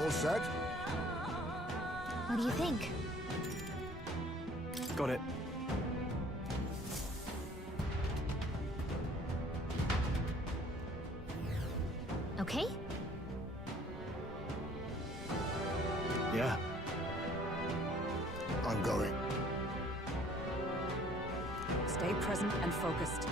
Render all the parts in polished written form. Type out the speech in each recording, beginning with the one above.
All set? What do you think? Got it. Okay? Yeah. I'm going. Stay present and focused.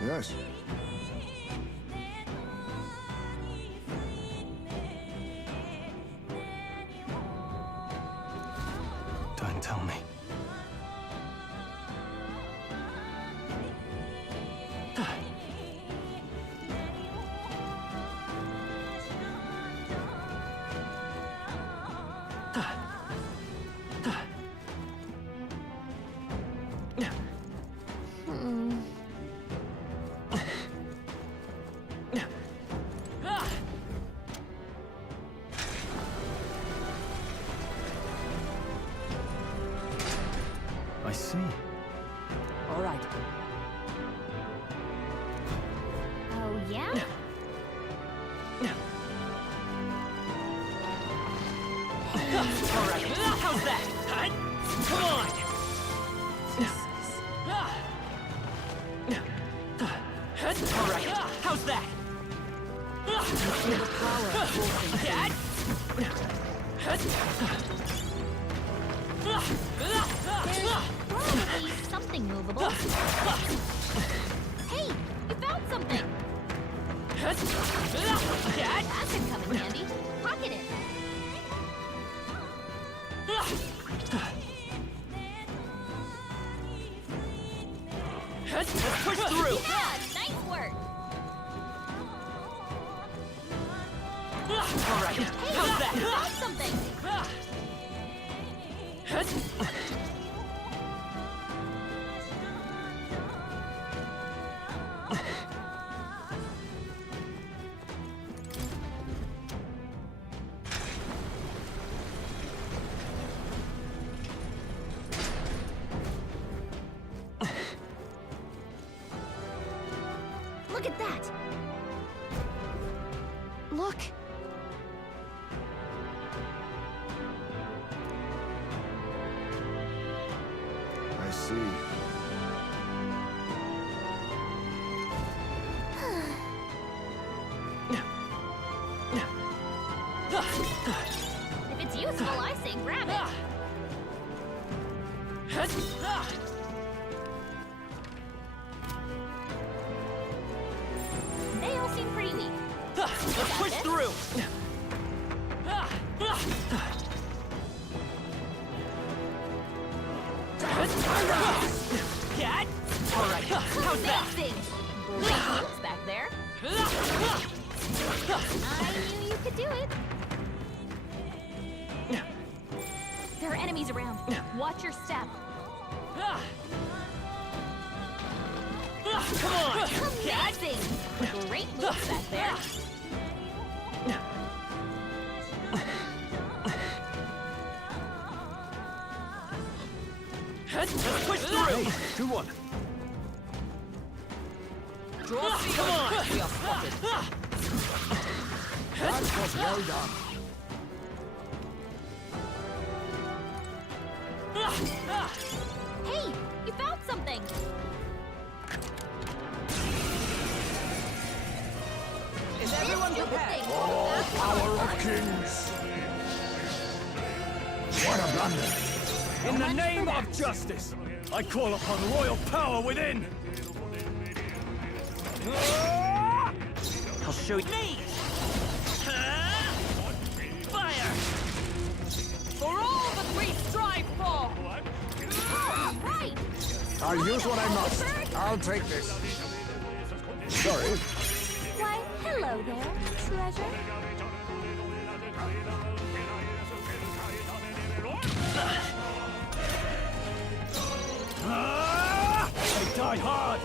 Yes. Don't tell me. I see. All right. Oh, yeah? All right, how's that? Huh? Come on! All right, how's that? Feel the power of forcing. Dad? Probably something movable. Hey! You found something! Dad? That could come in handy. Pocket it! Let's push through! Yeah! Nice work! All right, Hey! how's You that? found something! Look at that! Look! I see. If it's useful, I say grab it! They all seem pretty weak. Let's push through! Dad? All right, how's that? Amazing! Great moves back there. I knew you could do it. There are enemies around. Watch your step. Come on, Dad! Amazing! Great moves back there. Let's push through! Hey, good one. Draw speed. Come on! We are spotted. That was well done. Hey, you found something. Is everyone Stupid prepared? thing. Oh, power of kings! What a blunder! In the name of justice, I call upon royal power within! I'll show you. Me! Fire! For all that we strive for! Oh, right! I'll use what I must. I'll take this. Sorry. Why, hello there, treasure. They die hard!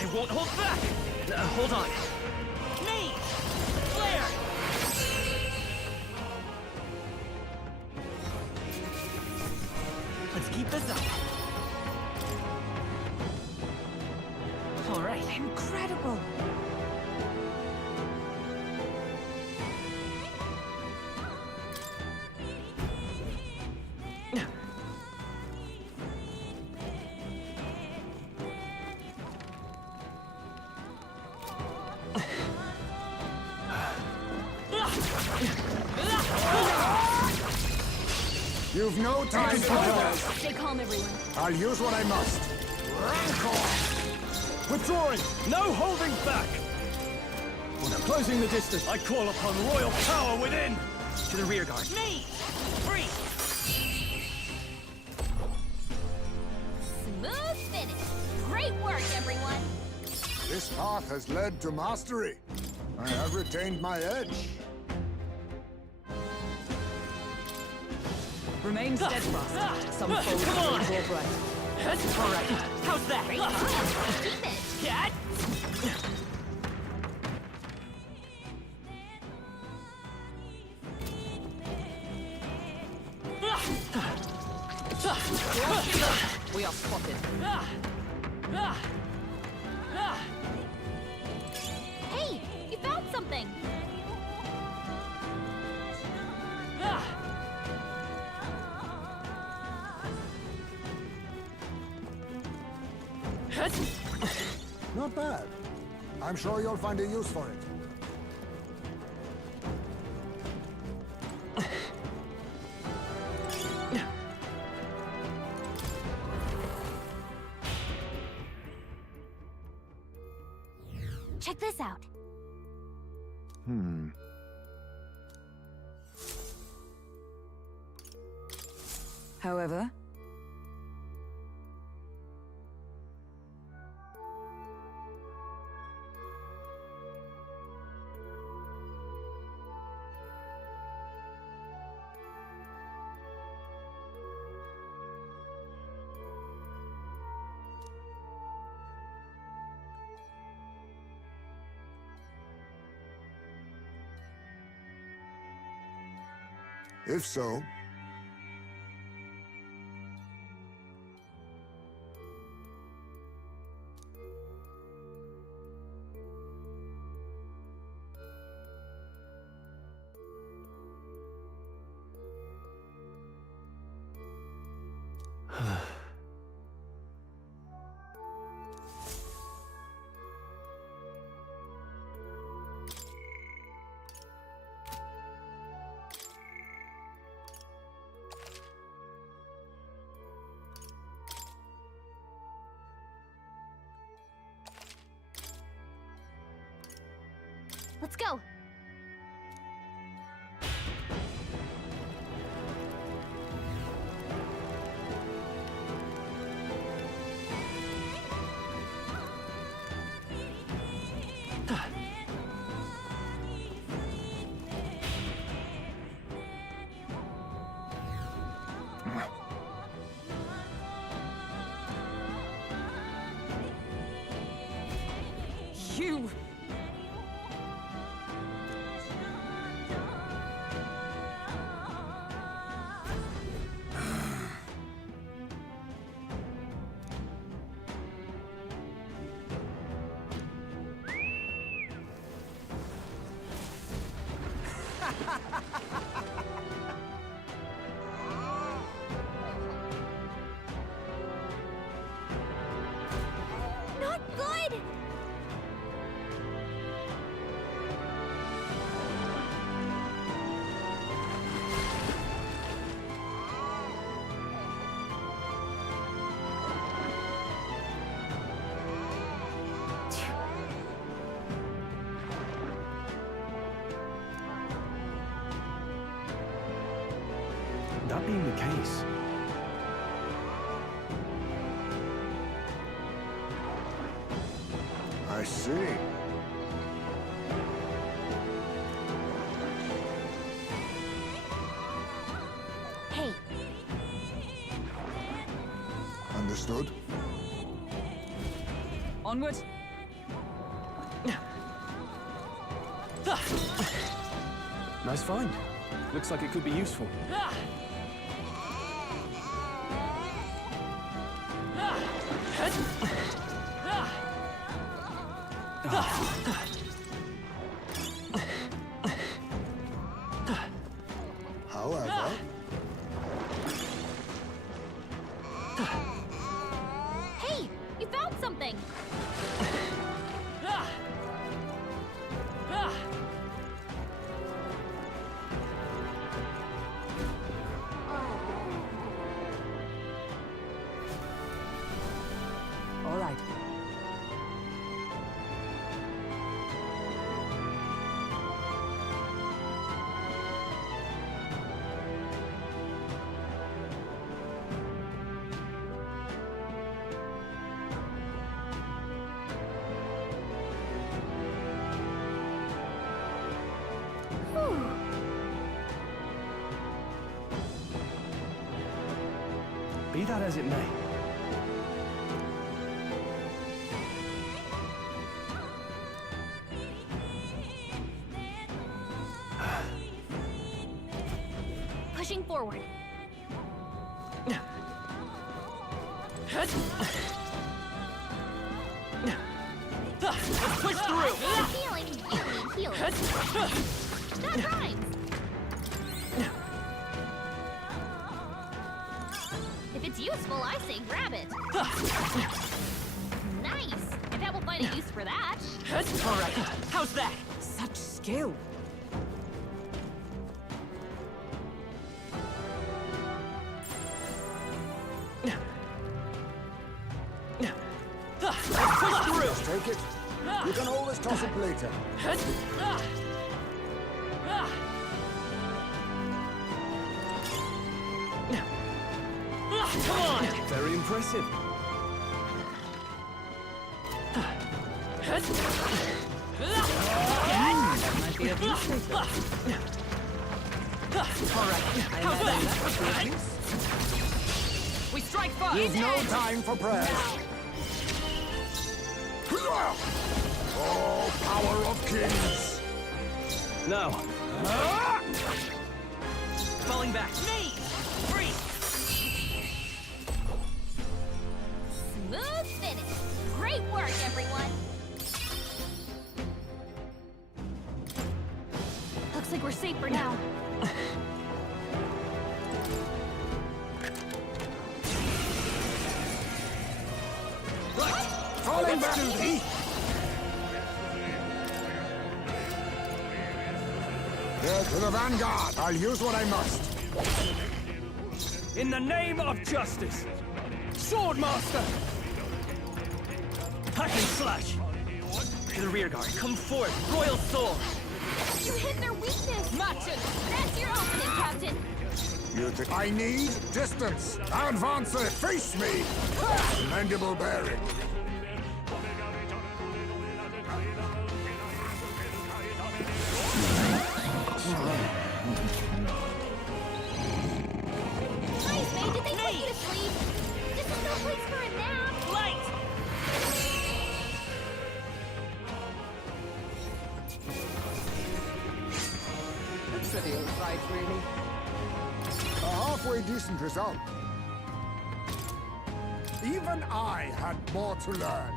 I won't hold back! Hold on. Me! Flare! Let's keep this up. All right. Incredible! You've no time for pause. Stay calm, everyone. I'll use what I must. Rancor! Withdrawing! No holding back! Closing the distance, I call upon royal power within! To the rear guard. Me! Free! Smooth finish. Great work, everyone. This path has led to mastery. I have retained my edge. Remain steadfast. Some foes Come on. will go bright. All right. How's that? Keep it. Cat? We are spotted. Hey, you found something. Not bad. I'm sure you'll find a use for it. Check this out. However, If so, Let's go. you... Not good. That being the case, see. Hey, Understood? Onward. Nice find. Looks like it could be useful. However, hey, you found something. All right. Be that as it may. Pushing forward. Push through. Healing, healing. That rhymes. If it's useful, I say grab it. Nice. I bet we'll find a use for that. All right. How's that? Such skill. Push through. just take it. You can always toss it later. Come on. Very impressive. Might be a use later. All right. How's that? We strike first. You've no time for prayers. Oh, power of kings! Now, Falling back. Me. Free. Smooth finish. Great work, everyone. Looks like we're safe for now. Falling back to thee! Here to the vanguard! I'll use what I must. in the name of justice, Swordmaster! Hack and slash! To the rear guard. Come forth. Royal Soul. You hit their weakness. Matches. That's your opening, Captain. You think I need distance? Advance, face me! Commendable bearing. Nice, mate. Did they put you to sleep? This is no place for a nap. Light. A trivial fight, really. A halfway decent result. Even I had more to learn.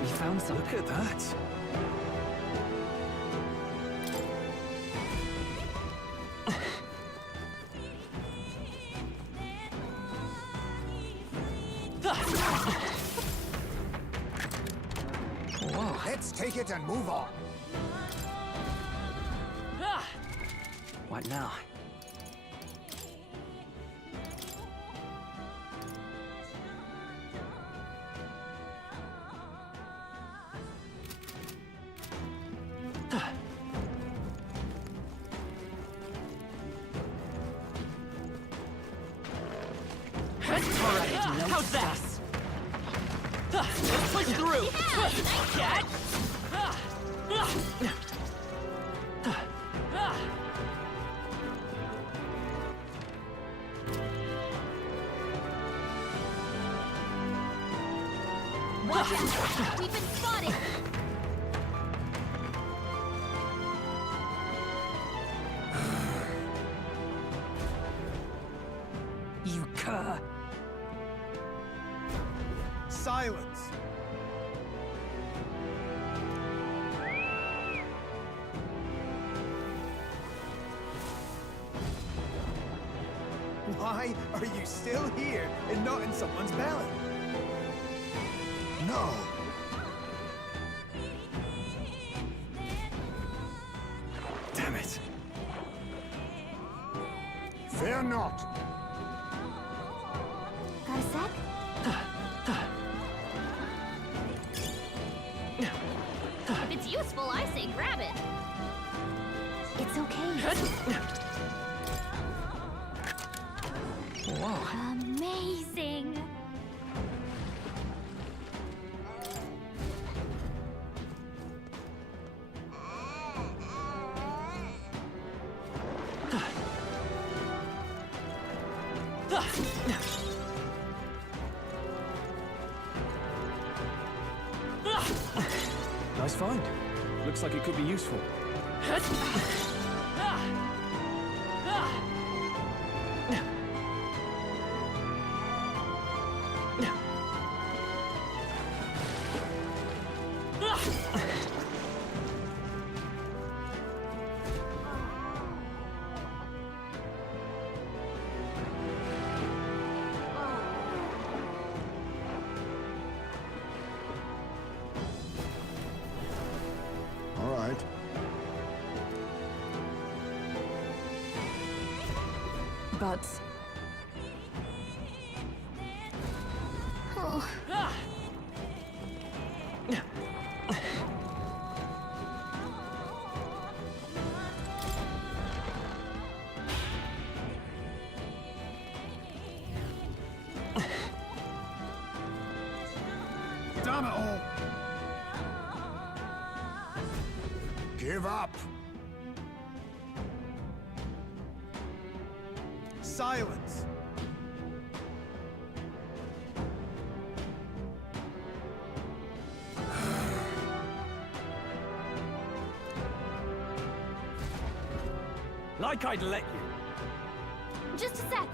We found some. Look at that. Let's take it and move on. What now? All right. How's that? Let's push through! Yeah, watch out! We've been spotted! You cur! Silence! Why are you still here and not in someone's belly? No. Damn it! Fear not. Got a sec? If it's useful, I say grab it. It's okay. Amazing! Nice find. Looks like it could be useful. All right. But Oh, Damn it all. Give up. Silence! Like I'd let you. just a sec.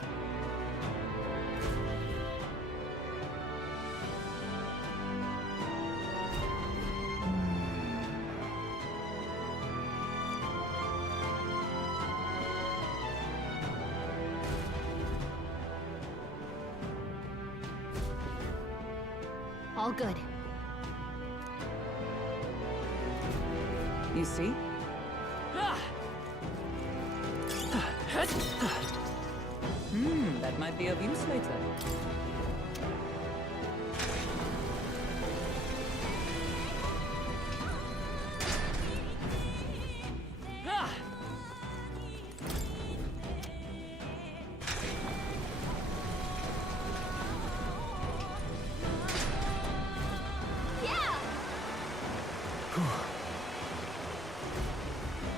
All good. you see? That might be of use later. Yeah!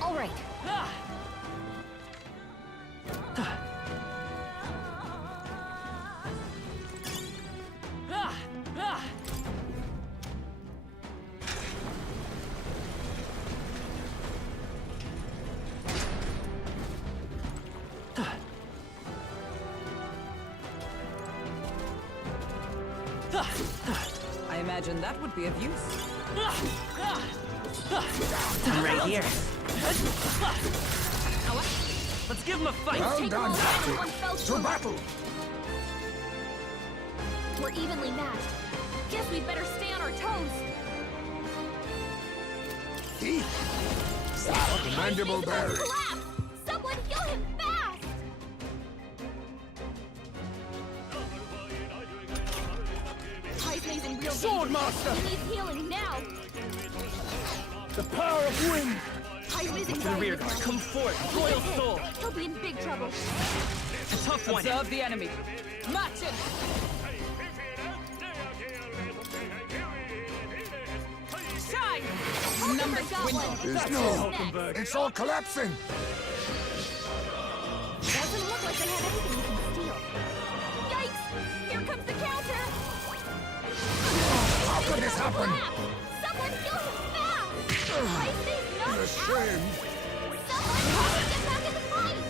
All right. I imagine that would be of use. I'm right here. Let's give him a fight! Well Take done, all Captain. everyone fell To short. battle. We're evenly matched. Guess we'd better stay on our toes. He. The mandible He's about to berry. collapse. Someone heal him fast! Heismay's in real Sword danger. Master! He needs healing now. The power of wind! Heismay's in To the rear dire guard, now. come forth! He Royal gets hit. Soul! He'll be in big trouble. A tough one! Observe the enemy. Match it! Hulkenberg got one. There's no... It's all collapsing! Doesn't look like they have anything we can steal. Yikes! Here comes the counter! How could this happen? Someone heal him fast! Ice's It's knocked a shame. out! Someone help him get back in the fight!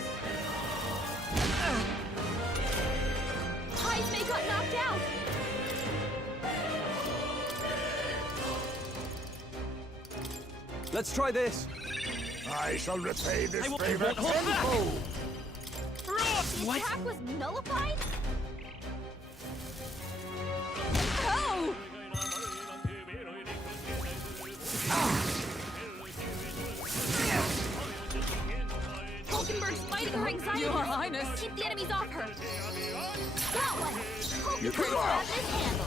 Heismay got knocked out! Let's try this. I shall repay this I won't favor hold back. tenfold. The What? attack was nullified? Oh! Hulkenberg's fighting her anxiety. Your Highness. Keep the enemies off her. Got one. You Hulkenberg's could- got this handle.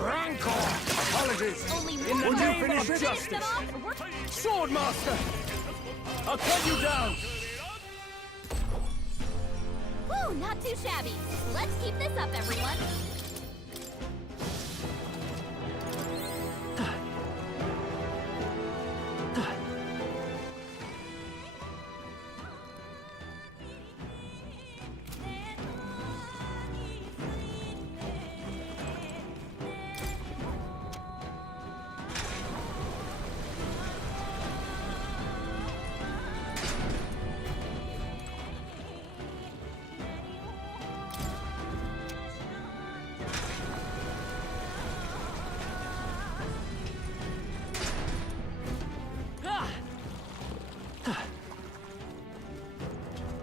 Rancor! Apologies! Only In the one Would you name finish of it? finish them justice. off. We're Swordmaster! I'll cut you down! Whew, not too shabby. Let's keep this up, everyone.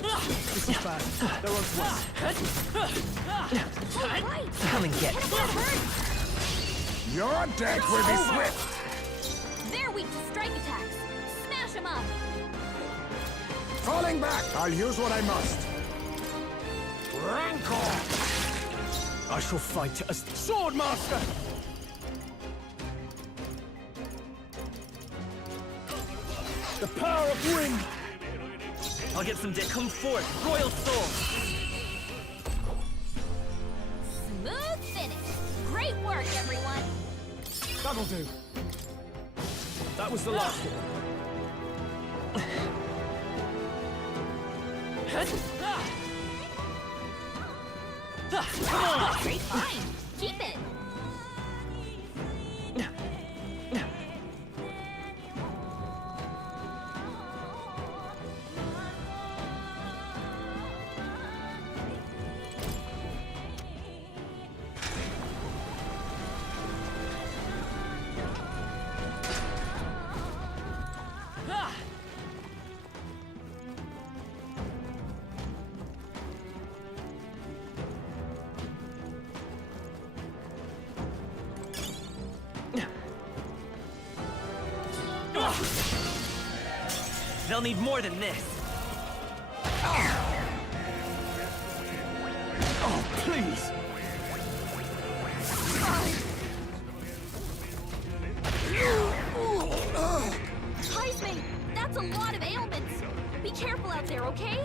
This is bad. They're on to us. All right. Come and get Hit him where it hurts. Your death will be swift! They're weak to strike attacks. Smash them up. Falling back! I'll use what I must. Rancor! I shall fight as Swordmaster! The power of wind! I'll get some dick. Come forth, Royal Soul. Smooth finish. Great work, everyone. That'll do. That was the last of them. Come on! Great find. Keep it. They'll need more than this. Oh, please! Heismay, that's a lot of ailments. Be careful out there, okay?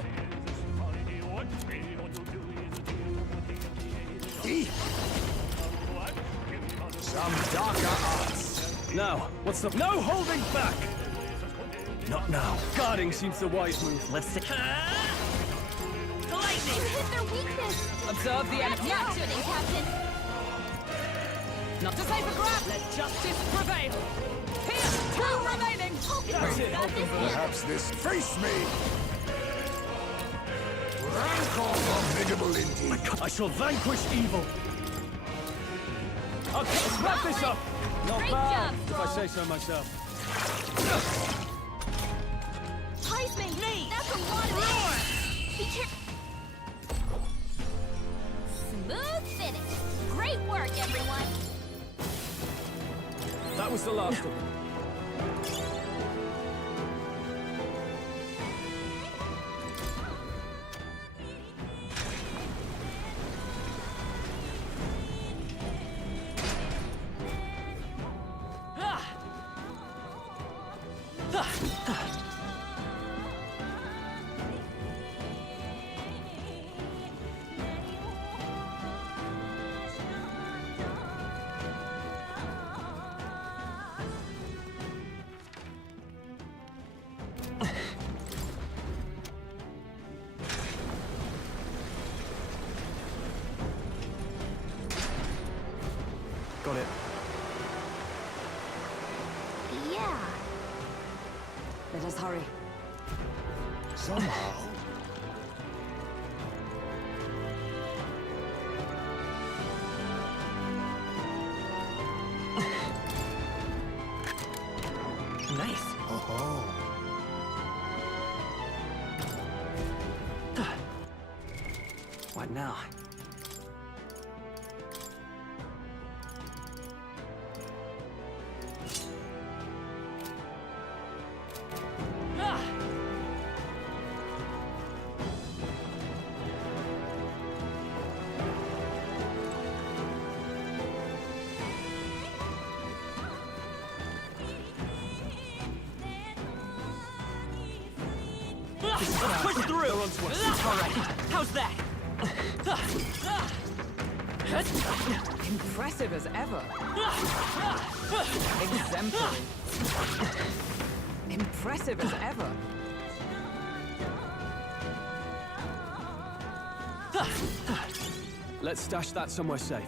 Some darker arts. Now, what's the... No holding back! Not now. Guarding seems the wise move. Let's see. You Lightning! hit their weakness. Observe the That's enemy. not shooting, Captain. Not to say for grab. Let justice prevail. Here's two remaining. Hulkenberg's got this handle. Perhaps this face me! Rancor formidable indeed. I shall vanquish evil. Okay, let's wrap this up. Not Great bad, job, if I Stroll. say so myself. Heismay, that's a lot of ailments. Be careful. Smooth finish. Great work, everyone. That was the last of them. got it. Yeah. Let us hurry. Somehow. Nice. Oh. What now? Let's push through! Alright, how's that? Impressive as ever. Exemplary. Impressive as ever. Let's stash that somewhere safe.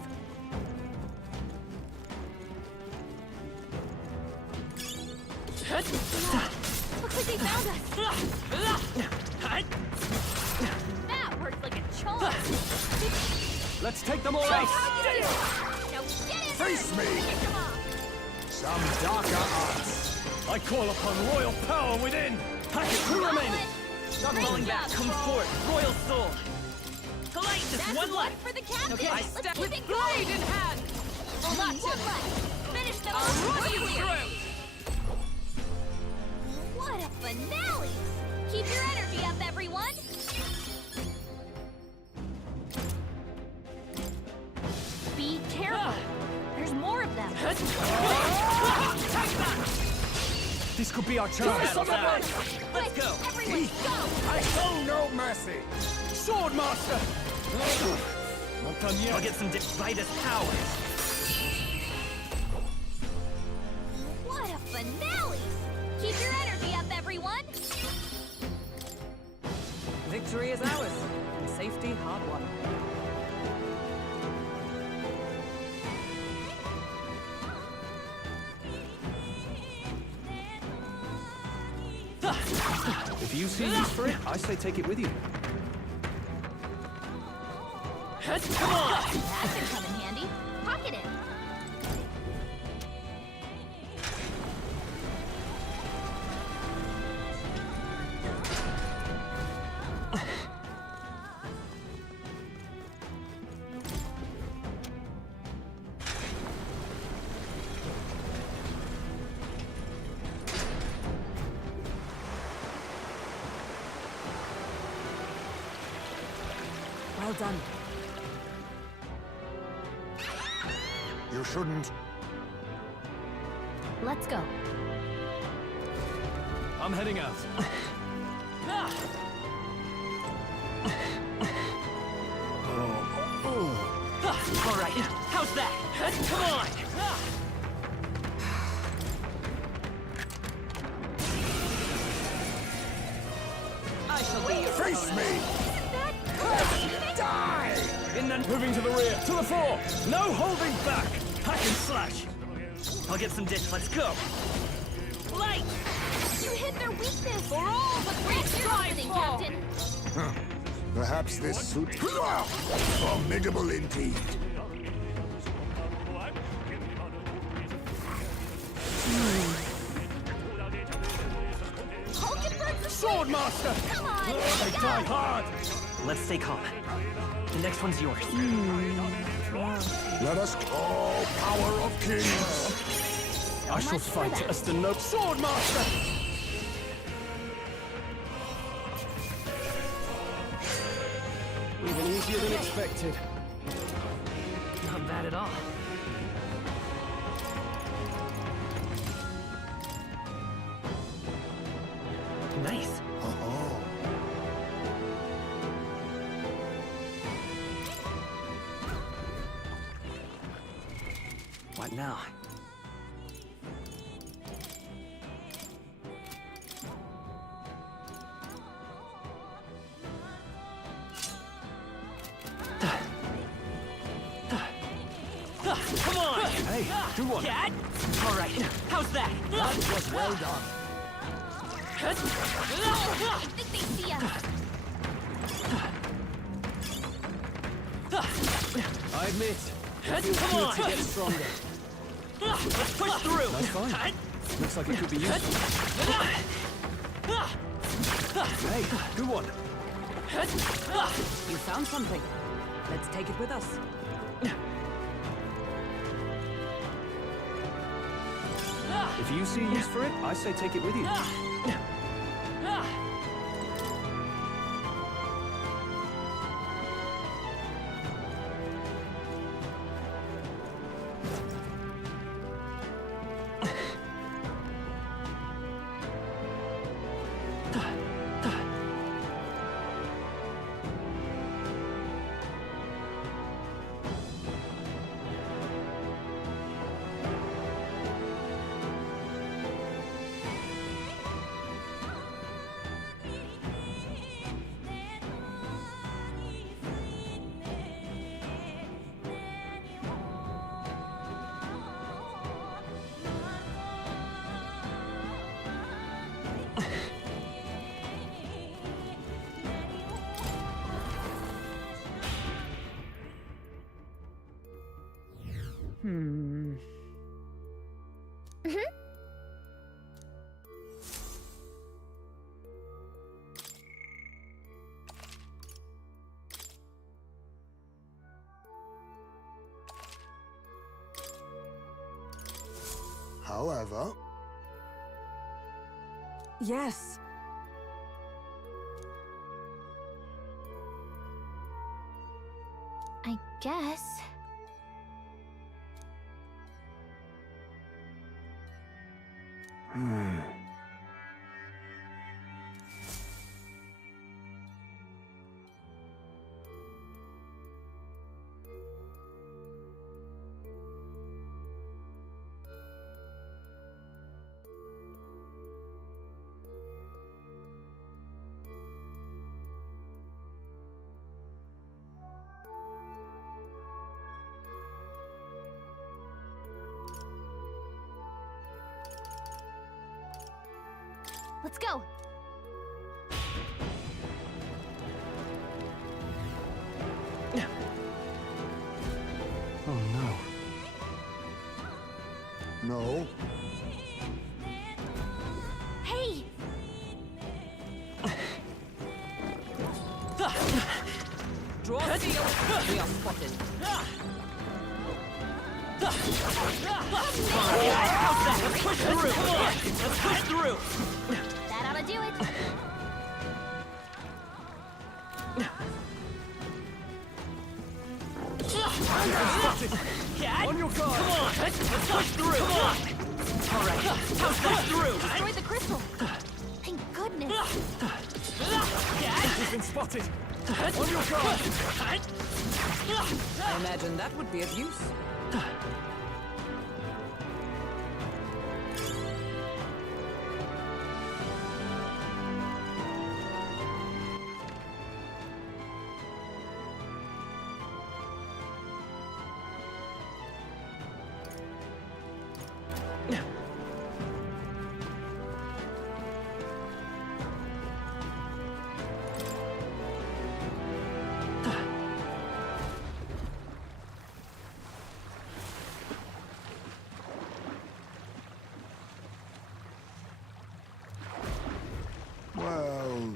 Looks like they found us. That worked like a charm. Let's take them all out! How you do? Now get in Face there. me. Finish 'em off. Some darker arts. I call upon royal power within! Packet, who remaining? Not Great falling back, job, come Paul. forth, royal soul! Polite, just That's one left! for the captain. Okay, I Let's step keep with it blade going. in hand. Only Gotcha. one left. Finish them I'll off. run you We're clear. through. What a finale! Keep your energy up, everyone! Be careful! There's more of them! This could be our chance. Let's go! Everyone, go! I show no mercy. Sword Master! Not done I'll yet. get some Vitus powers! What a finale! Keep your energy up, everyone! Victory is ours. And safety hard won. If you see use for it, I say take it with you. Come on! That should come in handy. Pocket it! Well done. You shouldn't. Let's go. I'm heading out. Alright, how's that? Come on! I shall be your Face me. Die. In then, moving to the rear, to the fore. No holding back. Hack and slash. I'll get some ditch, let's go! Light! You hit their weakness! For all the great Your strive opening, for. Captain! Perhaps this suit. Formidable indeed. Hulkenberg's the Sword Master! Come on! They die hard! Let's stay calm. The next one's yours. Let us call power of kings. I shall much for fight that. as the noble Sword Master! Even easier than expected. Not bad at all. Nice. Oh. What now? Come on! Hey, do one. Cat? All right, how's that? That was well done. I think they see us. I admit, it feels Come good on. to get stronger. Let's push through. Nice find. Looks like it could be useful. Hey, good one. You found something. Let's take it with us. If you see use for it, I say take it with you. However, Yes. I guess. Let's go. Oh no. no. Hey! Draw steel. We are spotted. How's that? Let's push through. Come on, let's push through. That ought to do it. Cat? On your guard. Come on, let's push through. Come on. All right, how's that? Through. Destroy the crystal. Thank goodness. Cat? You've been spotted. On your guard. I imagine that would be of use. Well,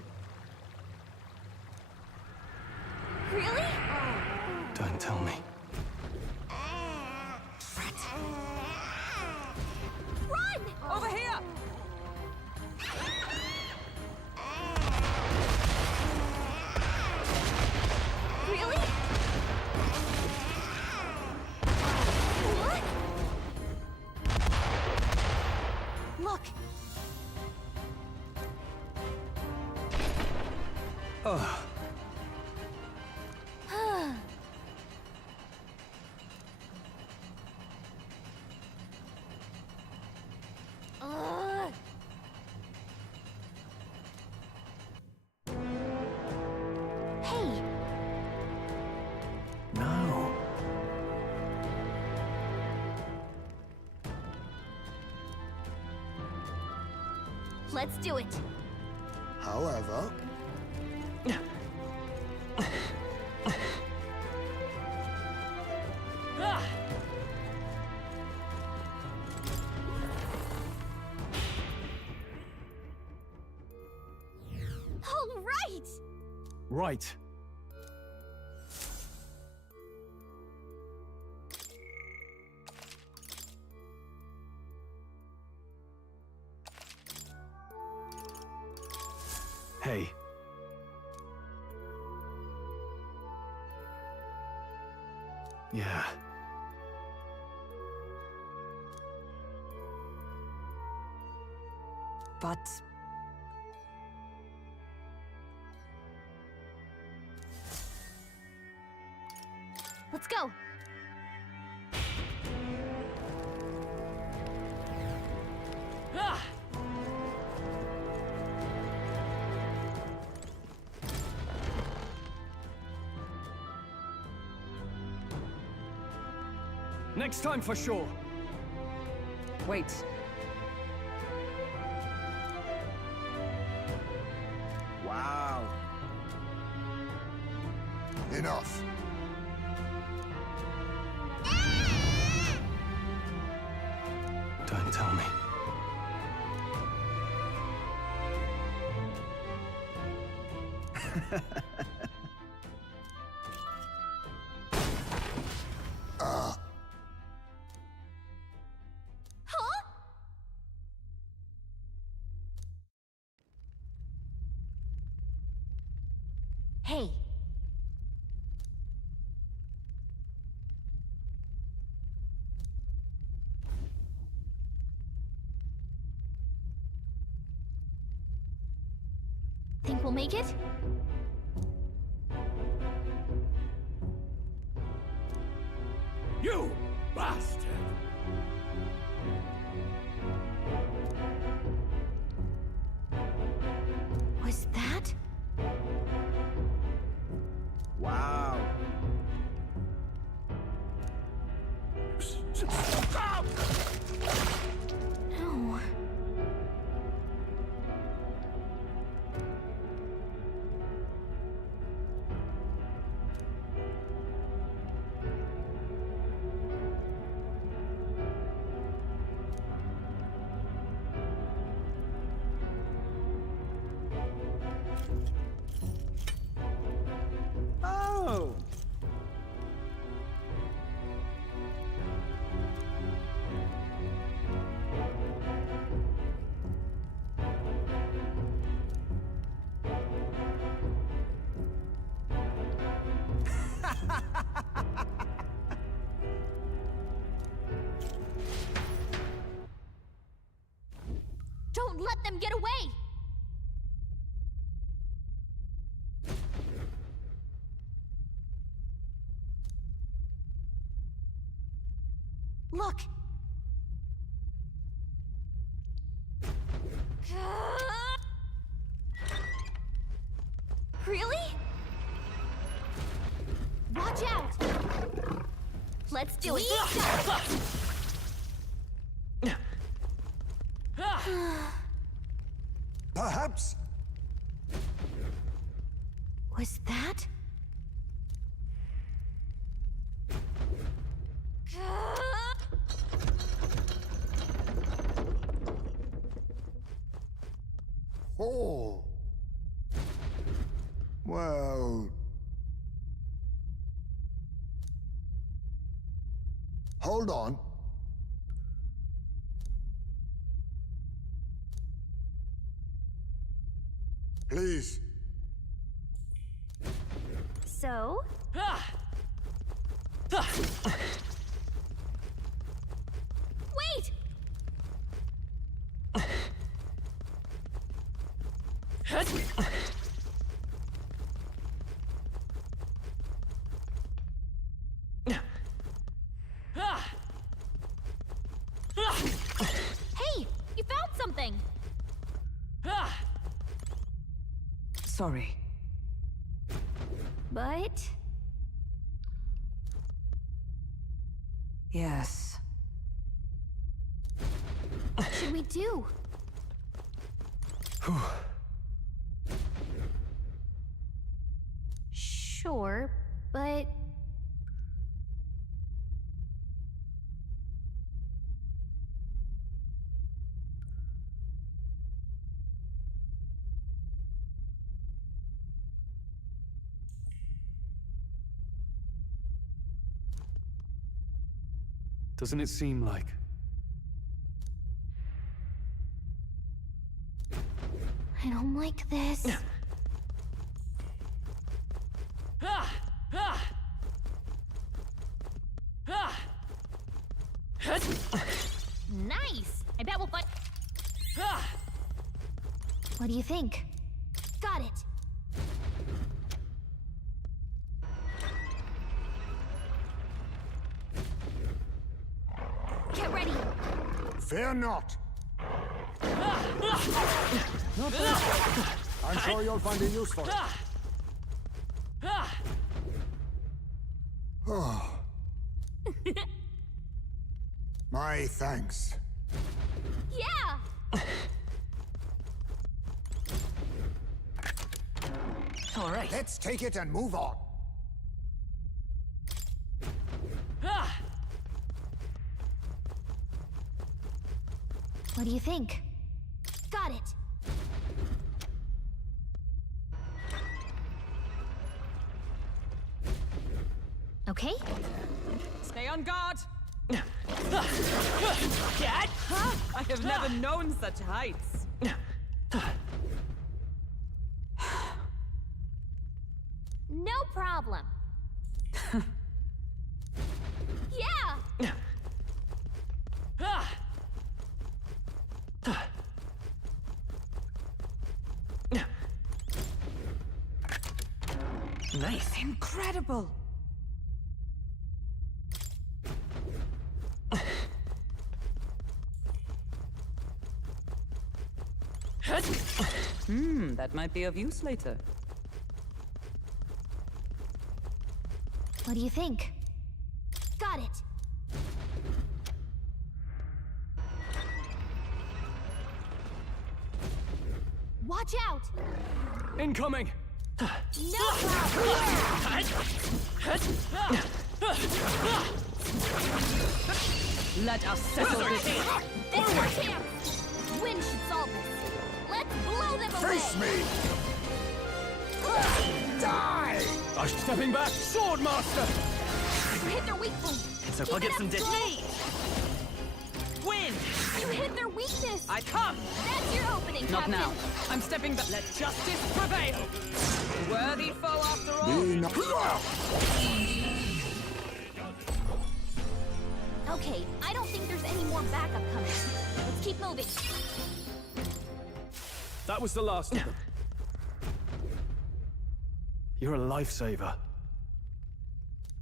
Really? Don't tell me. Run! Over here! Really? What? Look, Let's do it. However, Ah! All right! Right. Hey. Yeah. But Let's go. Ah! Next time for sure. wait. wow. Enough. Don't tell me. Huh? Hey. Think we'll make it? You bastard! Was that? Wow. No. Oh. Don't let them get away! Look! Really? Watch out! Let's do it! Perhaps. Was that? Oh. Well. Hold on. Please. So? Ah! Wait! Hey! You found something! Sorry. But... Yes. what should we do? Sure, but... Doesn't it seem like... I don't like this. Nice! I bet we'll find... What do you think? Got it! Get ready! Fear not. I'm sure you'll find it useful. Oh. My thanks. Yeah! All right. Let's take it and move on. What do you think? Got it! Okay? Stay on guard. Dad? I have never known such heights. No problem. Yeah! Nice. Incredible. That might be of use later. What do you think? Got it! Watch out! Incoming! No problem! Let us settle this. This is our chance! Wind should solve this. Let's blow them away! Face me! Die! I'm stepping back! Sword Master! You hit their weak point! So Keep I'll get it some up distance. Win! You hit their weakness! I come. That's your opening, Not Captain! now. I'm stepping back. Let justice prevail. A worthy foe after all. Be not- Okay, I don't think there's any more backup coming. Let's keep moving. That was the last of them. You're a lifesaver.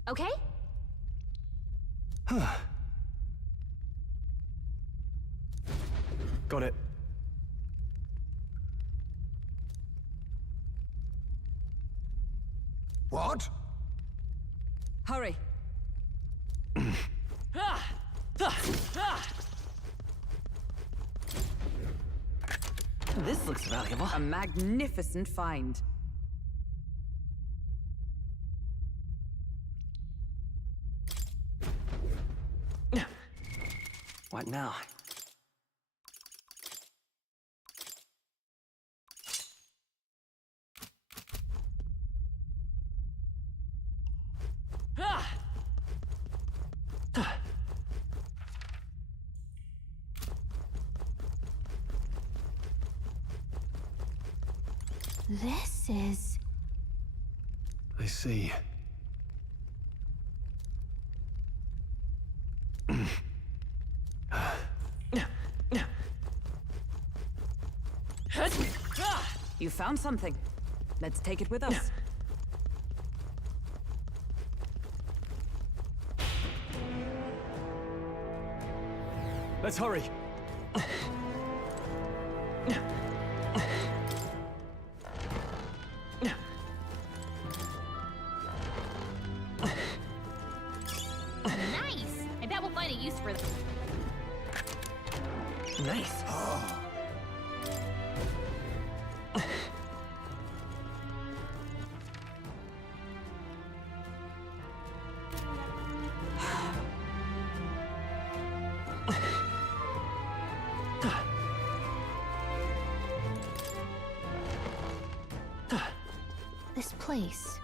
Okay? Got it. What? Hurry. This looks valuable. A magnificent find. What now? This is... I see. You found something. Let's take it with us. Let's hurry. Nice! I bet we'll find a use for them. Nice. place.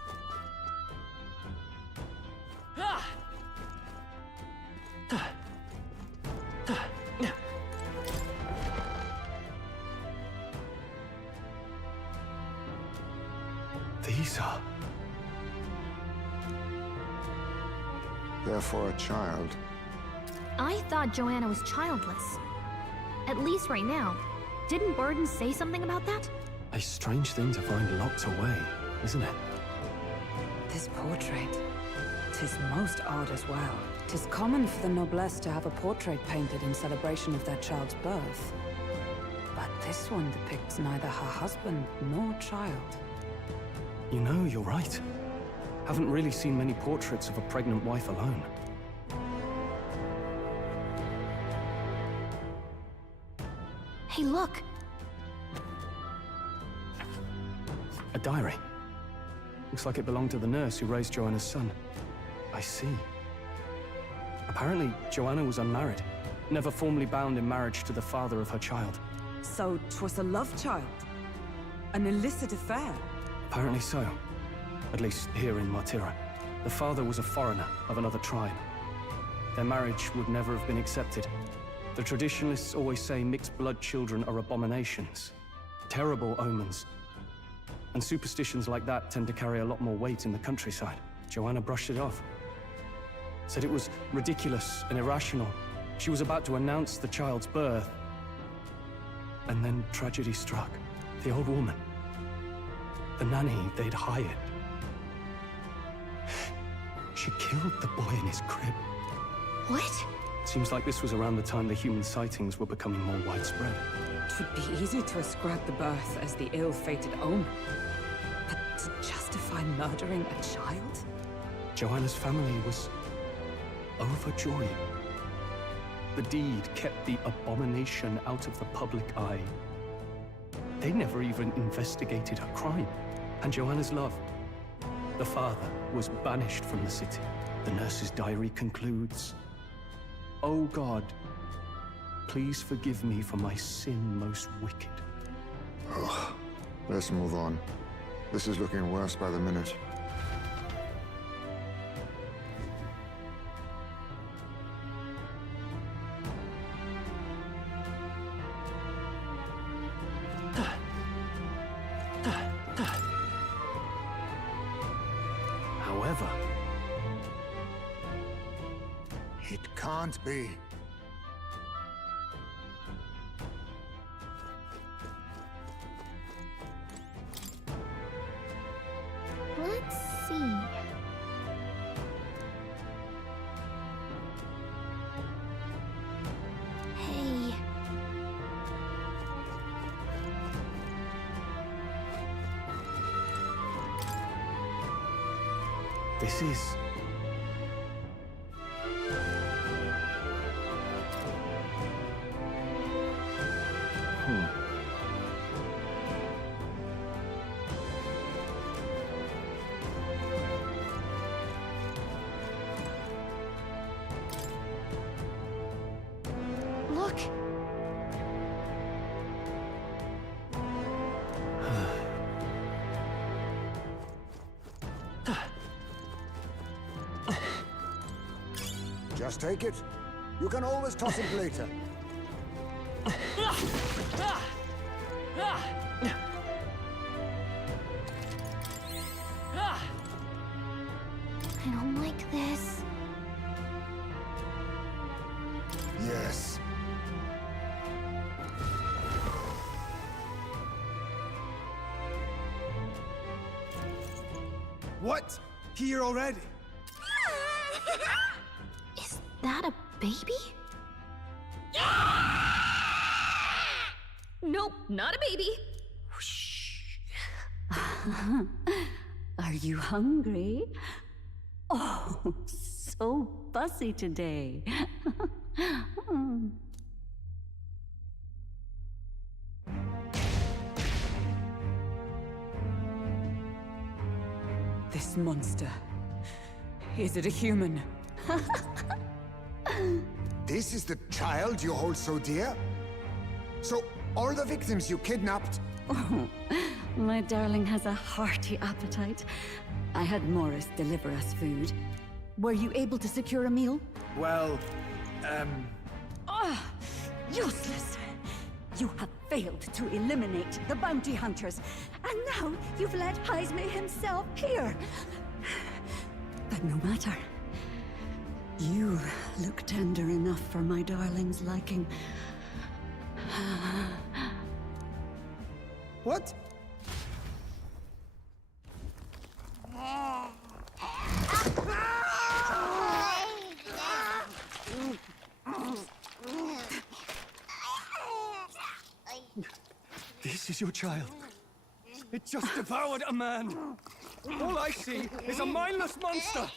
These are... They're for a child. I thought Joanna was childless. At least right now. Didn't Burden say something about that? A strange thing to find locked away, isn't it? This portrait, 'tis most odd as well. 'Tis common for the noblesse to have a portrait painted in celebration of their child's birth. But this one depicts neither her husband nor child. You know, you're right. Haven't really seen many portraits of a pregnant wife alone. Hey, look! A diary. Looks like it belonged to the nurse who raised Joanna's son. I see. Apparently, Joanna was unmarried, never formally bound in marriage to the father of her child. So 'twas a love child? An illicit affair? Apparently so. At least here in Martira. The father was a foreigner of another tribe. Their marriage would never have been accepted. The traditionalists always say mixed blood children are abominations. Terrible omens. And superstitions like that tend to carry a lot more weight in the countryside. Joanna brushed it off. Said it was ridiculous and irrational. She was about to announce the child's birth. And then tragedy struck. The old woman. The nanny they'd hired. She killed the boy in his crib. What? Seems like this was around the time the human sightings were becoming more widespread. 'Twould be easy to ascribe the birth as the ill-fated omen. But to justify murdering a child? Joanna's family was overjoyed. The deed kept the abomination out of the public eye. They never even investigated her crime. And Joanna's love, the father, was banished from the city. The nurse's diary concludes, "O God, please forgive me for my sin most wicked." Let's move on. This is looking worse by the minute. However, It can't be. Let's see. Hey. this is... Look! Just take it. You can always toss it later. I don't like this. Yes. What? Here already? Is that a baby? Nope, not a baby. Are you hungry? Oh, so fussy today. This monster. Is it a human? This is the child you hold so dear? So, all the victims you kidnapped? My darling has a hearty appetite. I had Morris deliver us food. Were you able to secure a meal? Well, Ah, useless! You have failed to eliminate the bounty hunters, and now you've led Heisme himself here. But no matter. You look tender enough for my darling's liking. what? This is your child. It just devoured a man. All I see is a mindless monster.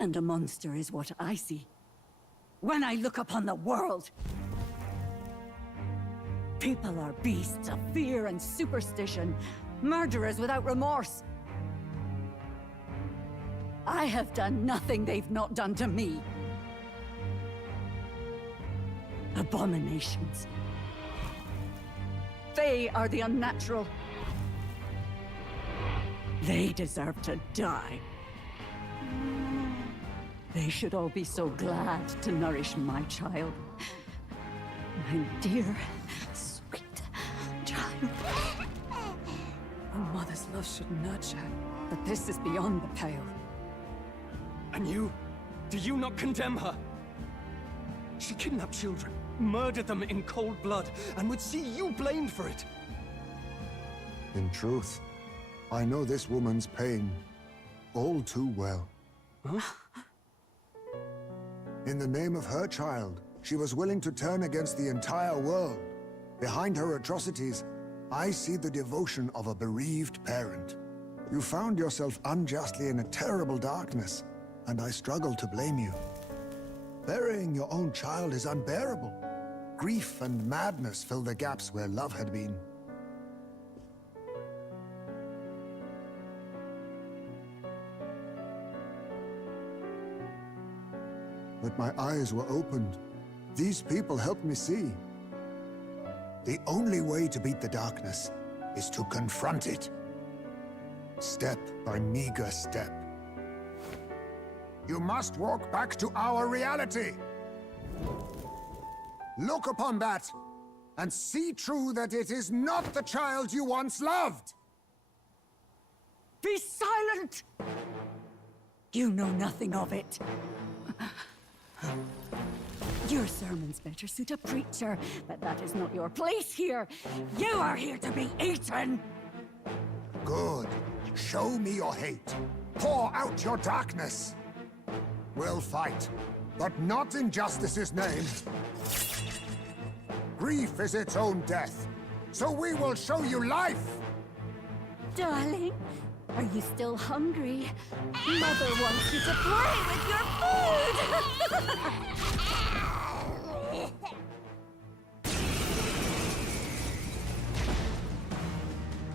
And a monster is what I see when I look upon the world. People are beasts of fear and superstition, murderers without remorse. I have done nothing they've not done to me. Abominations. They are the unnatural. They deserve to die. They should all be so glad to nourish my child. My dear, sweet child. A mother's love should nurture, but this is beyond the pale. And you? Do you not condemn her? She kidnapped children, murdered them in cold blood, and would see you blamed for it. In truth, I know this woman's pain all too well. Huh? In the name of her child, she was willing to turn against the entire world. Behind her atrocities, I see the devotion of a bereaved parent. You found yourself unjustly in a terrible darkness, and I struggle to blame you. Burying your own child is unbearable. Grief and madness fill the gaps where love had been. But my eyes were opened. These people helped me see. The only way to beat the darkness is to confront it. Step by meager step. You must walk back to our reality. Look upon that, and see true that it is not the child you once loved. Be silent! You know nothing of it. Your sermons better suit a preacher, but that is not your place here. You are here to be eaten! Good. Show me your hate. Pour out your darkness. We'll fight, but not in justice's name. Grief is its own death, so we will show you life! Darling, are you still hungry? Mother wants you to play with your food!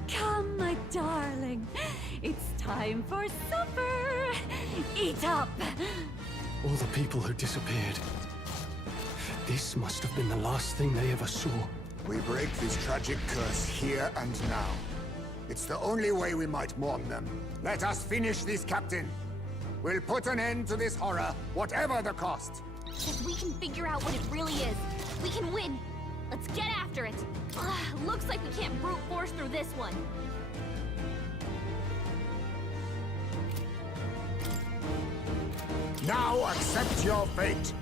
Come, my darling. It's time for supper. Eat up. All the people who disappeared. This must have been the last thing they ever saw. We break this tragic curse here and now. It's the only way we might mourn them. Let us finish this, Captain. We'll put an end to this horror, whatever the cost. If we can figure out what it really is, we can win. Let's get after it. Looks like we can't brute force through this one. Now accept your fate.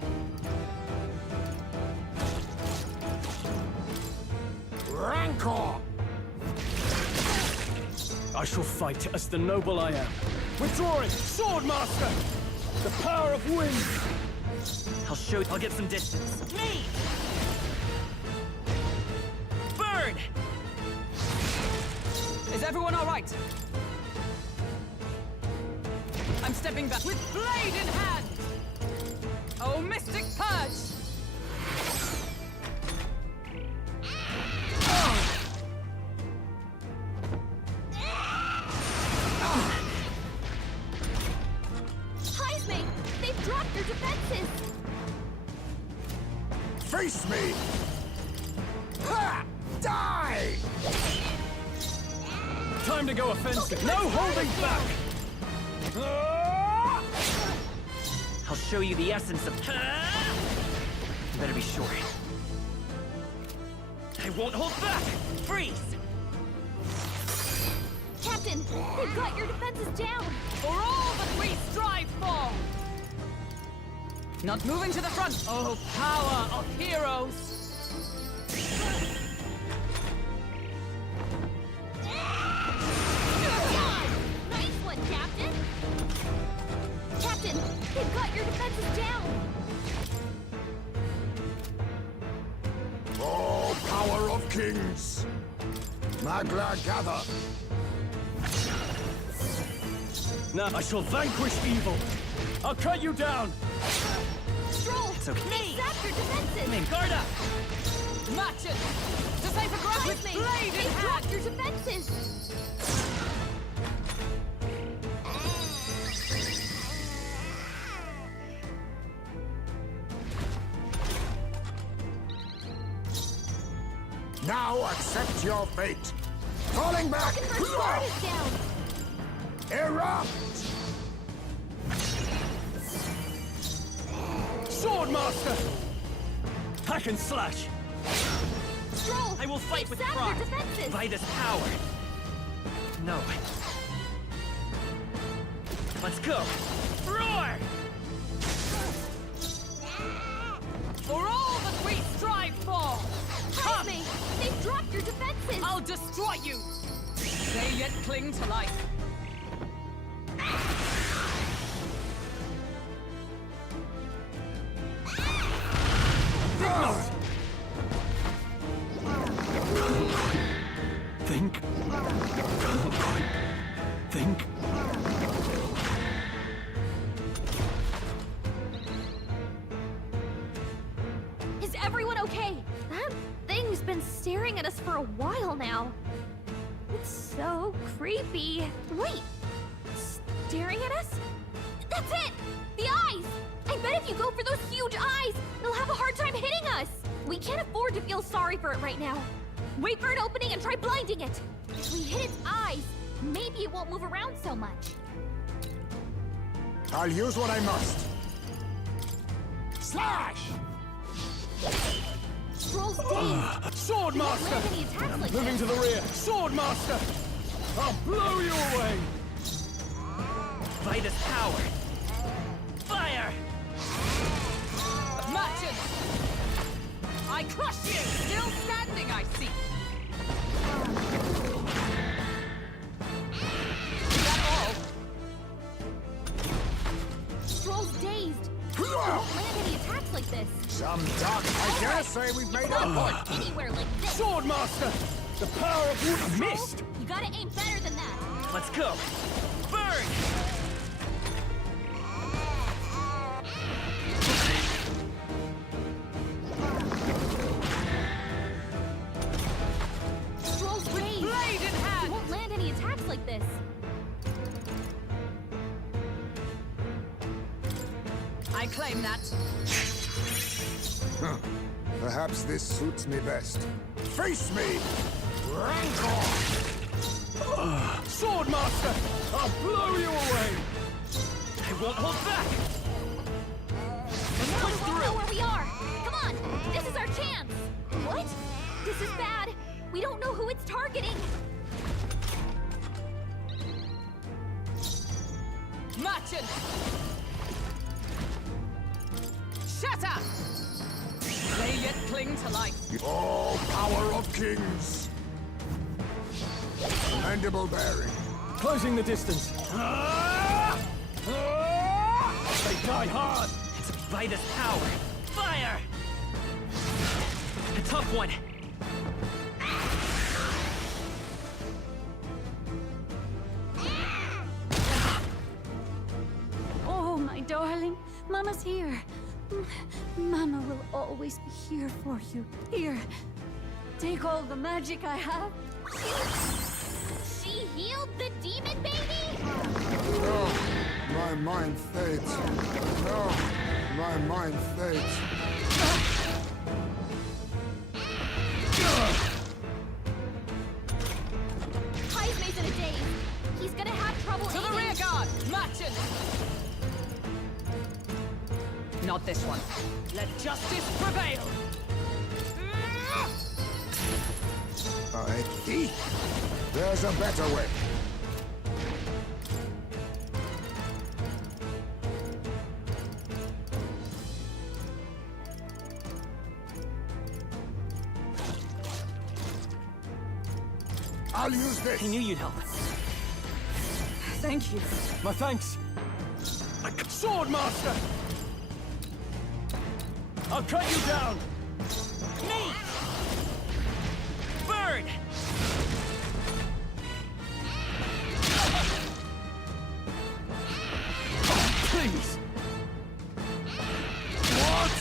Rancor! I shall fight as the noble I am. Withdrawing! Swordmaster! The power of wind! I'll get some distance. Me! Burn! Is everyone all right? I'm stepping back with blade in hand! Oh, Mystic Purge! Heisme! They've dropped their defenses! Face me! way! Time to go offensive. No holding back! I'll show you the essence of... You better be sure. I won't hold back! Freeze! Captain, they've got your defenses down. For all that we strive for! Not moving to the front! Oh, power of heroes! Nice one, Captain. Captain, they've got your defenses down. Oh, power of kings! Magla, gather! Now I shall vanquish evil. I'll cut you down. Stroll, It's okay. they zapped your defenses. Name, guard up! Match it! Decipher grasp with Heisme, blade in they've hand! dropped your defenses. Now accept your fate! Falling back! Her sword is down. Erupt! Swordmaster! Hack and slash! Stroll, I will fight they've with zapped pride! your defenses. By this power! No. Let's go! Roar! For all that we strive for! Heisme, they've dropped your defenses. I'll destroy you! They yet cling to life. Think. Think. Is everyone okay? That thing's been staring at us for a while now. It's so creepy. Wait, staring at us? That's it! The eyes! I bet if you go for those huge eyes, they'll have a hard time hitting us. We can't afford to feel sorry for it right now. Wait for an opening and try blinding it. If we hit its eyes, maybe it won't move around so much. I'll use what I must. Slash! Stroll's dazed. Swordmaster! Land any attacks like Moving this. to the rear. Swordmaster! I'll blow you away! By this power! Fire! Match it! I crush you! Still standing, I see! Is that all? Stroll's dazed. He won't land any attacks like this. Some duck. I dare say we've made Not a point. going anywhere like this. Swordmaster! The power of wood Stroll, mist! you gotta aim better than that. Let's go! Burn! Stroll's dazed. Blade in He hand! won't land any attacks like this. I claim that. Huh. Perhaps this suits me best. Face me! Rancor! Swordmaster! I'll blow you away! I won't hold back! Now we won't know where we are. Come on, this is our chance. What? This is bad. We don't know who it's targeting. Match it! Shatter! They yet cling to life. Oh, power of kings! Mandible bearing. Closing the distance. They die hard! It's by this power! Fire! A tough one! Oh, my darling. Mama's here. Mama will always be here for you. Here. Take all the magic I have. She healed the demon baby? No, my mind fades. No, my mind fades. Not this one. Let justice prevail! There's a better way. I'll use this. I knew you'd help. Thank you. My thanks! Sword Master! I'll cut you down! Me! Bird! Please! What?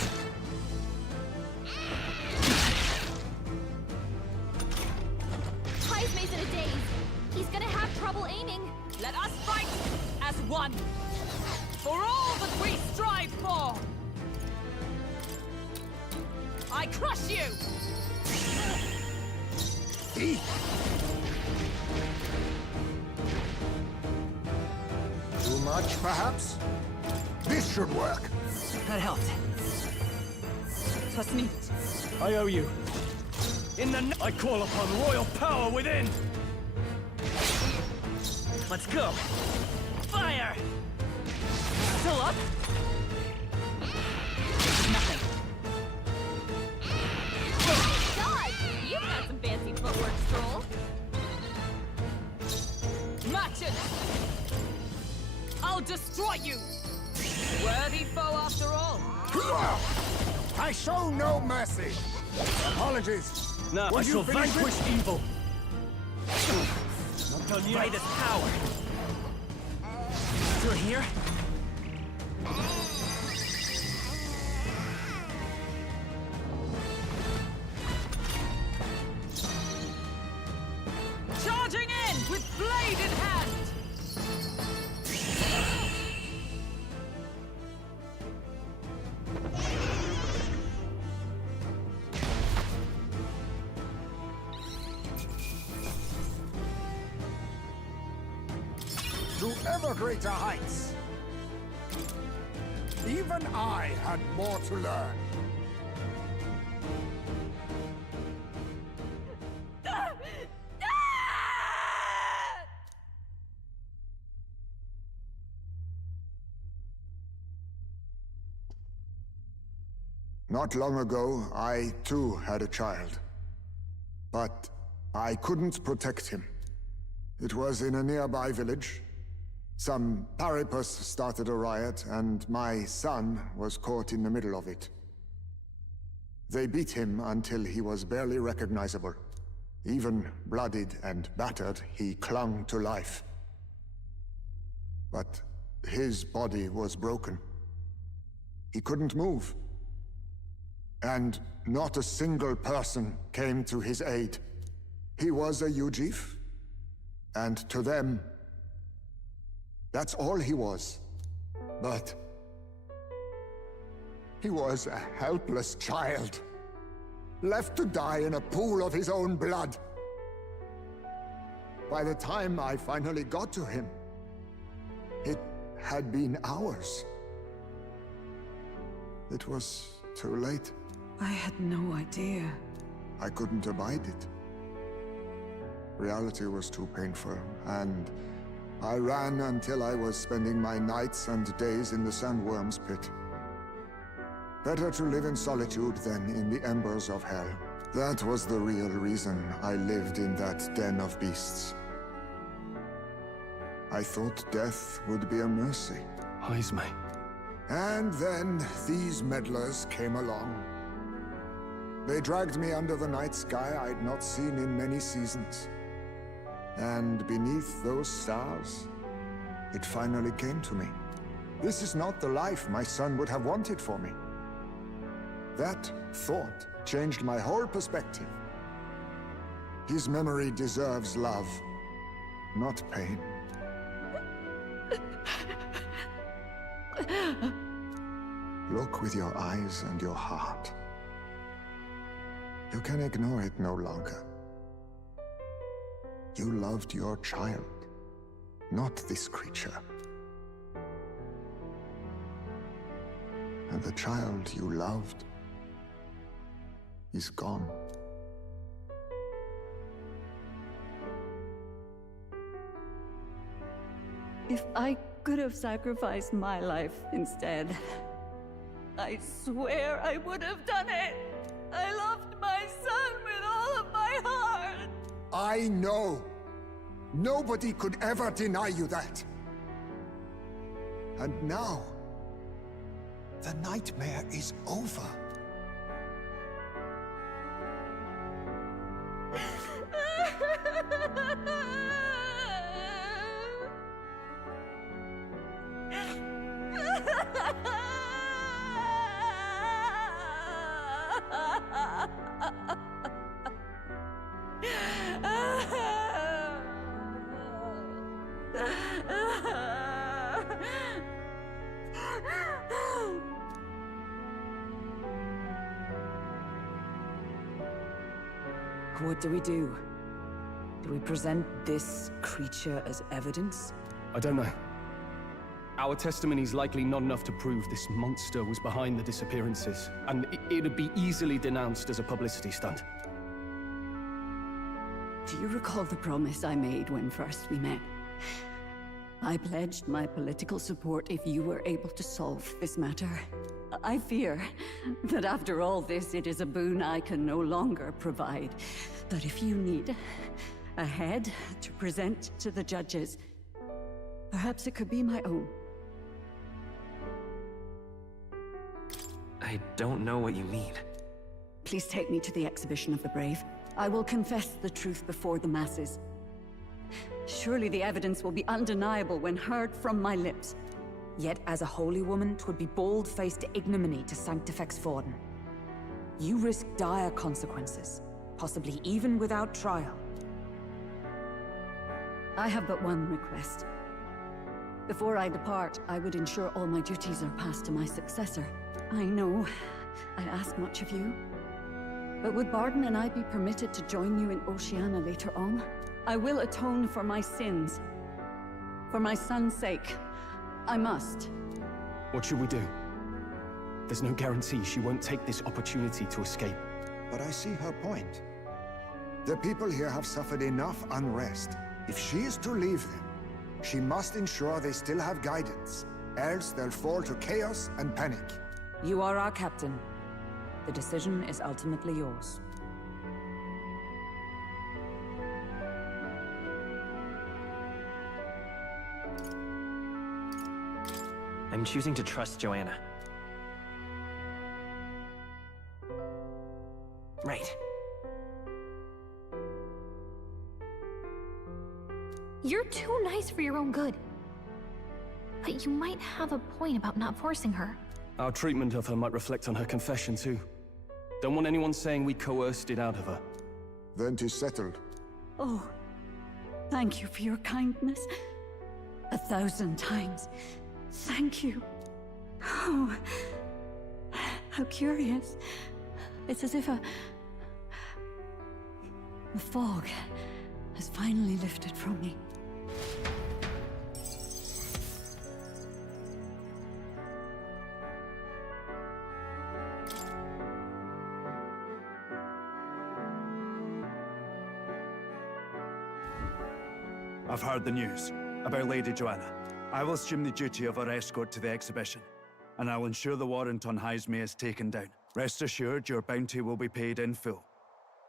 Heisme's in a daze. He's gonna have trouble aiming. Let us fight as one! For all that we strive for! I crush you! Too much, perhaps? This should work. That helped. Was neat. I owe you. I call upon royal power within! Let's go! Fire! Still up? Nothing. God, you've got some fancy footwork, Stroll. Match it! I'll destroy you! Worthy foe after all. I show no mercy. Apologies. Now, Will I you shall finish vanquish evil! Not done By yet. this power. Still here? Charging in with blade in hand! To ever greater heights. Even I had more to learn. Not long ago, I too had a child. But I couldn't protect him. It was in a nearby village. Some Paripus started a riot, and my son was caught in the middle of it. They beat him until he was barely recognizable. Even bloodied and battered, he clung to life. But his body was broken. He couldn't move. And not a single person came to his aid. He was a Ujif, and to them, that's all he was. But he was a helpless child, left to die in a pool of his own blood. By the time I finally got to him, it had been hours. It was too late. I had no idea. I couldn't abide it. Reality was too painful, and I ran until I was spending my nights and days in the sandworm's pit. Better to live in solitude than in the embers of hell. That was the real reason I lived in that den of beasts. I thought death would be a mercy. Heisme. And then these meddlers came along. They dragged me under the night sky I'd not seen in many seasons. And beneath those stars, it finally came to me. This is not the life my son would have wanted for me. That thought changed my whole perspective. His memory deserves love, not pain. Look with your eyes and your heart. You can ignore it no longer. You loved your child, not this creature. And the child you loved is gone. If I could have sacrificed my life instead, I swear I would have done it. I loved my son with all of my heart. I know. Nobody could ever deny you that. And now, the nightmare is over. What do we do? Do we present this creature as evidence? I don't know. Our testimony's likely not enough to prove this monster was behind the disappearances, and it'd be easily denounced as a publicity stunt. Do you recall the promise I made when first we met? I pledged my political support if you were able to solve this matter. I fear that after all this, it is a boon I can no longer provide. But if you need a head to present to the judges, perhaps it could be my own. I don't know what you mean. Please take me to the Exhibition of the Brave. I will confess the truth before the masses. Surely the evidence will be undeniable when heard from my lips. Yet as a holy woman, 'twould be bold-faced ignominy to Sanctifex Forden. You risk dire consequences, possibly even without trial. I have but one request. Before I depart, I would ensure all my duties are passed to my successor. I know I ask much of you, but would Barden and I be permitted to join you in Oceania later on? I will atone for my sins. For my son's sake, I must. What should we do? There's no guarantee she won't take this opportunity to escape. But I see her point. The people here have suffered enough unrest. If she is to leave them, she must ensure they still have guidance. Else they'll fall to chaos and panic. You are our captain. The decision is ultimately yours. I'm choosing to trust Joanna. Right. You're too nice for your own good. But you might have a point about not forcing her. Our treatment of her might reflect on her confession, too. Don't want anyone saying we coerced it out of her. Then 'tis settled. Oh, thank you for your kindness. 1,000 times. Thank you. Oh, how curious. It's as if the fog has finally lifted from me. I've heard the news about Lady Joanna. I will assume the duty of her escort to the exhibition, and I'll ensure the warrant on Heisme is taken down. Rest assured, your bounty will be paid in full.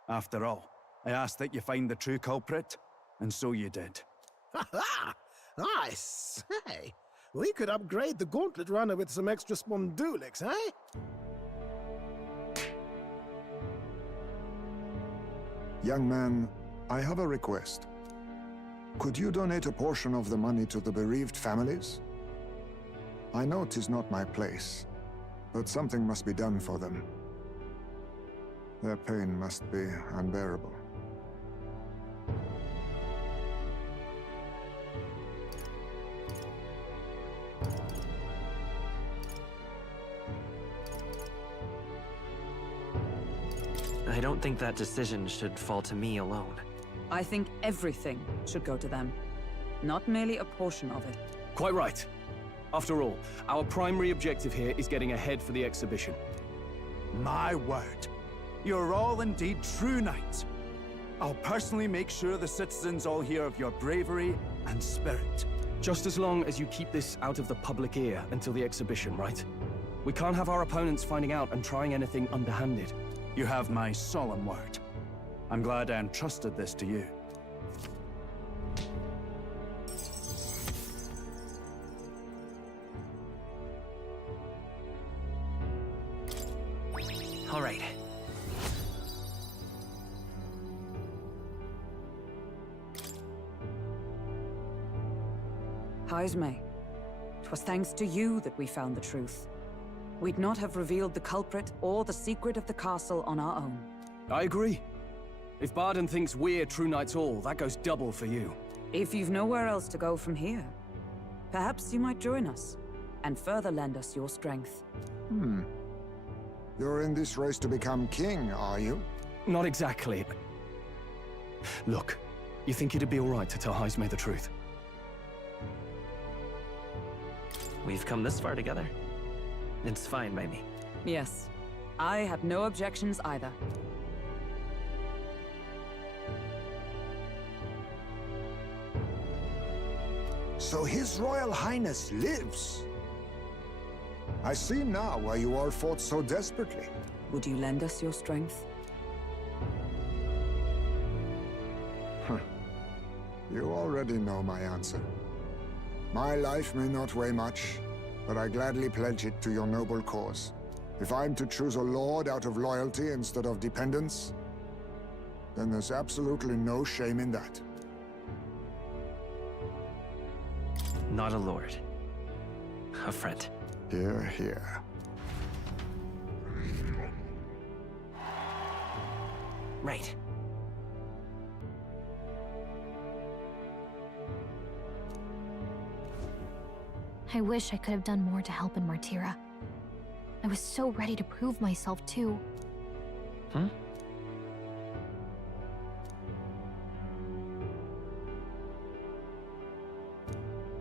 After all, I asked that you find the true culprit, and so you did. Ha! I say, we could upgrade the Gauntlet Runner with some extra Spondulics, eh? Young man, I have a request. Could you donate a portion of the money to the bereaved families? I know 'tis not my place, but something must be done for them. Their pain must be unbearable. I don't think that decision should fall to me alone. I think everything should go to them, not merely a portion of it. Quite right. After all, our primary objective here is getting ahead for the exhibition. My word. You're all indeed true knights. I'll personally make sure the citizens all hear of your bravery and spirit. Just as long as you keep this out of the public ear until the exhibition, right? We can't have our opponents finding out and trying anything underhanded. You have my solemn word. I'm glad I entrusted this to you. All right. Haisme, it was thanks to you that we found the truth. We'd not have revealed the culprit or the secret of the castle on our own. I agree. If Barden thinks we're True Knights all, that goes double for you. If you've nowhere else to go from here, perhaps you might join us and further lend us your strength. You're in this race to become king, are you? Not exactly. Look, you think it'd be all right to tell Haisme the truth? We've come this far together. It's fine by me. Yes, I have no objections either. So His Royal Highness lives. I see now why you all fought so desperately. Would you lend us your strength? You already know my answer. My life may not weigh much, but I gladly pledge it to your noble cause. If I'm to choose a lord out of loyalty instead of dependence, then there's absolutely no shame in that. Not a lord. A friend. Hear, hear. Right. I wish I could have done more to help in Martira. I was so ready to prove myself, too.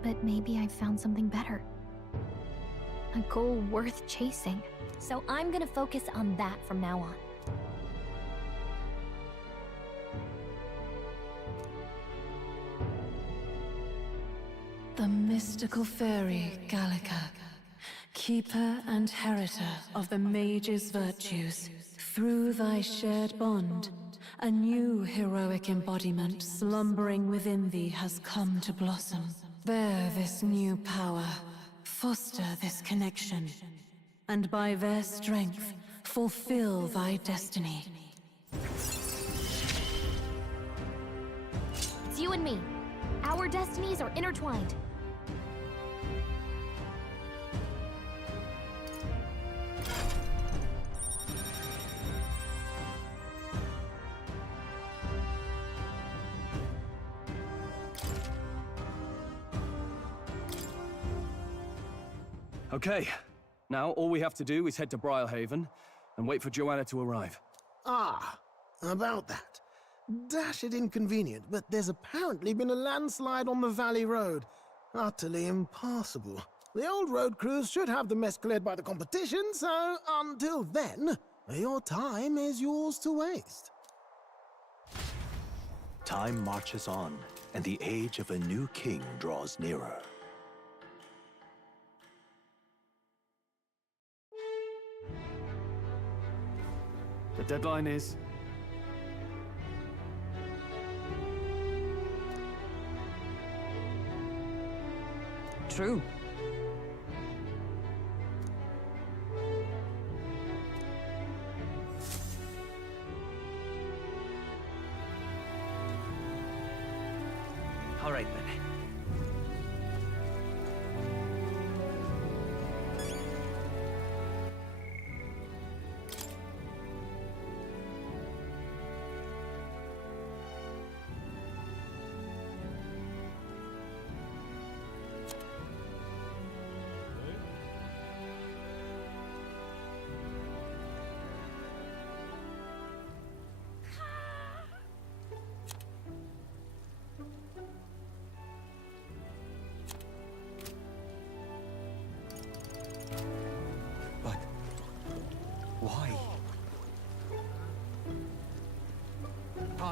But maybe I found something better. A goal worth chasing. So I'm gonna focus on that from now on. The mystical fairy, Gallica, keeper and heritor of the mage's virtues. Through thy shared bond, a new heroic embodiment slumbering within thee has come to blossom. Bear this new power, foster this connection, and by their strength, fulfill thy destiny. It's you and me. Our destinies are intertwined. Okay. Now, all we have to do is head to Briarhaven and wait for Joanna to arrive. Ah, about that. Dash it inconvenient, but there's apparently been a landslide on the Valley Road. Utterly impassable. The old road crews should have the mess cleared by the competition, so until then, your time is yours to waste. Time marches on, and the age of a new king draws nearer. The deadline is... True. All right, then.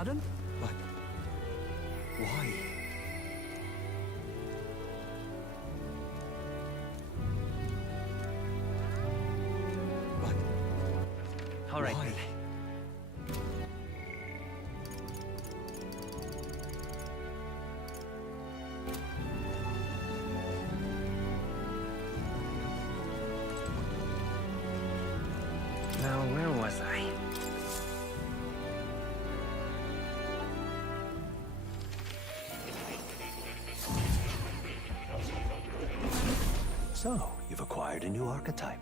Pardon? But... why? All right. Why? Now, where was I? So, you've acquired a new archetype.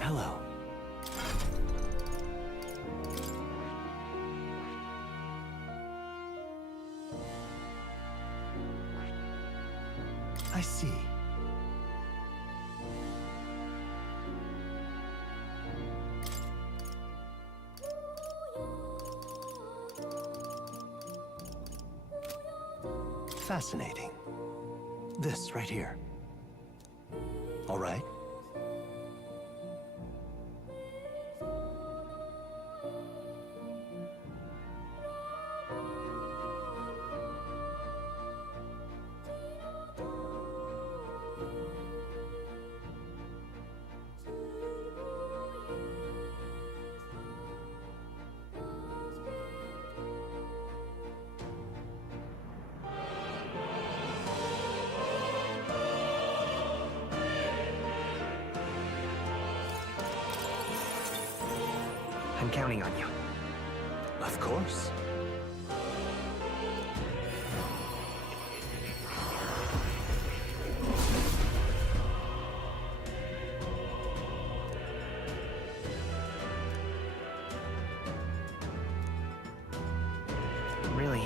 Hello. I see. Fascinating. This right here. All right. I'm counting on you. Of course. Really?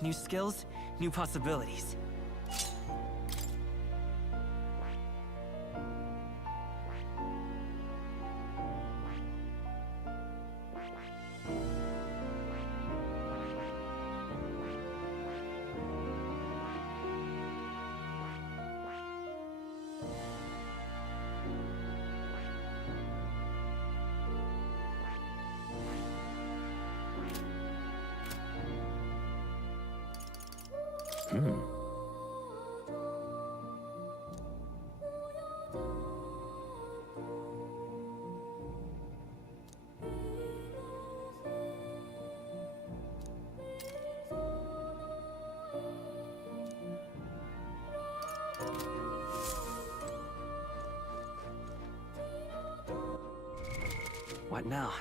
New skills, new possibilities. What now?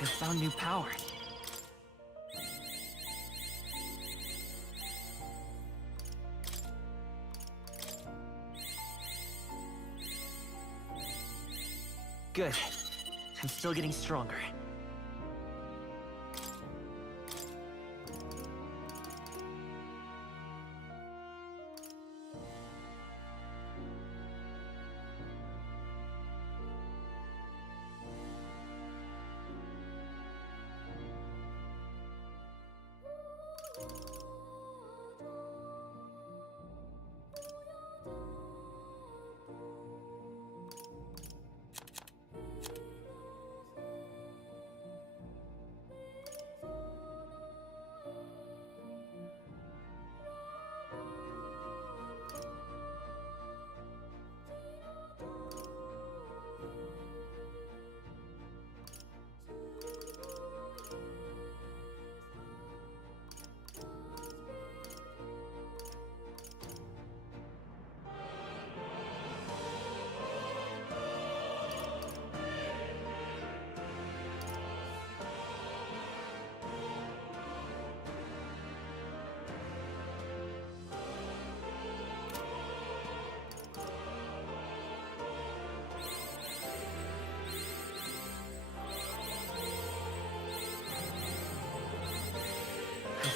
I found new power. Good. I'm still getting stronger.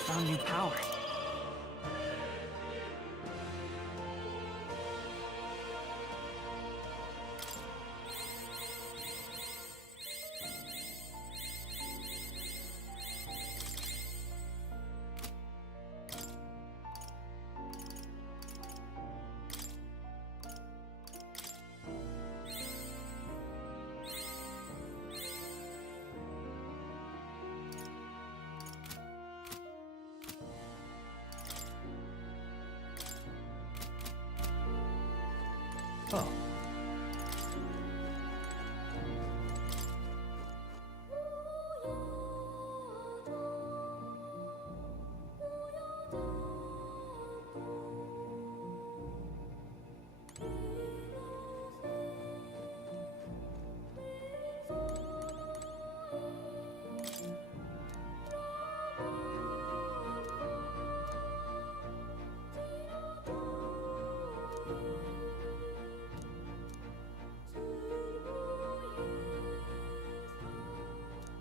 found new power. Oh.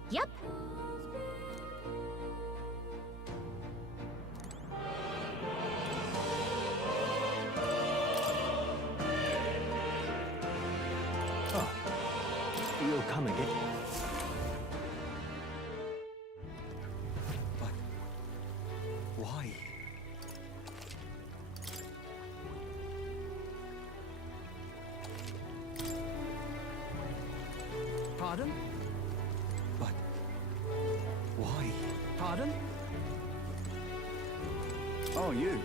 Yep. Oh. You'll come again. But why? Pardon? But why? Pardon? Oh, you.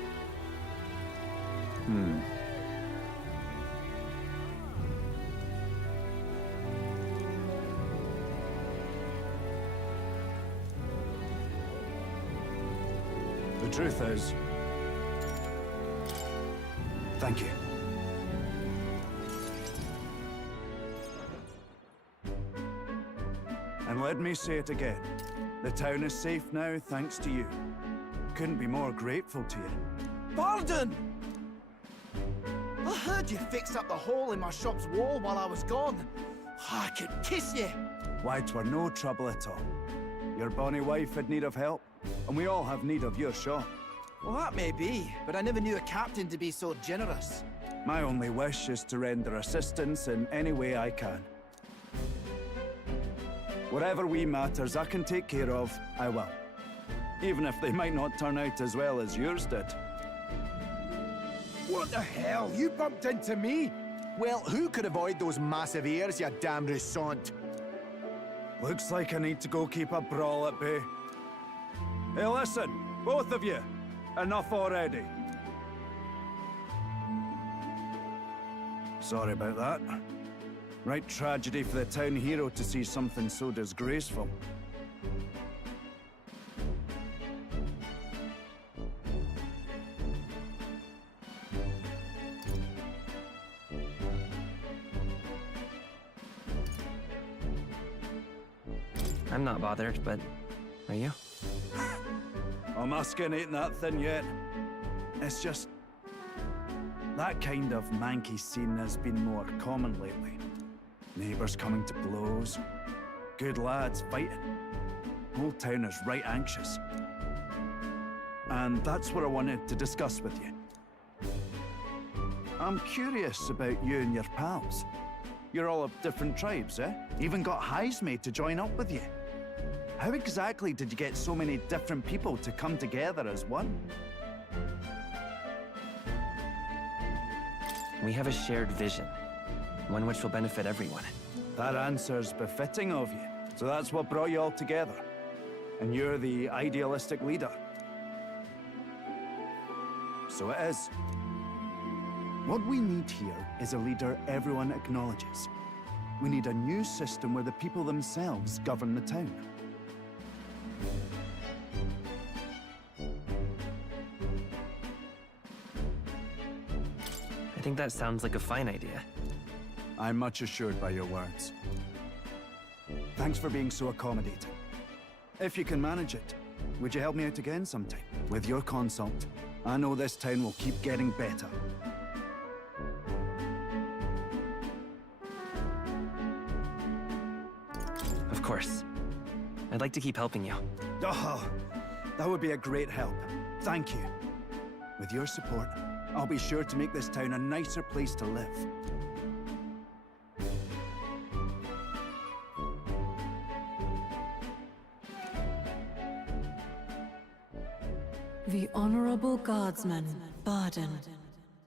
The truth is... Thank you. And let me say it again. The town is safe now, thanks to you. Couldn't be more grateful to you. Pardon! I heard you fixed up the hole in my shop's wall while I was gone. I could kiss you. Why, 'twere no trouble at all. Your bonny wife had need of help, and we all have need of your shop. Well, that may be, but I never knew a captain to be so generous. My only wish is to render assistance in any way I can. Whatever wee matters I can take care of, I will. Even if they might not turn out as well as yours did. What the hell? You bumped into me? Well, who could avoid those massive ears, you damn russant? Looks like I need to go keep a brawl at bay. Hey, listen, both of you. Enough already. Sorry about that. Right tragedy for the town hero to see something so disgraceful. I'm not bothered, but are you? I'm asking ain't that thin yet. It's just... that kind of manky scene has been more common lately. Neighbours coming to blows. Good lads fighting. Whole town is right anxious. And that's what I wanted to discuss with you. I'm curious about you and your pals. You're all of different tribes, eh? Even got Heisme to join up with you. How exactly did you get so many different people to come together as one? We have a shared vision, one which will benefit everyone. That answer's befitting of you. So that's what brought you all together. And you're the idealistic leader. So it is. What we need here is a leader everyone acknowledges. We need a new system where the people themselves govern the town. I think that sounds like a fine idea. I'm much assured by your words. Thanks for being so accommodating. If you can manage it, would you help me out again sometime? With your consult, I know this town will keep getting better. Of course. I'd like to keep helping you. Oh, That would be a great help. Thank you. With your support, I'll be sure to make this town a nicer place to live. The Honorable Guardsman, Barden.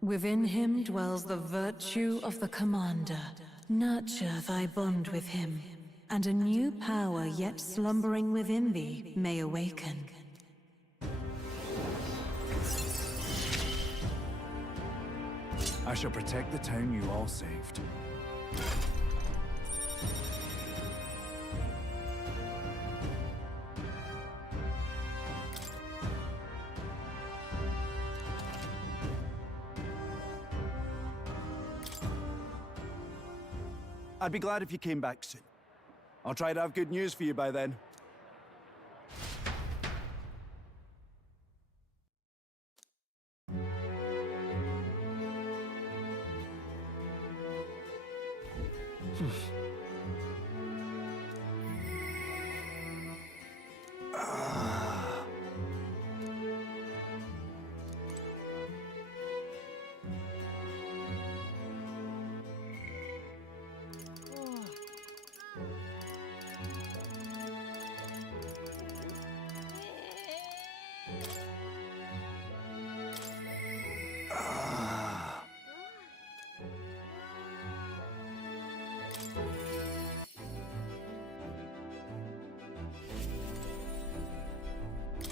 Within him dwells the virtue of the Commander. Nurture thy bond with him, and a new power yet slumbering within thee may awaken. I shall protect the town you all saved. I'd be glad if you came back soon. I'll try to have good news for you by then.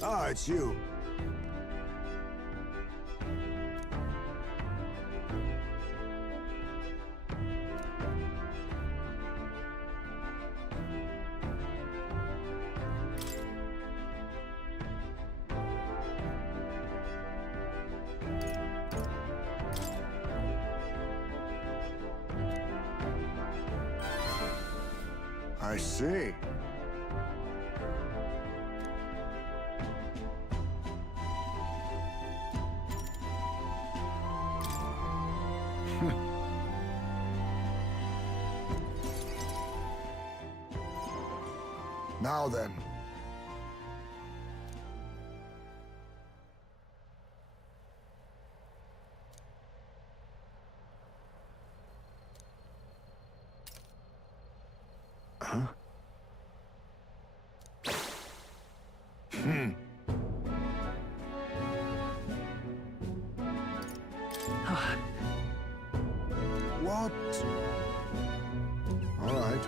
Ah, it's you. I see. Now then. Huh? What? All right.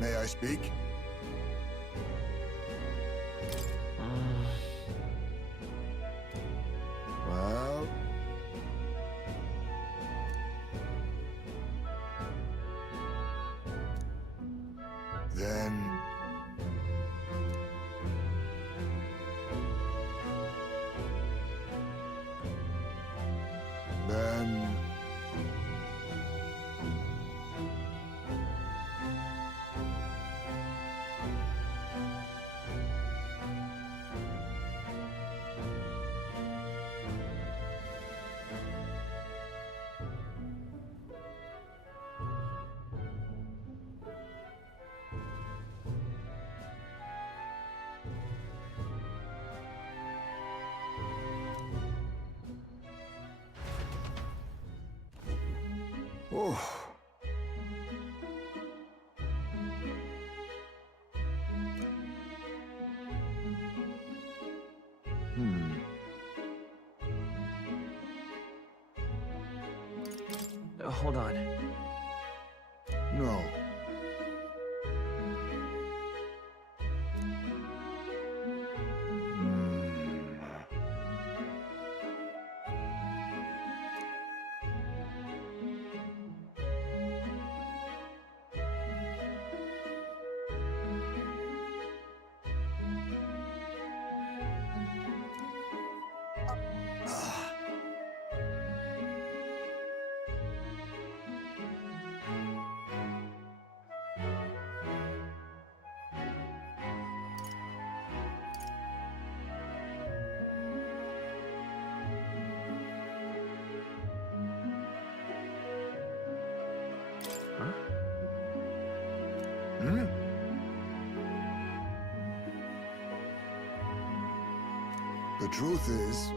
May I speak? Well... Then... Oh. Hold on. No. Hmm? The truth is,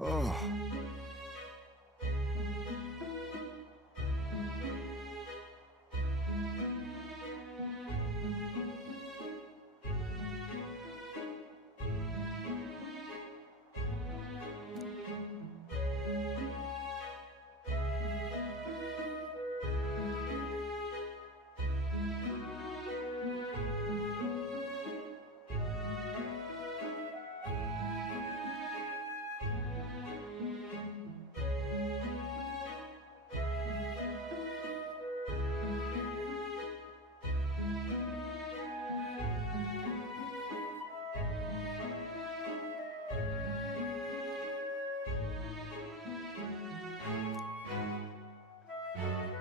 oh.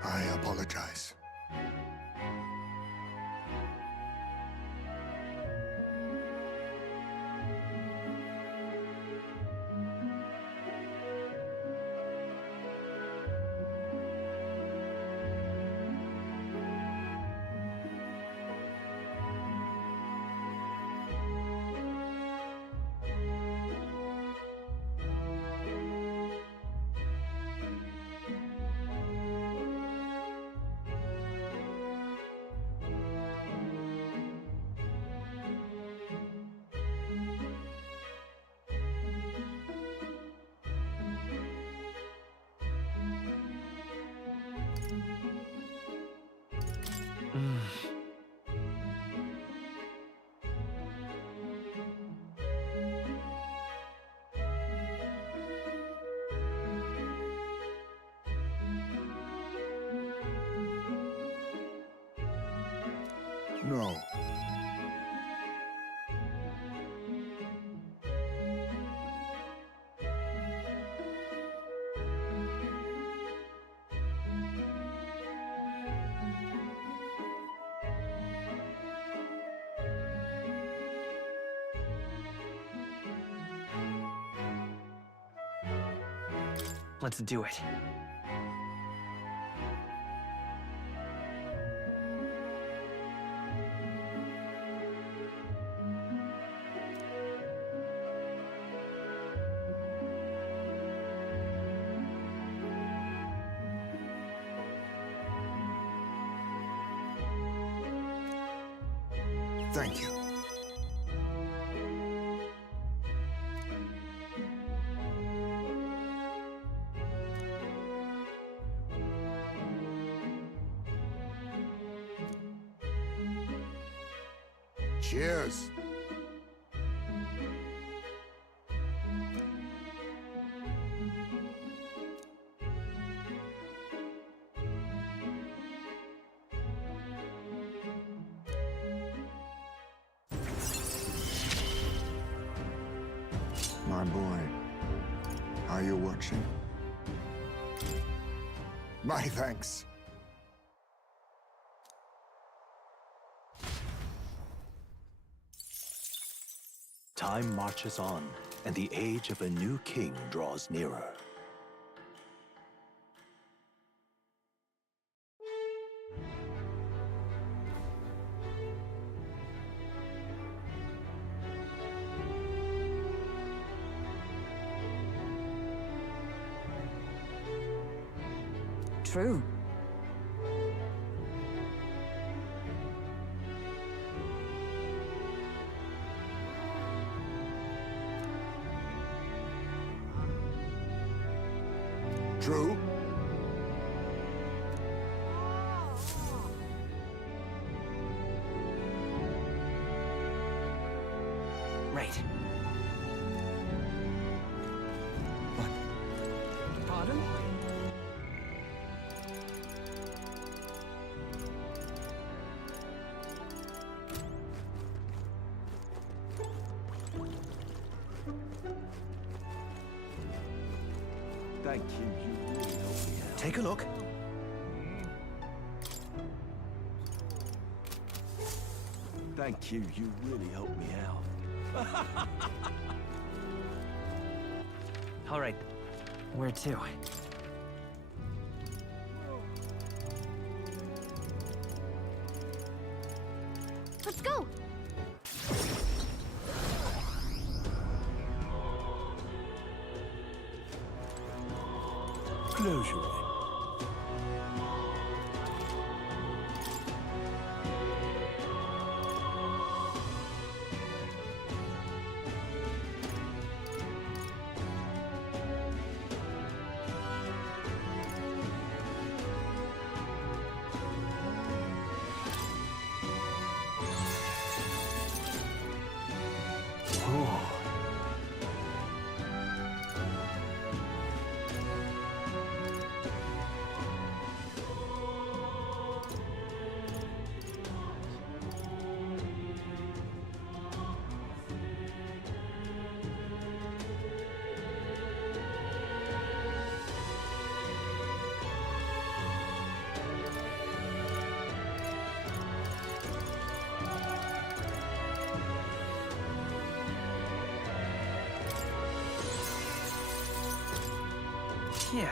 I apologize. No. Let's do it. Thank you. Cheers. My boy, are you watching? My thanks. Time marches on, and the age of a new king draws nearer. True. True? Right. Pardon? Thank you. You really helped me out. Take a look. Thank you. You really helped me out. All right. Where to? Let's go! Close your eyes. Yeah.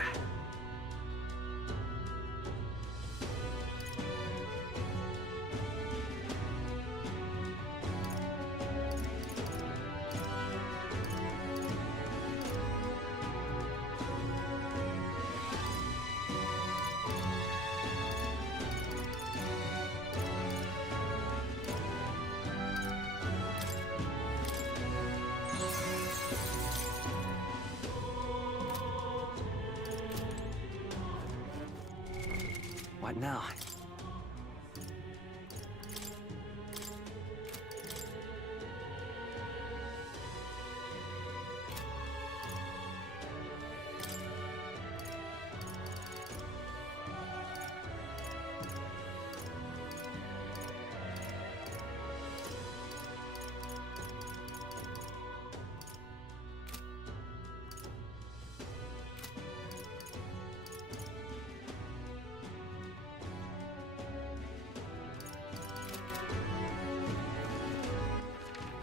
What now?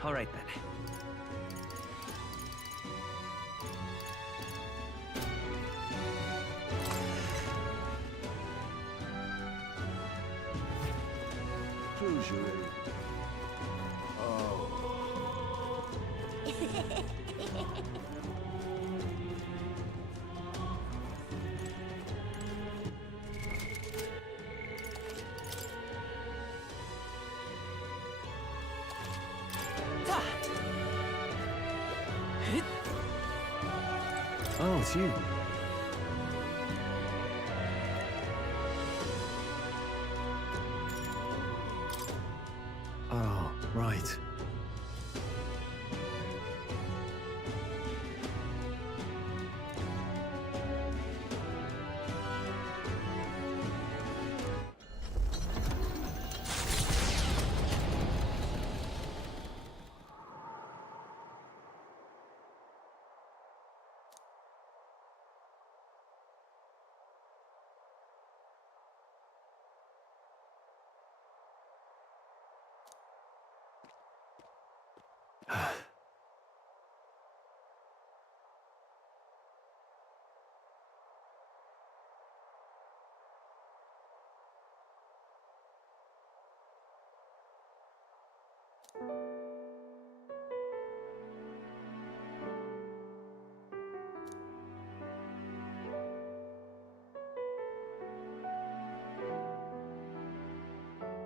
All right then. Close your eyes. Oh. Oh, it's you. Oh, right.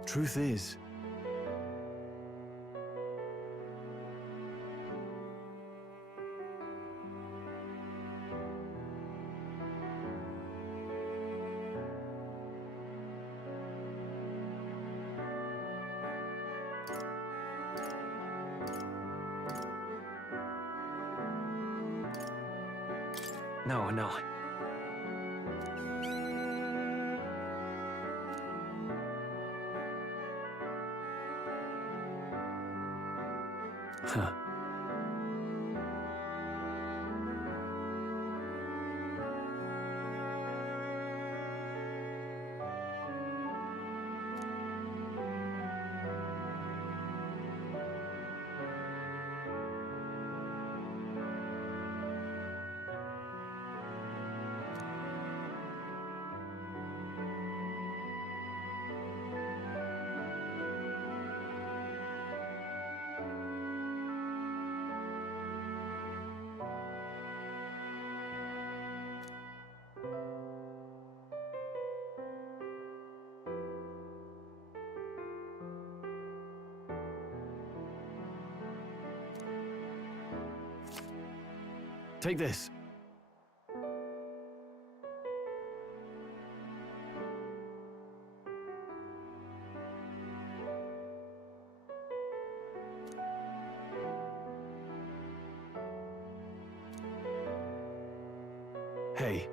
Truth is, No, no. huh. Take this. Hey.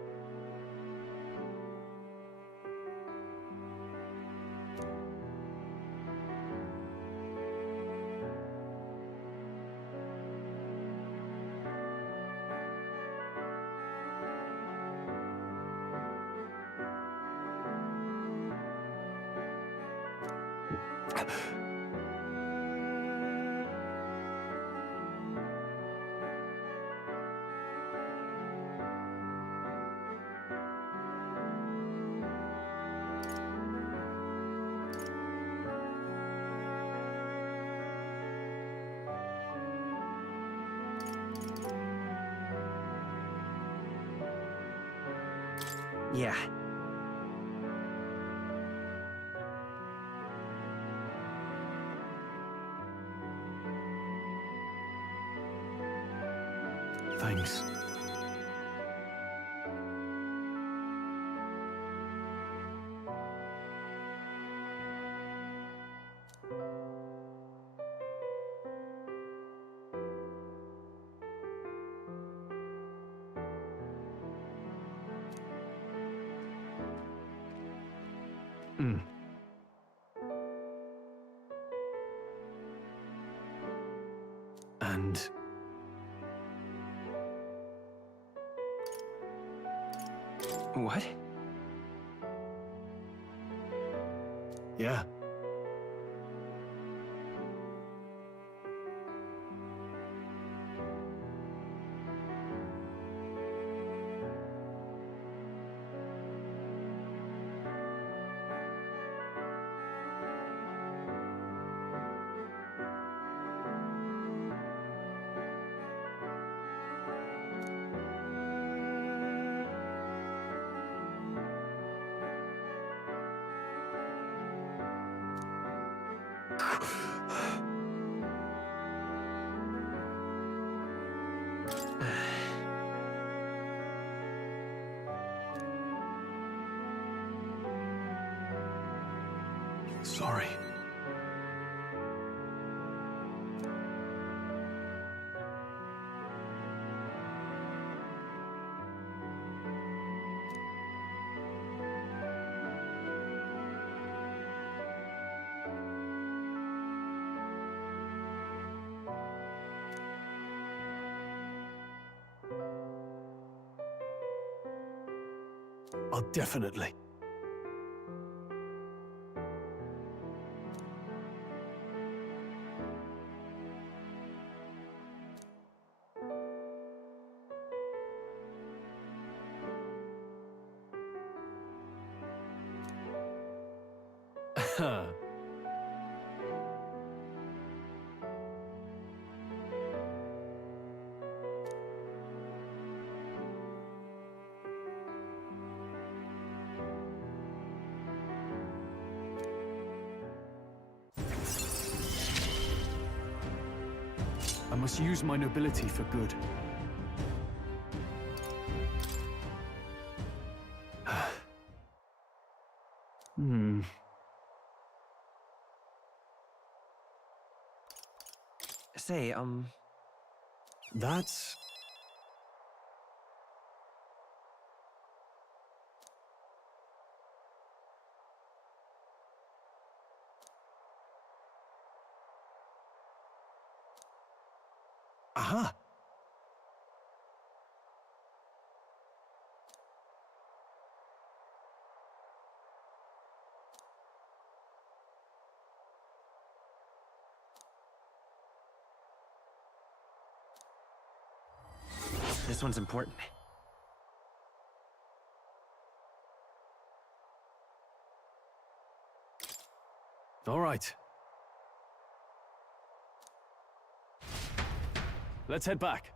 Yeah. Thanks. Mm. And... What? Yeah. Sorry. I'll definitely. I must use my nobility for good. Hmm. Say, That's... Aha! this one's important. All right. Let's head back.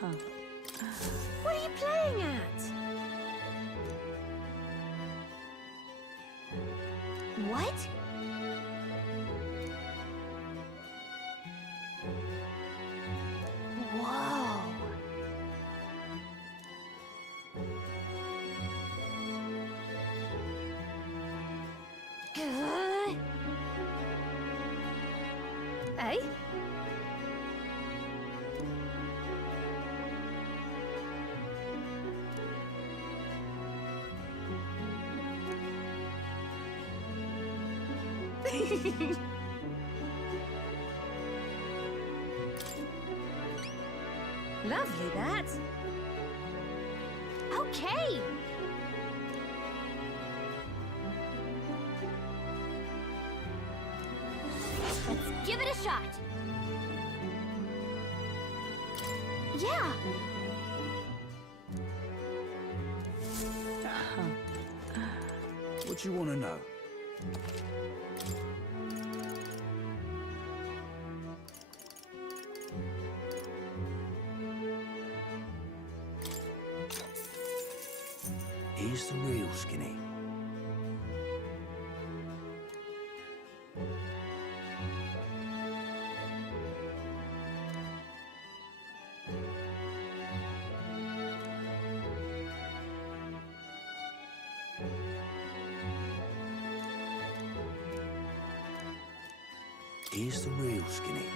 What are you playing at? What? Whoa. Hey? Lovely, that. Okay. Let's give it a shot. Yeah. What you want to know? He's the real Skinny. He's the real Skinny.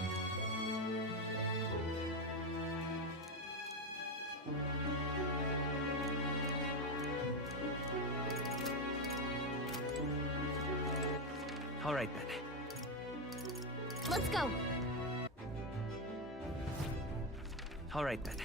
All right, then. Let's go. All right, then.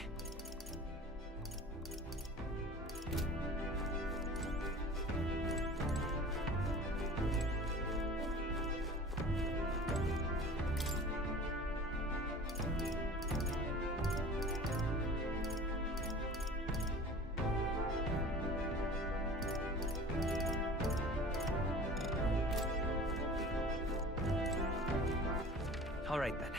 All right, then.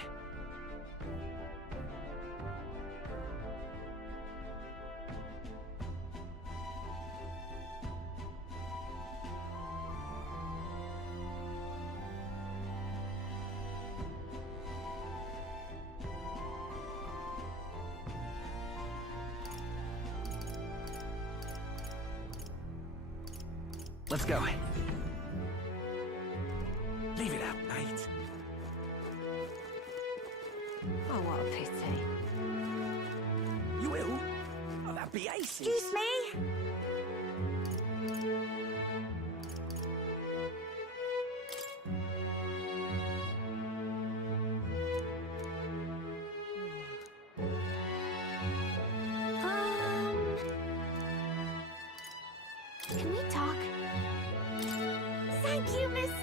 Let's go. Leave it out, mate. Oh, what a pity. You will? Oh, that'd be aces. Excuse me? Can we talk? Thank you, mister.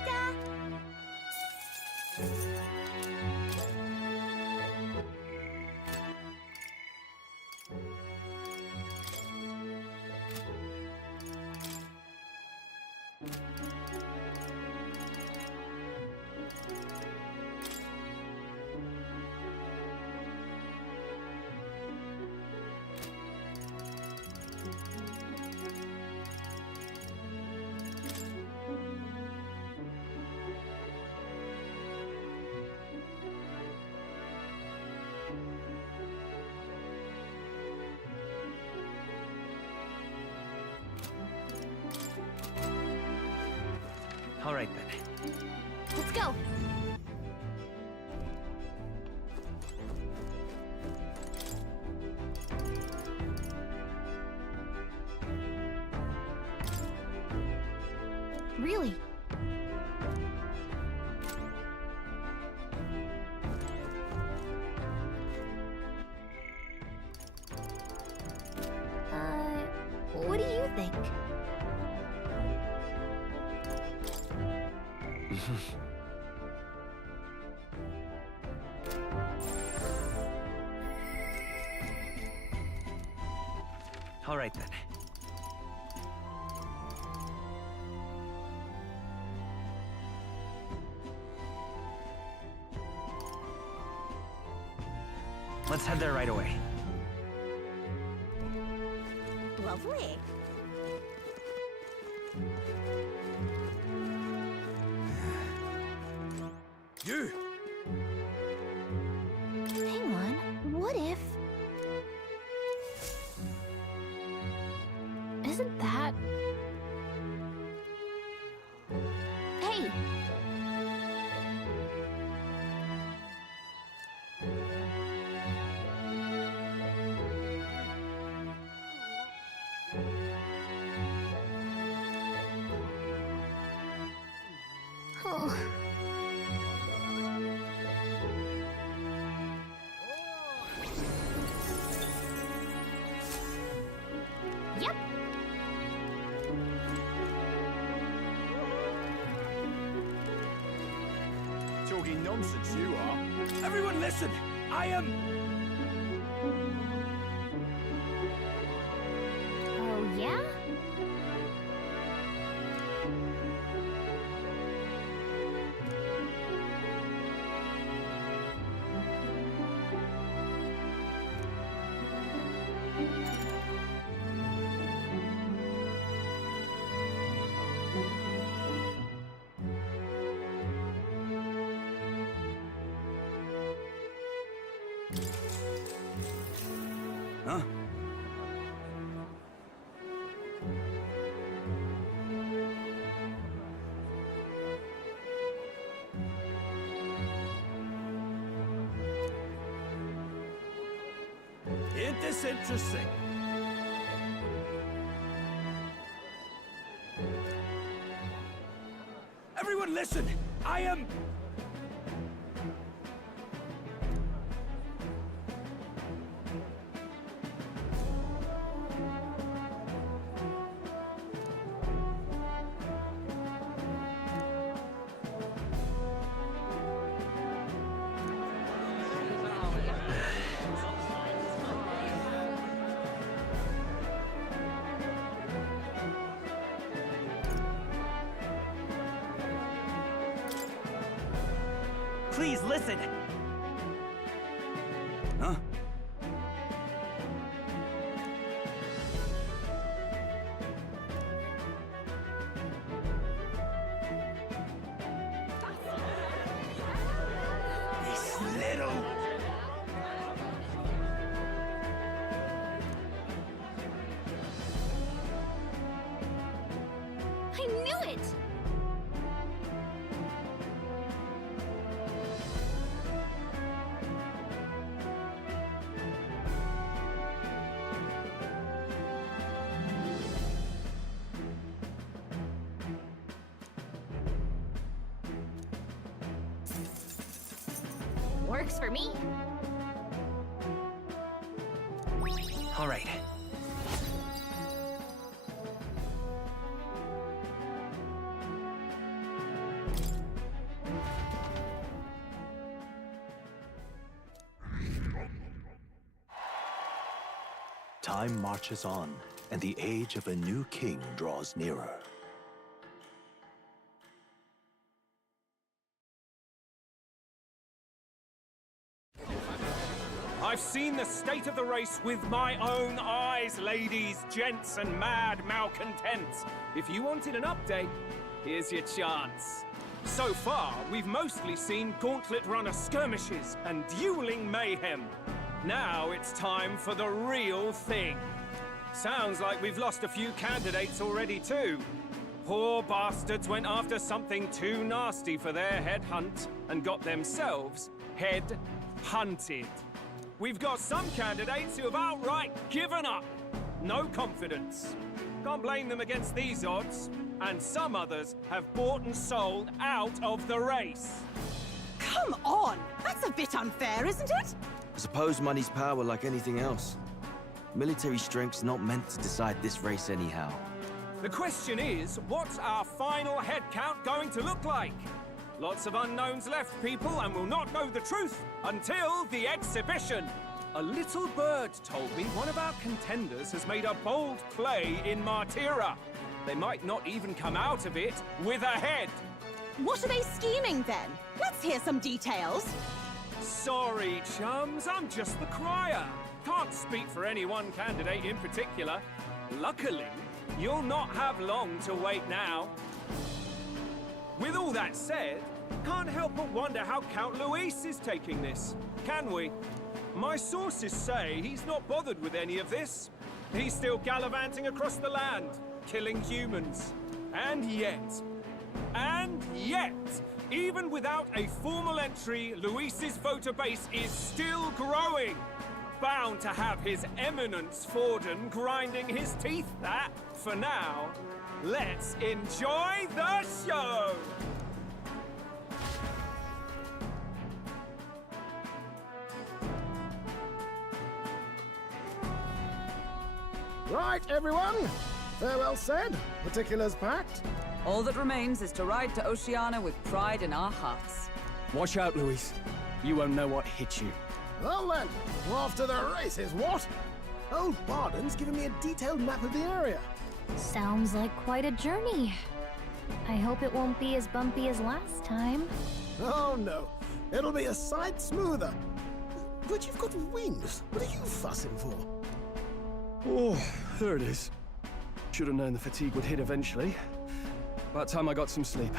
All right, then. Let's go. Really? What do you think? All right, then. Let's head there right away. Lovely. You! Hang on, what if... Isn't that... Hey! Oh. Yep. Talking nonsense, you are. Everyone listen! I am... Oh, yeah? Huh? Ain't this interesting? Everyone listen! I am... Please listen! Huh? This little... I knew it! Works for me. All right. Time marches on, and the age of a new king draws nearer. I've seen the state of the race with my own eyes, ladies, gents, and mad malcontents. If you wanted an update, here's your chance. So far, we've mostly seen gauntlet runner skirmishes and dueling mayhem. Now it's time for the real thing. Sounds like we've lost a few candidates already too. Poor bastards went after something too nasty for their head hunt and got themselves head hunted. We've got some candidates who have outright given up. No confidence. Can't blame them against these odds. And some others have bought and sold out of the race. Come on! That's a bit unfair, isn't it? I suppose money's power like anything else. Military strength's not meant to decide this race anyhow. The question is, what's our final head count going to look like? Lots of unknowns left, people, and we'll not know the truth until the exhibition. A little bird told me one of our contenders has made a bold play in Martira. They might not even come out of it with a head. What are they scheming then? Let's hear some details. Sorry, chums, I'm just the crier. Can't speak for any one candidate in particular. Luckily, you'll not have long to wait now. With all that said, can't help but wonder how Count Luis is taking this, can we? My sources say he's not bothered with any of this. He's still gallivanting across the land, killing humans. And yet, even without a formal entry, Luis's voter base is still growing. Bound to have His Eminence Forden grinding his teeth. That, for now, let's enjoy the show! Right, everyone. Farewell said, particulars packed. All that remains is to ride to Oceania with pride in our hearts. Watch out, Luis. You won't know what hit you. Well then, off to the races, what? Old Barden's given me a detailed map of the area. Sounds like quite a journey. I hope it won't be as bumpy as last time. Oh no, it'll be a sight smoother. But you've got wings. What are you fussing for? Oh, there it is. Should have known the fatigue would hit eventually. About time I got some sleep.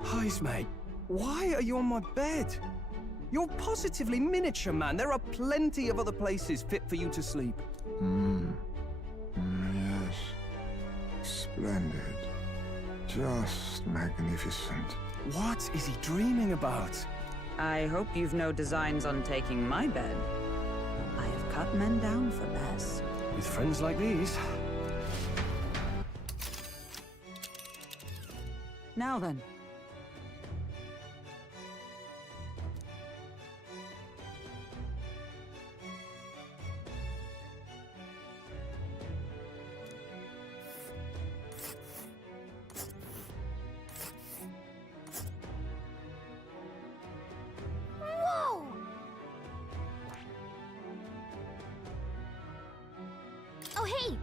Heismay, why are you on my bed? You're positively miniature, man. There are plenty of other places fit for you to sleep. Yes. Splendid. Just magnificent. What is he dreaming about? I hope you've no designs on taking my bed. I have cut men down for less. With friends like these. Now then. Whoa! Oh, hey!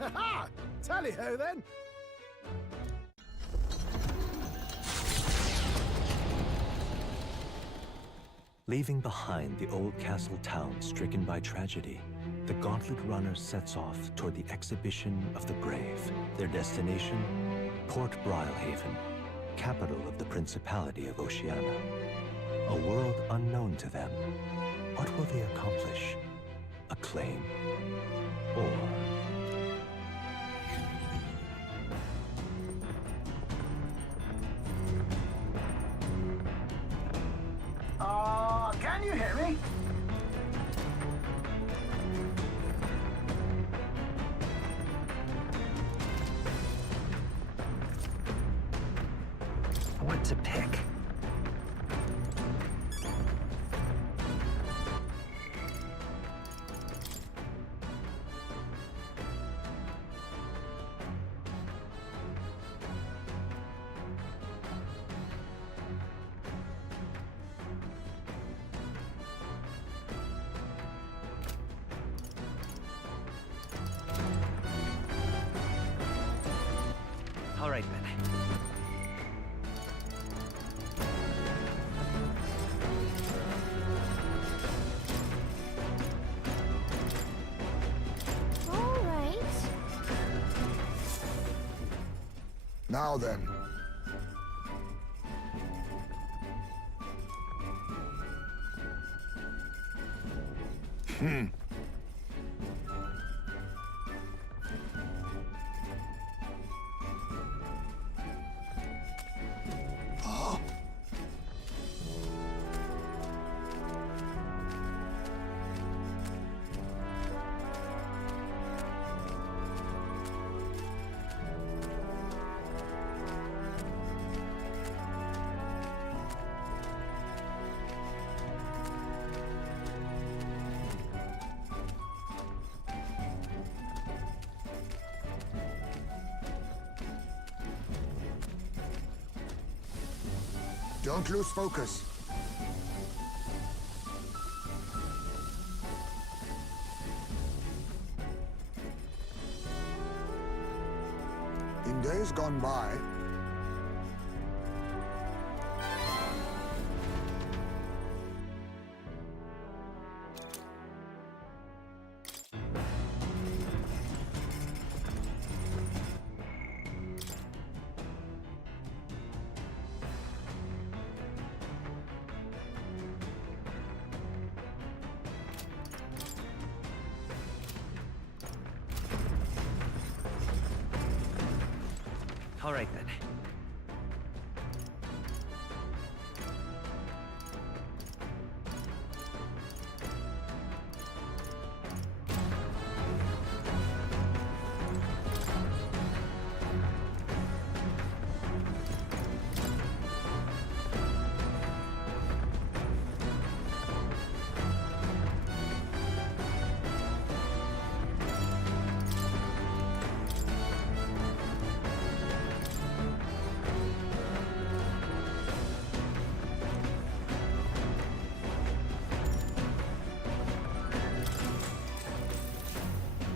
Ha-ha! Tally-ho then! Leaving behind the old castle town stricken by tragedy, the Gauntlet Runner sets off toward the Exhibition of the Brave. Their destination, Port Brialhaven, capital of the Principality of Oceania. A world unknown to them. What will they accomplish? Acclaim? Or... Can you hear me? What to pick? All right, then. All right. Now then. Don't lose focus. In days gone by, All right then.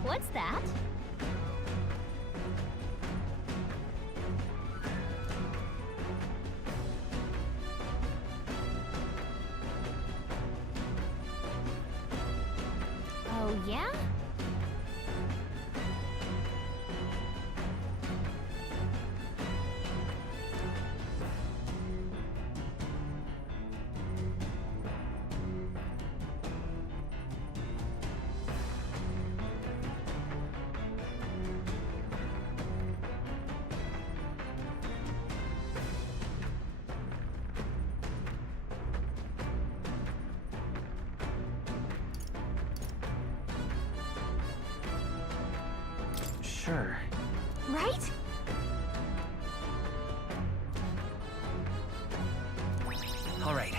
What's that? Oh, yeah? Sure. Right? All right.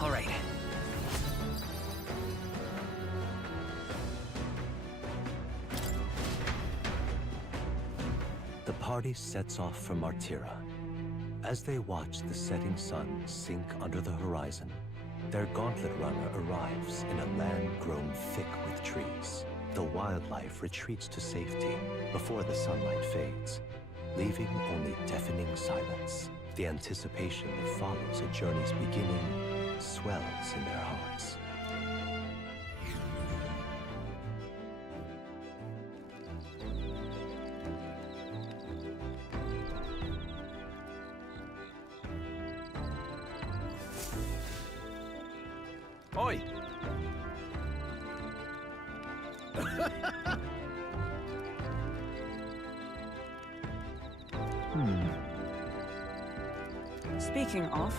All right. The party sets off for Martira. As they watch the setting sun sink under the horizon, their gauntlet runner arrives in a land grown thick with trees. The wildlife retreats to safety before the sunlight fades, leaving only deafening silence. The anticipation that follows a journey's beginning swells in their hearts. Oi! Speaking of,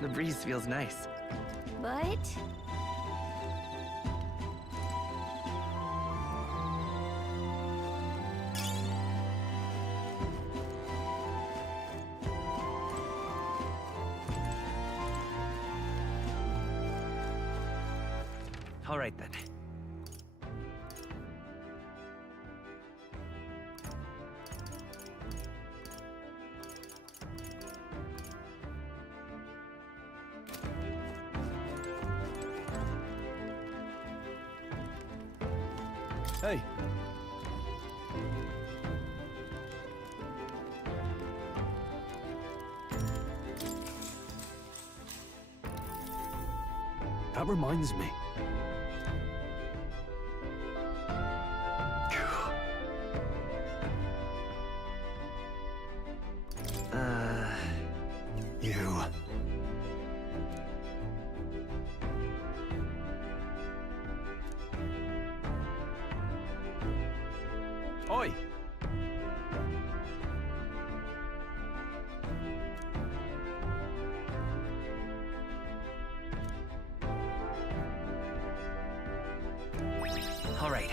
The breeze feels nice. But... All right then. Hey. That reminds me. You. Oi! All right.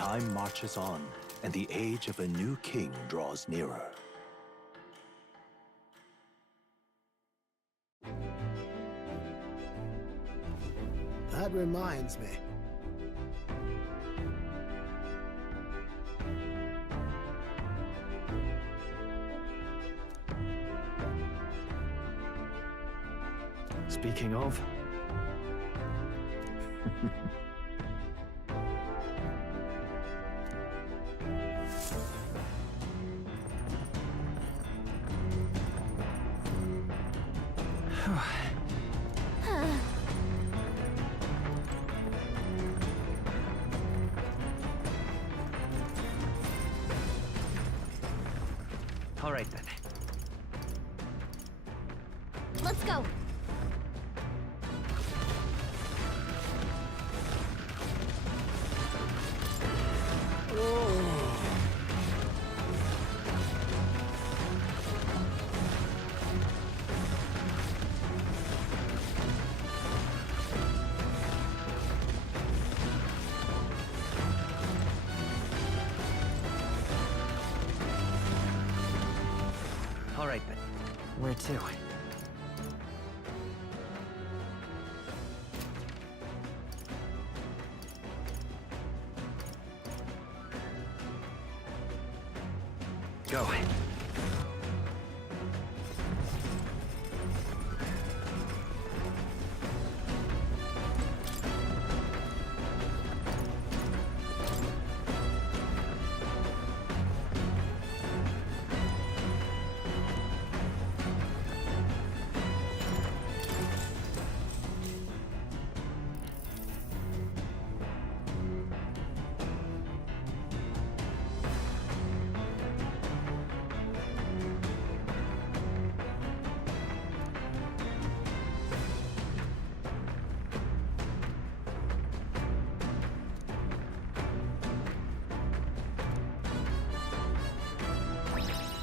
Time marches on, and the age of a new king draws nearer. That reminds me. Speaking of... All right, then. Let's go. All right, then. Where to? Go.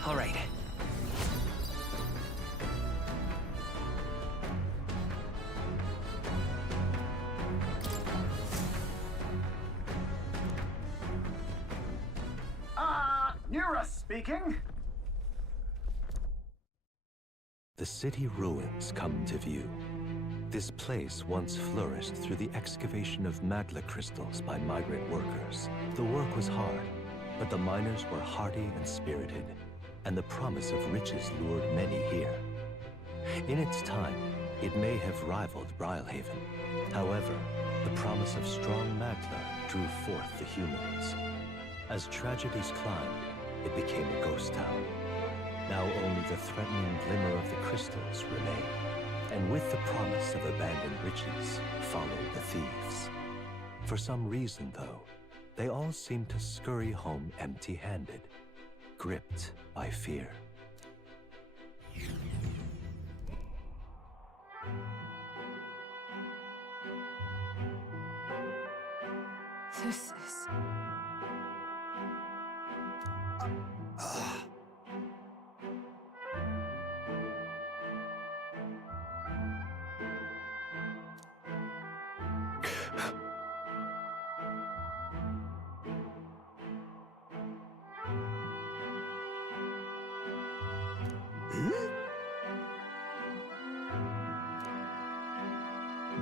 All right. Nura speaking. The city ruins come to view. This place once flourished through the excavation of magla crystals by migrant workers. The work was hard, but the miners were hardy and spirited, and the promise of riches lured many here. In its time, it may have rivaled Brilhaven. However, the promise of strong magla drew forth the humans. As tragedies climbed, it became a ghost town. Now only the threatening glimmer of the crystals remain. And with the promise of abandoned riches followed the thieves. For some reason, though, they all seem to scurry home empty-handed, gripped by fear. This is...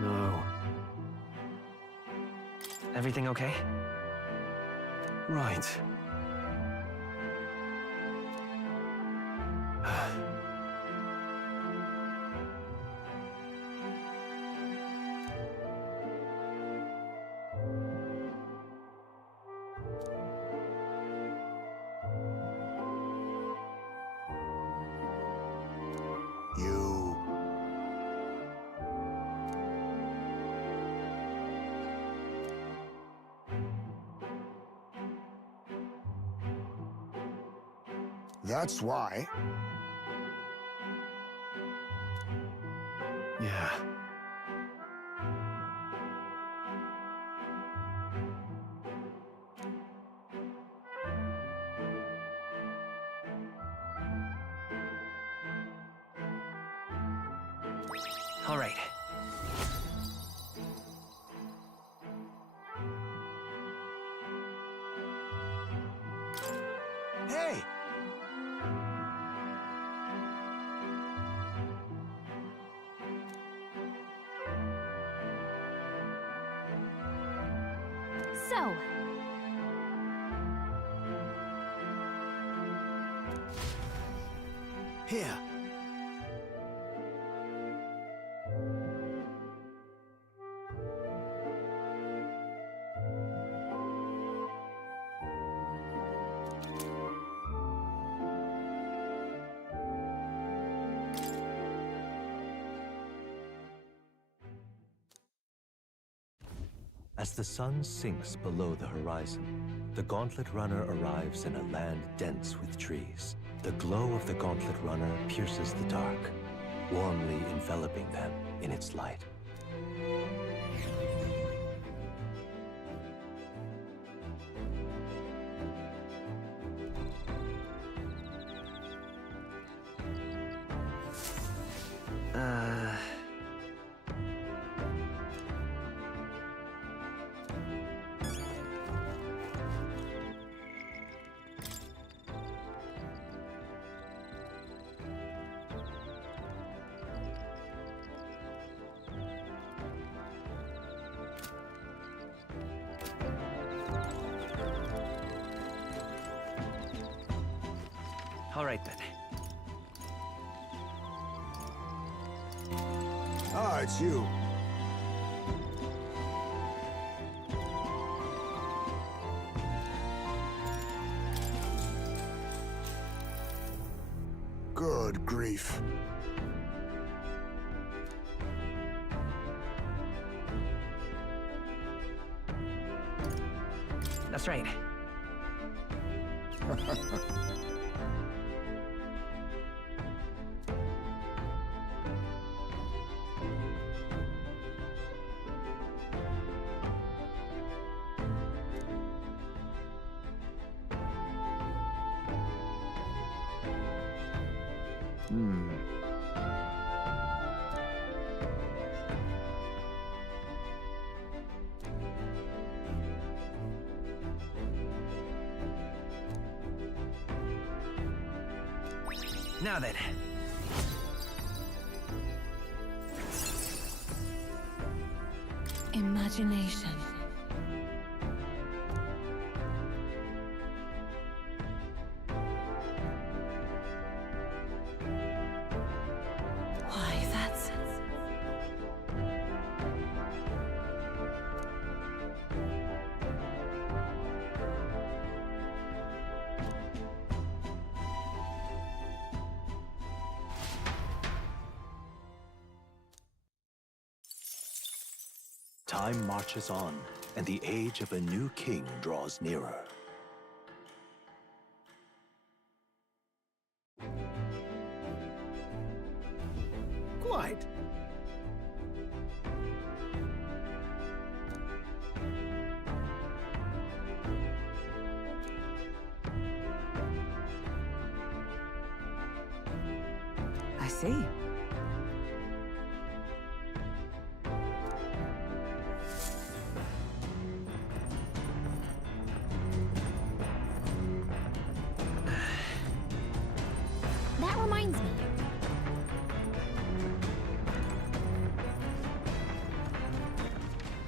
No. Everything okay? Right. You... That's why. Yeah. All right. So, Here. As the sun sinks below the horizon, the Gauntlet Runner arrives in a land dense with trees. The glow of the Gauntlet Runner pierces the dark, warmly enveloping them in its light. All right, then. Ah, it's you. Good grief. That's right. Now then. Imagination. Why, that's... Time marches on, and the age of a new king draws nearer. Quite. I see. that reminds me.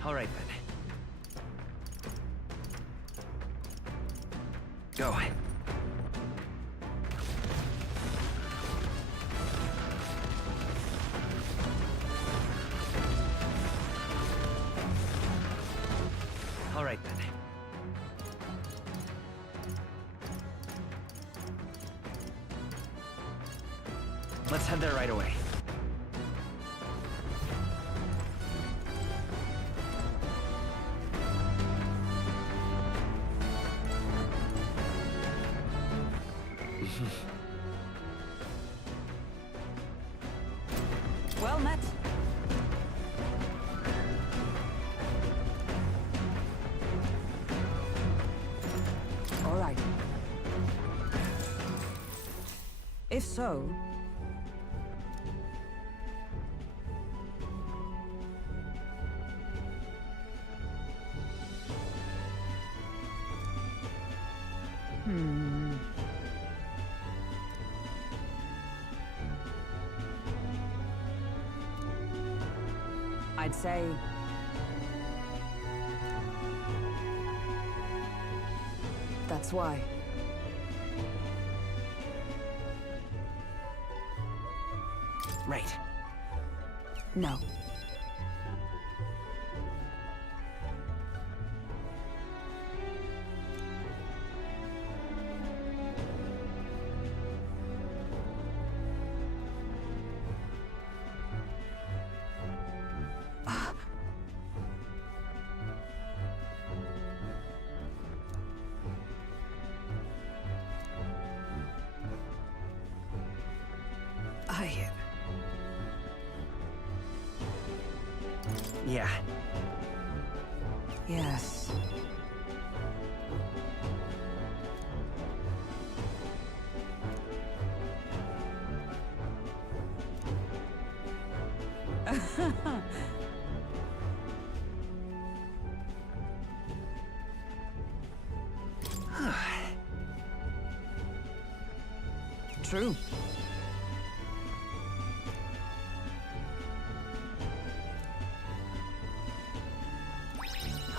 All right, then. Go. All right, then. Let's head there right away. Well met. All right. If so, I'd say That's why. Right. No. Yeah. Yes. True.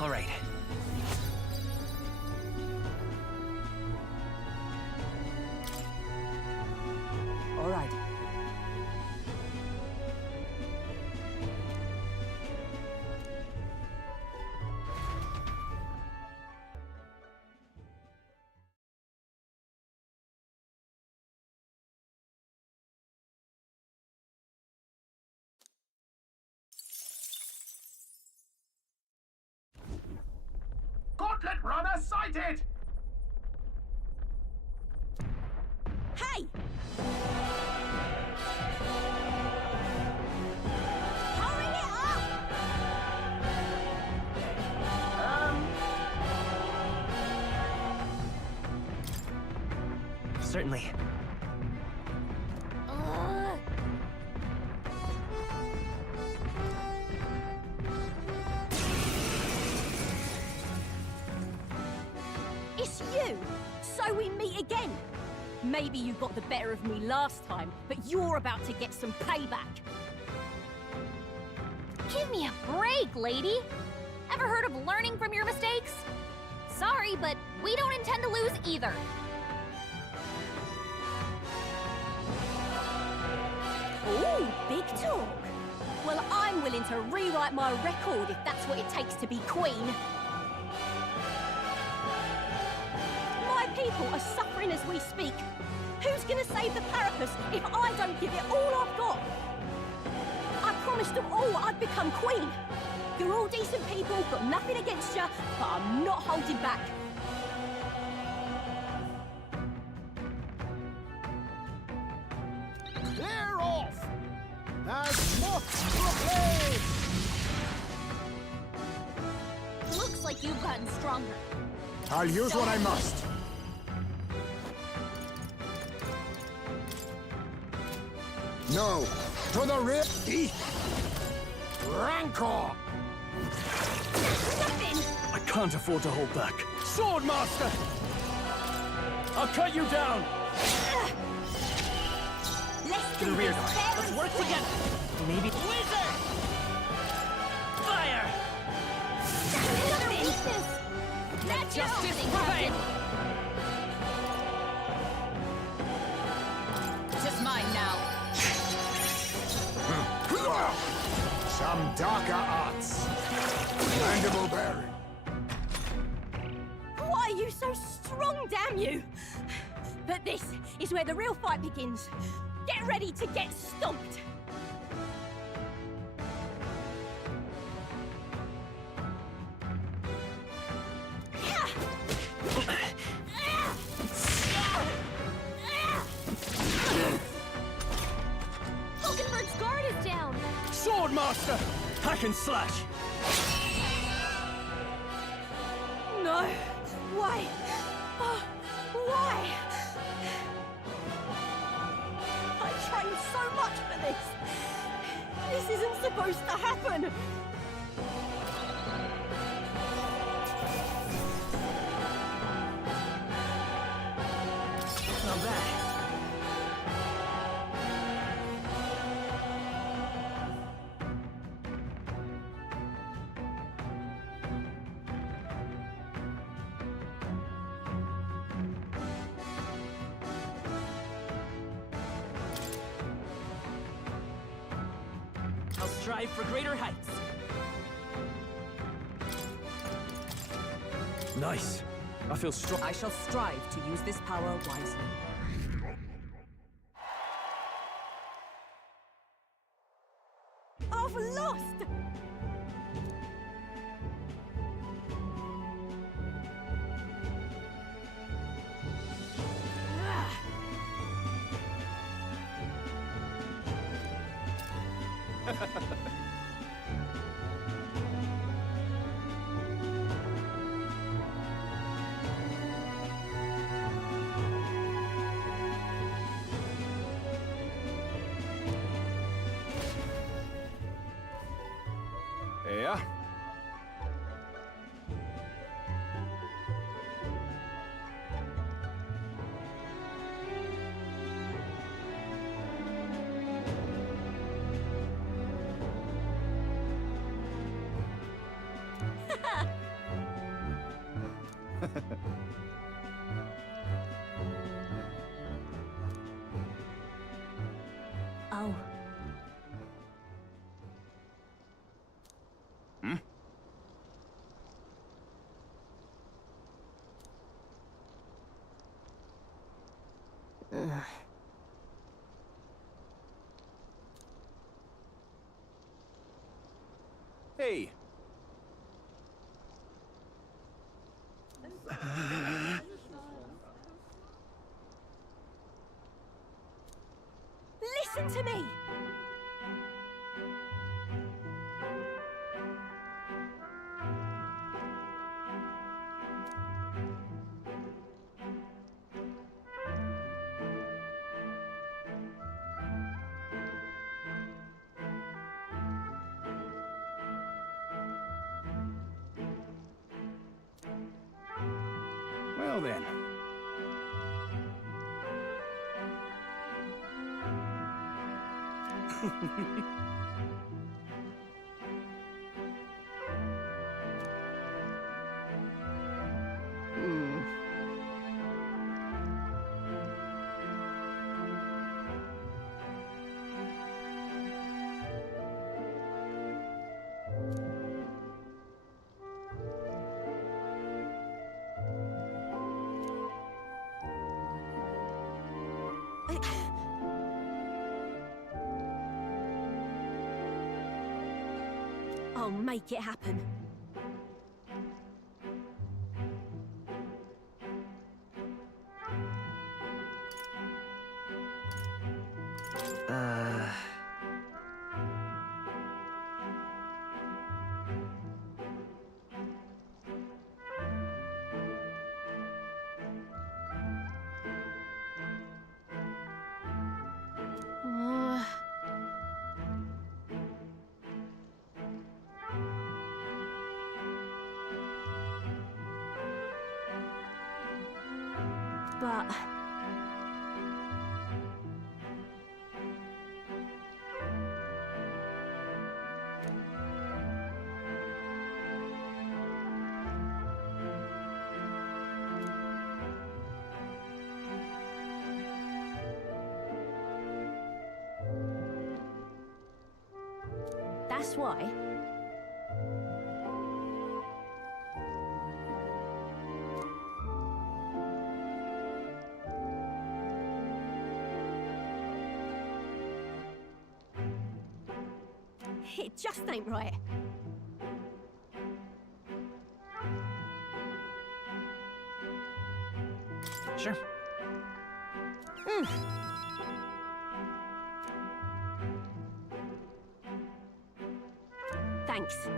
All right. All right. Gauntlet runner sighted! Hey! Hurry it up! Certainly. It's you! So we meet again! Maybe you got the better of me last time, but you're about to get some payback. Give me a break, lady! Ever heard of learning from your mistakes? Sorry, but we don't intend to lose either. Ooh, big talk! Well, I'm willing to rewrite my record if that's what it takes to be queen. My people are suffering as we speak. Who's gonna save the Parapus if I don't give it all I've got? I promised them all I'd become queen. You're all decent people, got nothing against you, but I'm not holding back. Clear off! As moth proclaimed! Looks like you've gotten stronger. I'll use what I must. No, to the rear. Rancor! Nothing! I can't afford to hold back. Swordmaster! I'll cut you down! Let's To do the rear this guard. fair Let's and work square. together. Maybe. Wizard! Fire! Nothing! Let Justice prevail! Just mine now. Some darker arts. Mandible bearing. Why are you so strong, damn you? But this is where the real fight begins. Get ready to get stomped. Hulkenberg's guard is down. Swordmaster! Hack and slash! No. Why? Oh, why? I trained so much for this. This isn't supposed to happen. Not bad. I'll strive for greater heights. Nice. I feel strong. I shall strive to use this power wisely. I've lost! Yeah. Oh. Hey. Listen to me! Well then. I'll make it happen. But... That's why. It just ain't right. Sure. Thanks.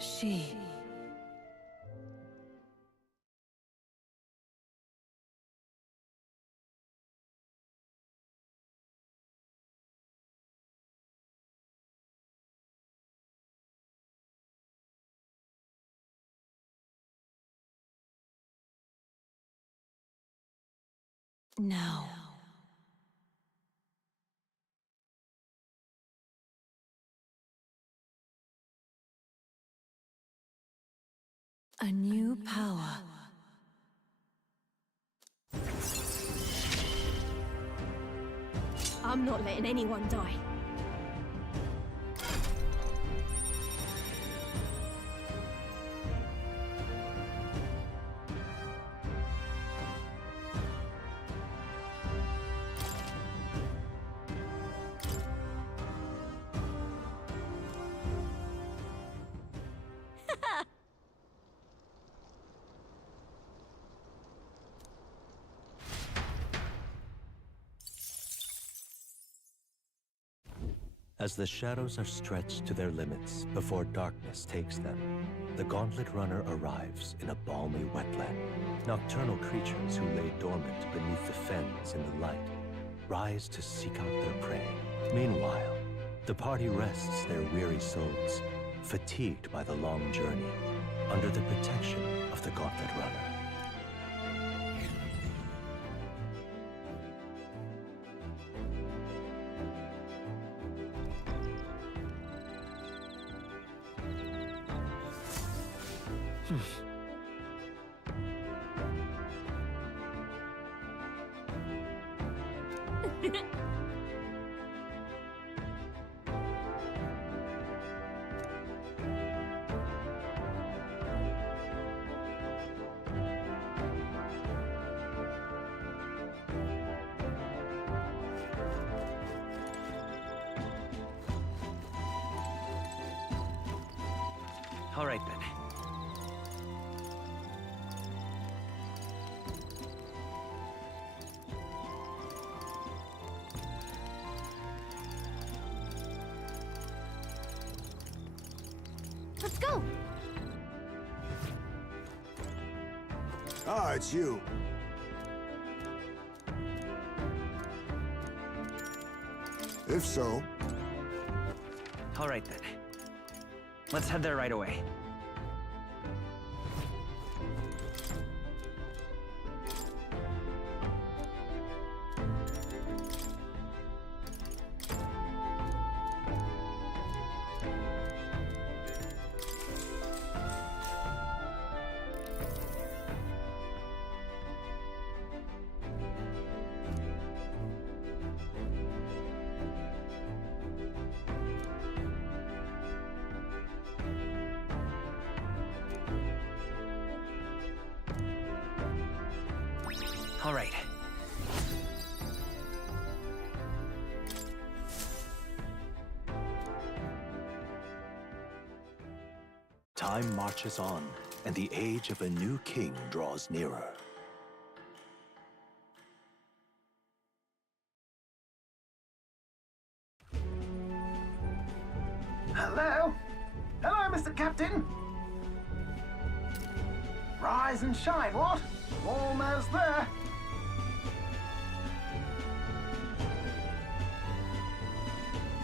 She Now. A new power. I'm not letting anyone die. As the shadows are stretched to their limits before darkness takes them, the Gauntlet Runner arrives in a balmy wetland. Nocturnal creatures who lay dormant beneath the fens in the light rise to seek out their prey. Meanwhile, the party rests their weary souls, fatigued by the long journey, under the protection of the Gauntlet Runner. All right, then. Let's go! Ah, it's you. If so... All right, then. Let's head there right away. All right. Time marches on, and the age of a new king draws nearer. Hello? Hello, Mr. Captain? Rise and shine, what? Almost there.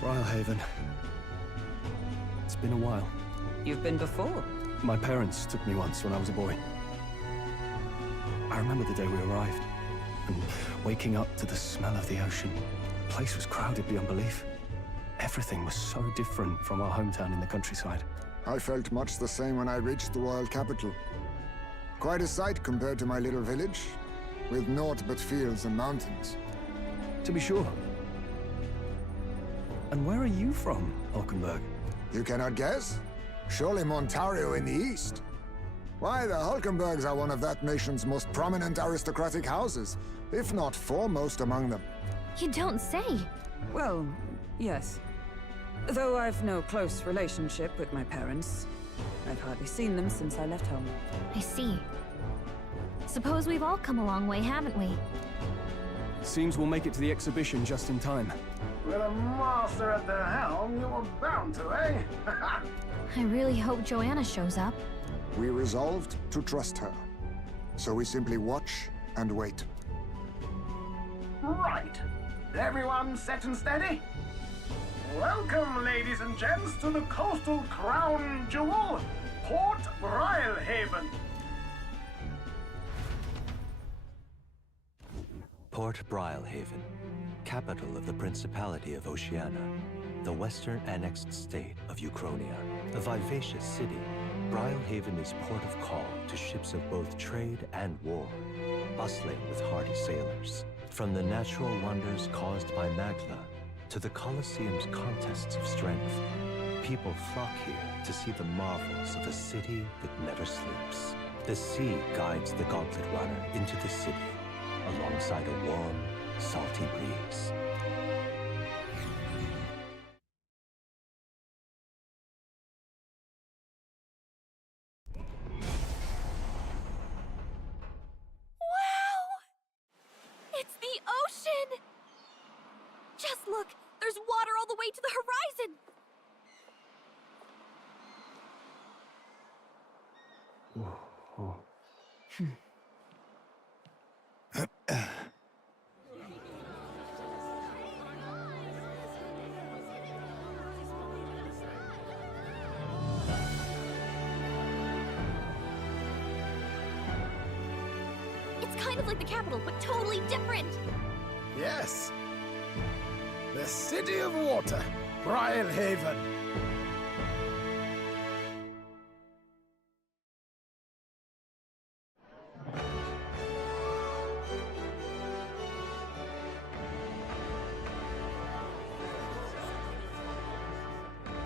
Rhylehaven. It's been a while. You've been before? My parents took me once when I was a boy. I remember the day we arrived, and waking up to the smell of the ocean. The place was crowded beyond belief. Everything was so different from our hometown in the countryside. I felt much the same when I reached the royal capital. Quite a sight compared to my little village, with naught but fields and mountains. To be sure. And where are you from, Hulkenberg? You cannot guess? Surely Montario in the east. Why, the Hulkenbergs are one of that nation's most prominent aristocratic houses, if not foremost among them. You don't say. Well, yes. Though I've no close relationship with my parents. I've hardly seen them since I left home. I see. Suppose we've all come a long way, haven't we? Seems we'll make it to the exhibition just in time. With a master at the helm, you were bound to, eh? I really hope Joanna shows up. We resolved to trust her. So we simply watch and wait. Right. Everyone set and steady? Welcome, ladies and gents, to the coastal crown jewel, Port Rhylehaven. Port Brilehaven, capital of the Principality of Oceania, the western annexed state of Uchronia. A vivacious city, Brilehaven is port of call to ships of both trade and war, bustling with hardy sailors. From the natural wonders caused by Magla to the Colosseum's contests of strength, people flock here to see the marvels of a city that never sleeps. The sea guides the Gauntlet Runner into the city, alongside a warm, salty breeze. It's the ocean! Just look! There's water all the way to the horizon! It's kind of like the capital, but totally different! Yes. The City of Water, Brilehaven.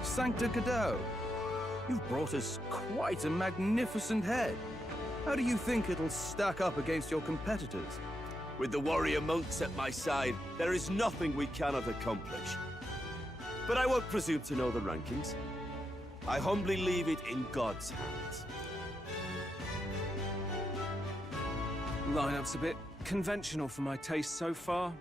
Sancta Cadeau, you've brought us quite a magnificent head. How do you think it'll stack up against your competitors? With the warrior monks at my side, there is nothing we cannot accomplish. But I won't presume to know the rankings. I humbly leave it in God's hands. Lineup's a bit conventional for my taste so far.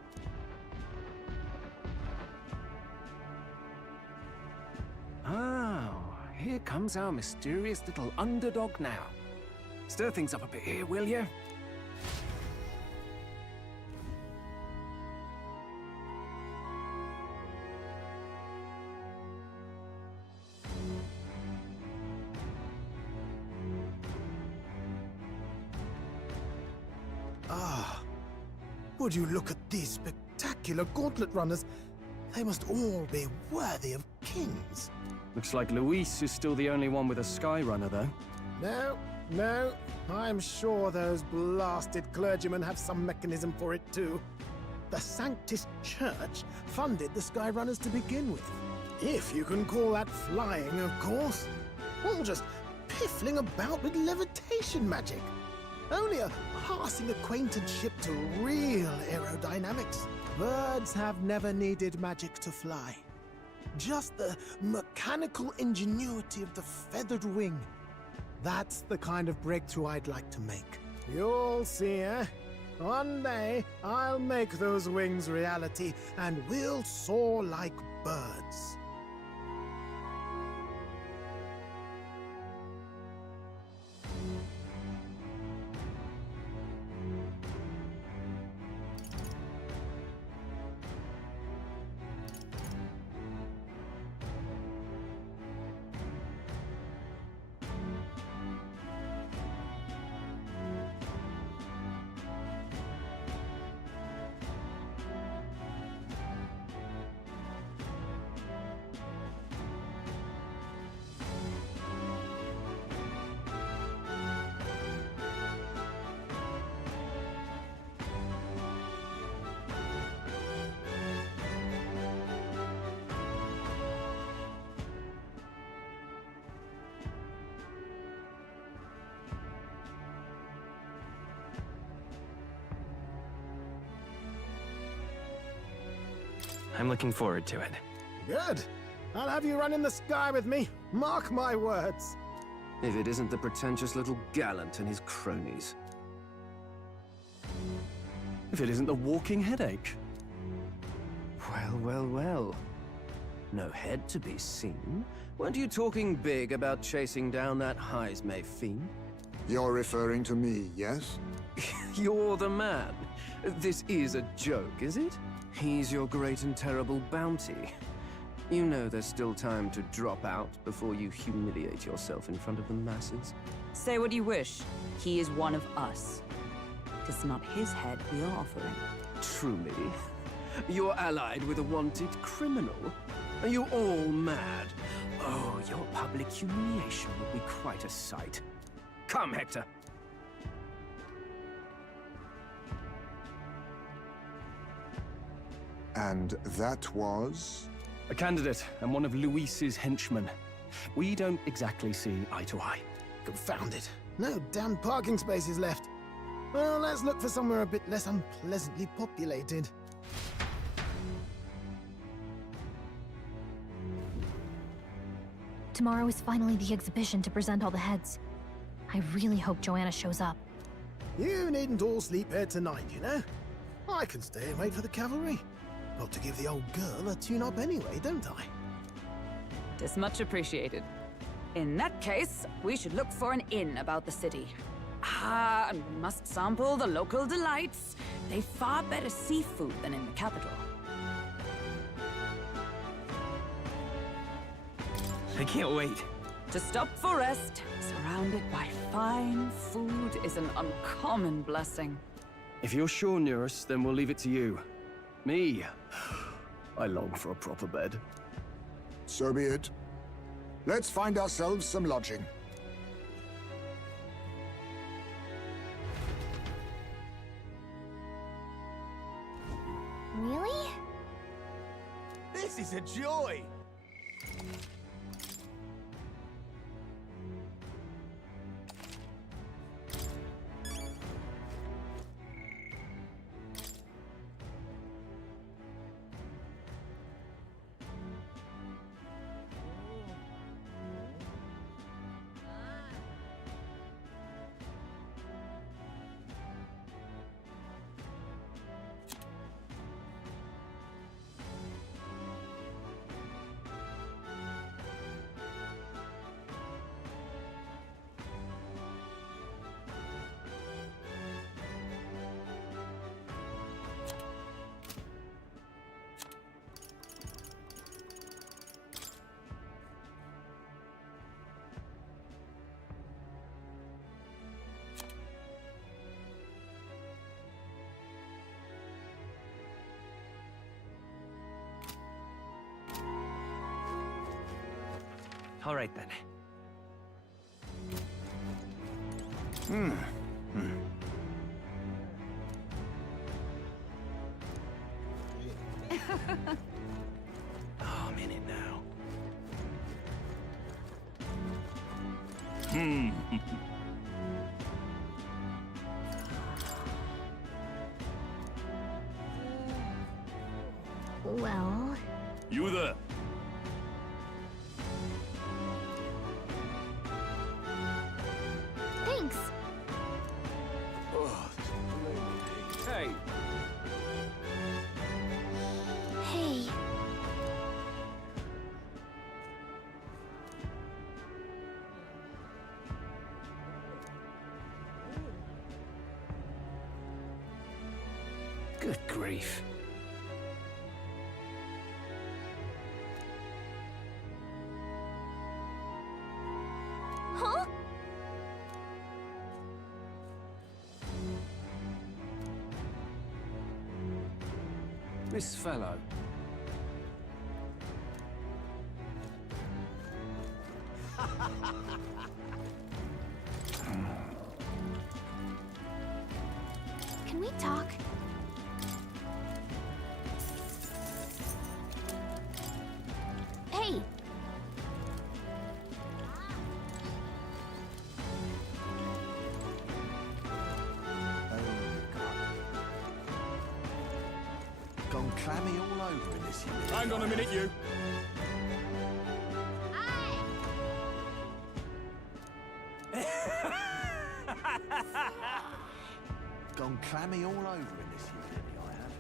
Oh, here comes our mysterious little underdog now. Stir things up a bit here, will you? Ah, would you look at these spectacular gauntlet runners? They must all be worthy of kings. Looks like Luis is still the only one with a Sky Runner, though. No, I'm sure those blasted clergymen have some mechanism for it too. The Sanctus Church funded the Skyrunners to begin with. If you can call that flying, of course. All just piffling about with levitation magic. Only a passing acquaintanceship to real aerodynamics. Birds have never needed magic to fly. Just the mechanical ingenuity of the feathered wing. That's the kind of breakthrough I'd like to make. You'll see, eh? One day, I'll make those wings reality, and we'll soar like birds. I'm looking forward to it. Good. I'll have you run in the sky with me. Mark my words. If it isn't the pretentious little gallant and his cronies. If it isn't the walking headache. Well. No head to be seen. Weren't you talking big about chasing down that Heismay fiend? You're referring to me, yes? You're the man. This is a joke, is it? He's your great and terrible bounty. You know there's still time to drop out before you humiliate yourself in front of the masses. Say what you wish. He is one of us. It's not his head we are offering. Truly? You're allied with a wanted criminal? Are you all mad? Oh, your public humiliation will be quite a sight. Come, Hector. And that was? A candidate and one of Luis's henchmen. We don't exactly see eye to eye. Confound it. No damn parking spaces left. Well, let's look for somewhere a bit less unpleasantly populated. Tomorrow is finally the exhibition to present all the heads. I really hope Joanna shows up. You needn't all sleep here tonight, you know? I can stay and wait for the cavalry. Got to give the old girl a tune-up anyway, don't I? Tis much appreciated. In that case, we should look for an inn about the city. Ah, and we must sample the local delights. They've far better seafood than in the capital. I can't wait. To stop for rest, surrounded by fine food, is an uncommon blessing. If you're sure, Nearest, then we'll leave it to you. Me? I long for a proper bed. So be it. Let's find ourselves some lodging. Really? This is a joy! All right, then. Oh, I'm in it now. Well... You there? Thanks. Hey, Hey. good grief. Huh? This fellow. Can we talk? Hey! Gone clammy all over in this unit. Hang on a minute, you. Gone clammy all over in this unit, I have.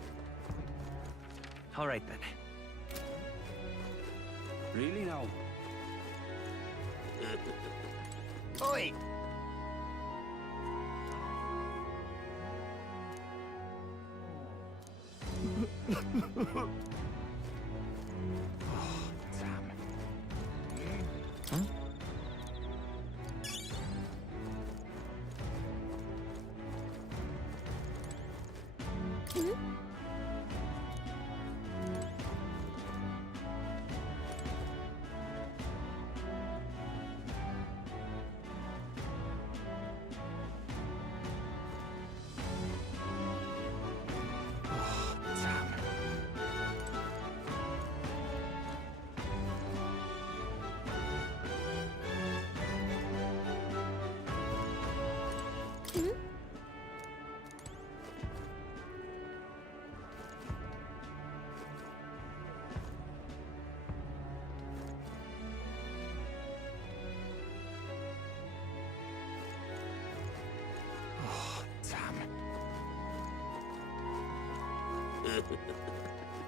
All right, then. Really now? Oi!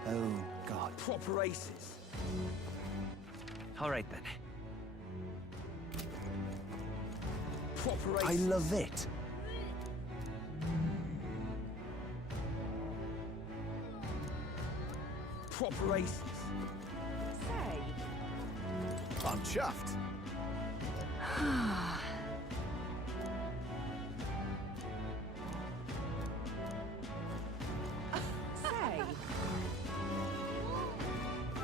Oh, God. Proper aces. All right, then. Proper I aces. love it. Proper aces. Say. I'm chuffed. Say.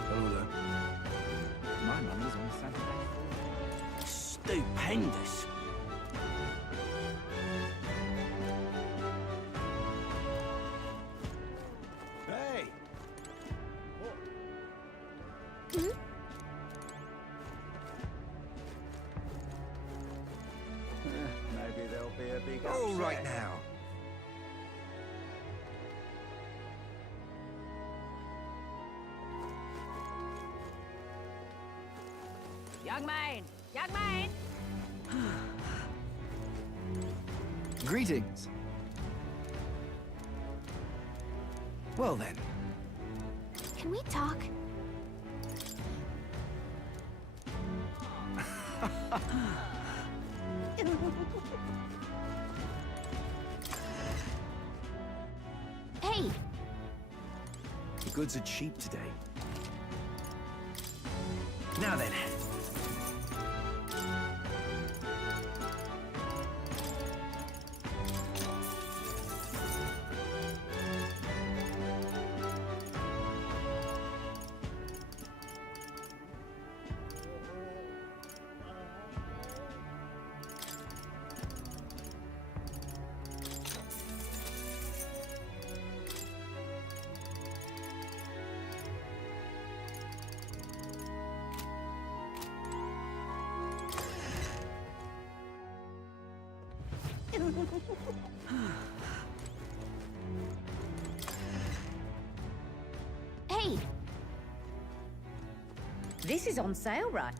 Hello there. My mum was on Saturday. Stupendous. Hey! Maybe there'll be a big All upset. right now. Young man! Young man! Greetings. Well then. Can we talk? Hey! The goods are cheap today. Now then. Hey! This is on sale, right?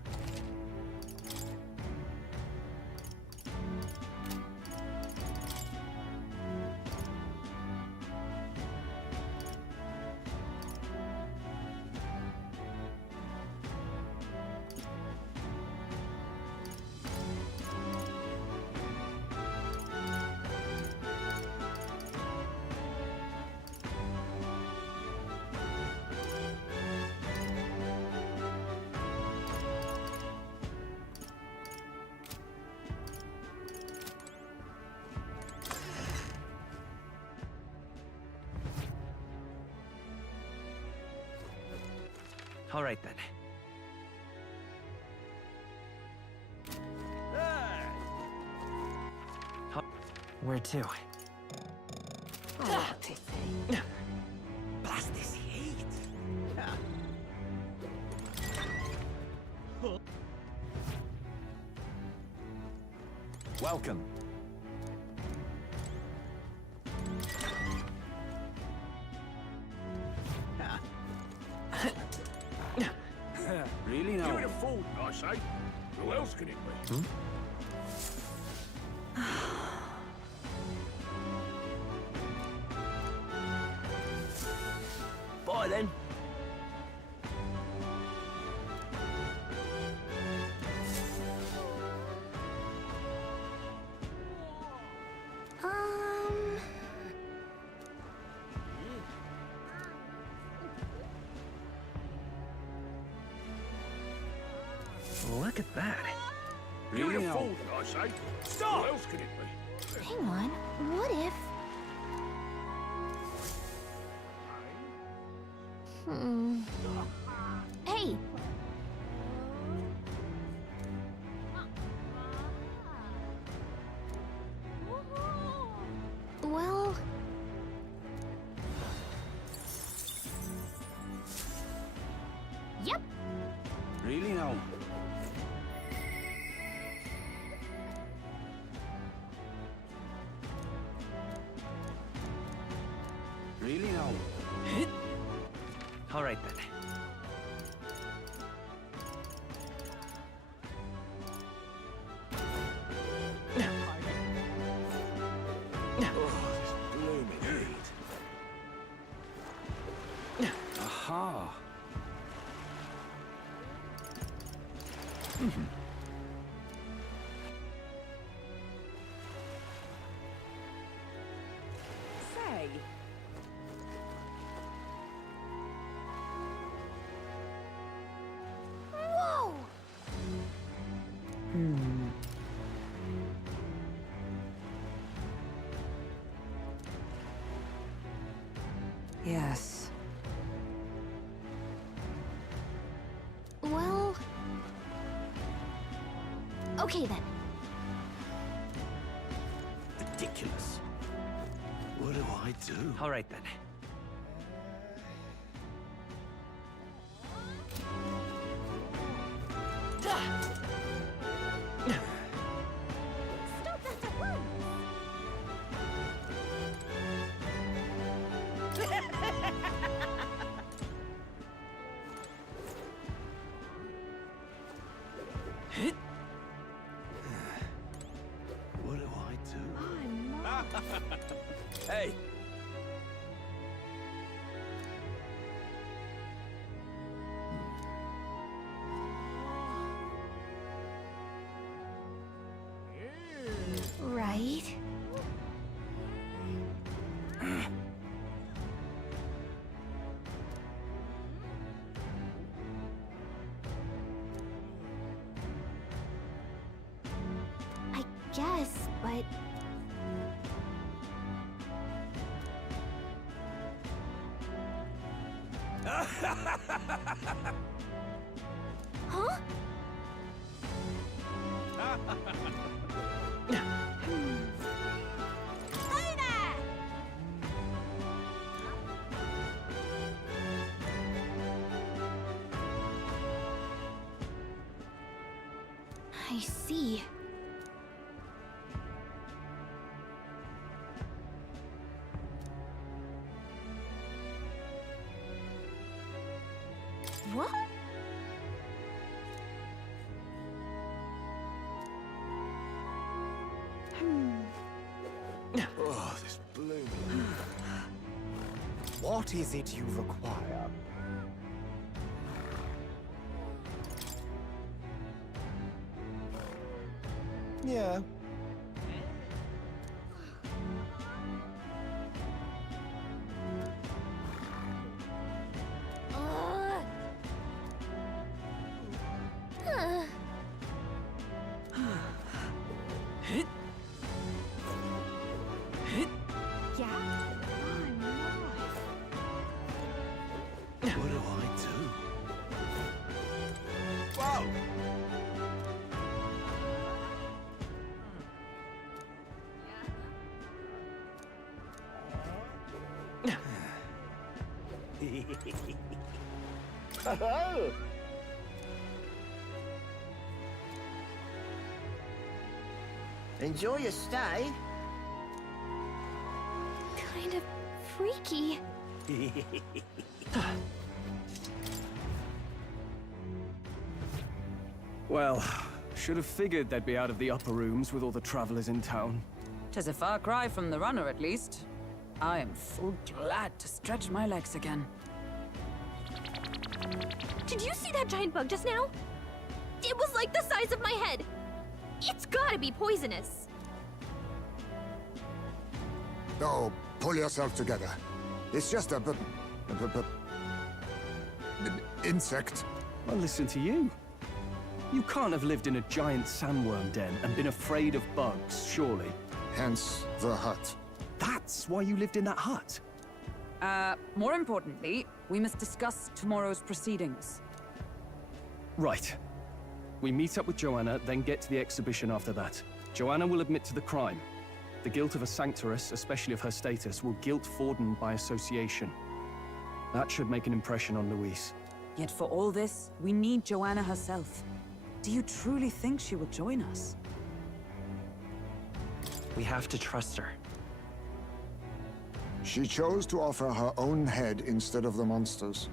All right, then. Where to? Oh, Blast this heat! Welcome. Really now? Give it a food, I say. Who else can it be? Bye then. Look at that. Give it Really a now? food, I say. Stop! Who else can it be? Hang on. What if... Hey! Well... Yep. Really now? Really now? All right, then. Blooming heat. Ah. Say. Whoa! Yes. Well... Okay then. Ridiculous. What do I do? All right then. Stop that at once! What do I do? Hey! Right. I guess, but... Huh? Hey there! I see. What? Oh, this blooming... What is it you require? Yeah. What do I do? Whoa! Enjoy your stay. Kind of freaky. Well, should have figured they'd be out of the upper rooms with all the travelers in town. 'Tis a far cry from the runner, at least. I am full glad to stretch my legs again. Did you see that giant bug just now? It was like the size of my head. It's gotta be poisonous. Oh, pull yourself together. It's just a insect. Well, listen to you. You can't have lived in a giant sandworm den and been afraid of bugs, surely. Hence the hut. That's why you lived in that hut? More importantly, we must discuss tomorrow's proceedings. Right. We meet up with Joanna, then get to the exhibition after that. Joanna will admit to the crime. The guilt of a Sanctoress, especially of her status, will guilt Forden by association. That should make an impression on Louise. Yet for all this, we need Joanna herself. Do you truly think she will join us? We have to trust her. She chose to offer her own head instead of the monster's.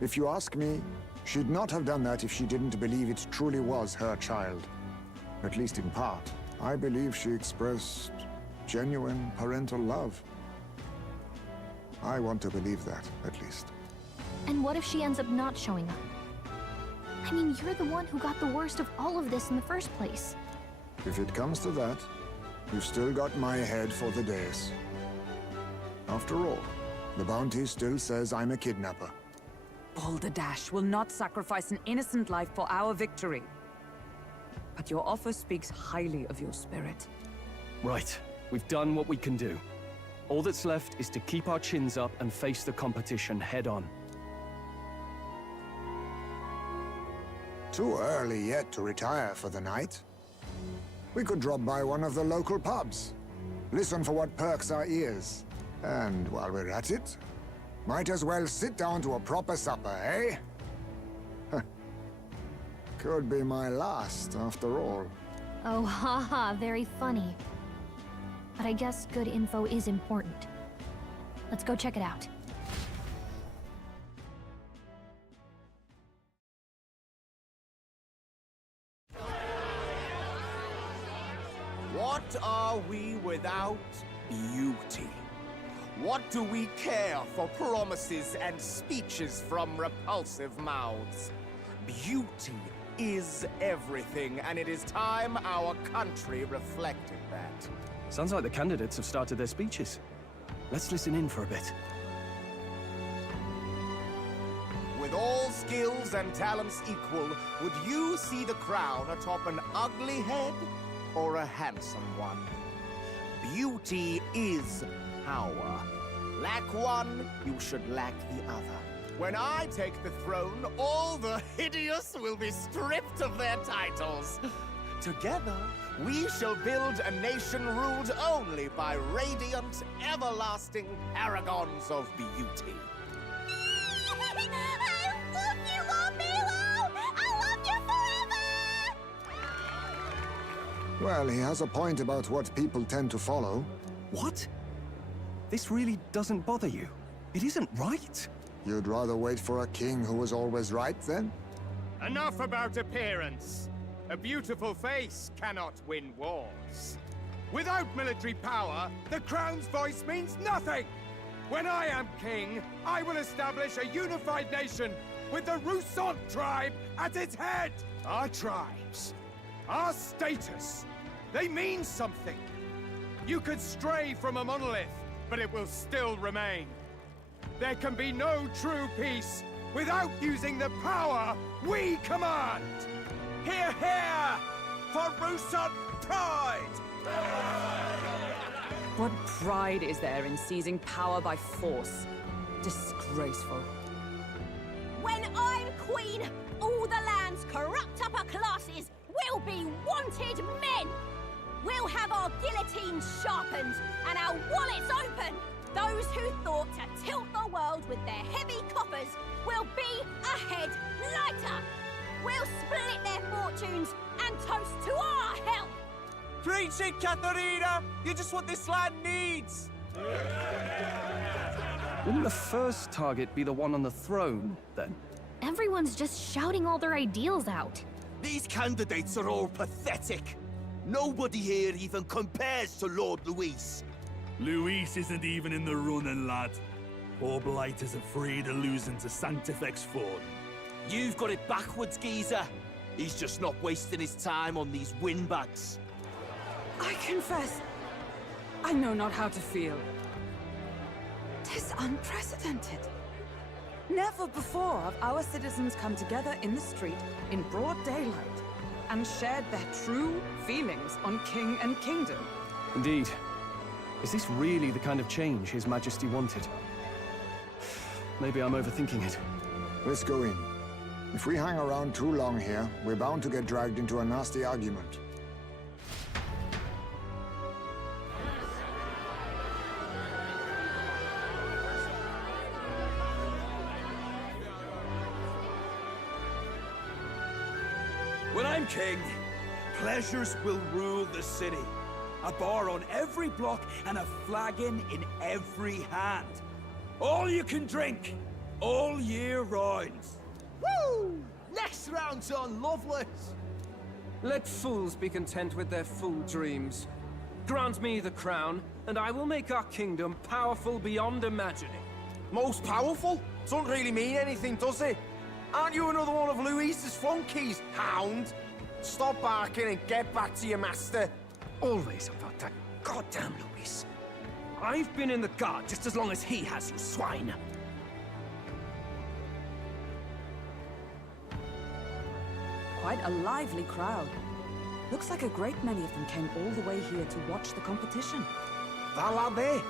If you ask me, she'd not have done that if she didn't believe it truly was her child. At least in part. I believe she expressed genuine parental love. I want to believe that, at least. And what if she ends up not showing up? I mean, you're the one who got the worst of all of this in the first place. If it comes to that, you've still got my head for the days. After all, the bounty still says I'm a kidnapper. Balderdash will not sacrifice an innocent life for our victory. But your offer speaks highly of your spirit. Right. We've done what we can do. All that's left is to keep our chins up and face the competition head-on. Too early yet to retire for the night. We could drop by one of the local pubs. Listen for what perks our ears. And while we're at it, might as well sit down to a proper supper, eh? Could be my last, after all. Oh, haha, very funny. But I guess good info is important. Let's go check it out. What are we without beauty? What do we care for promises and speeches from repulsive mouths? Beauty is everything, and it is time our country reflected that. Sounds like the candidates have started their speeches. Let's listen in for a bit. With all skills and talents equal, would you see the crown atop an ugly head or a handsome one? Beauty is power. Lack one, you should lack the other. When I take the throne, all the hideous will be stripped of their titles. Together, we shall build a nation ruled only by radiant, everlasting paragons of beauty. I love you, Lord Milo! I love you forever! Well, he has a point about what people tend to follow. What? This really doesn't bother you? It isn't right? You'd rather wait for a king who was always right, then? Enough about appearance. A beautiful face cannot win wars. Without military power, the crown's voice means nothing! When I am king, I will establish a unified nation with the Roussant tribe at its head! Our tribes, our status, they mean something. You could stray from a monolith, but it will still remain. There can be no true peace without using the power we command! Hear, hear! For Roussant pride! What pride is there in seizing power by force? Disgraceful. When I'm queen, all the land's corrupt upper classes will be wanted men! We'll have our guillotines sharpened and our wallets open! Those who thought to tilt the world with their heavy coffers will be a head lighter! We'll split their fortunes and toast to our help! Preach it, Katharina! You're just what this land needs! Wouldn't the first target be the one on the throne, then? Everyone's just shouting all their ideals out. These candidates are all pathetic. Nobody here even compares to Lord Luis. Luis isn't even in the running, lad. Poor Blight is afraid of losing to Sanctifex Ford. You've got it backwards, geezer. He's just not wasting his time on these windbags. I confess, I know not how to feel. 'Tis unprecedented. Never before have our citizens come together in the street in broad daylight and shared their true feelings on king and kingdom. Indeed. Is this really the kind of change His Majesty wanted? Maybe I'm overthinking it. Let's go in. If we hang around too long here, we're bound to get dragged into a nasty argument. When I'm king, pleasures will rule the city. A bar on every block and a flagon in every hand. All you can drink, all year round. Woo! Next round's on Loveless! Let fools be content with their fool dreams. Grant me the crown, and I will make our kingdom powerful beyond imagining. Most powerful? Doesn't really mean anything, does it? Aren't you another one of Luis's flunkies, hound? Stop barking and get back to your master. Always about that goddamn Luis. I've been in the guard just as long as he has, you swine. Quite a lively crowd. Looks like a great many of them came all the way here to watch the competition. That lad there,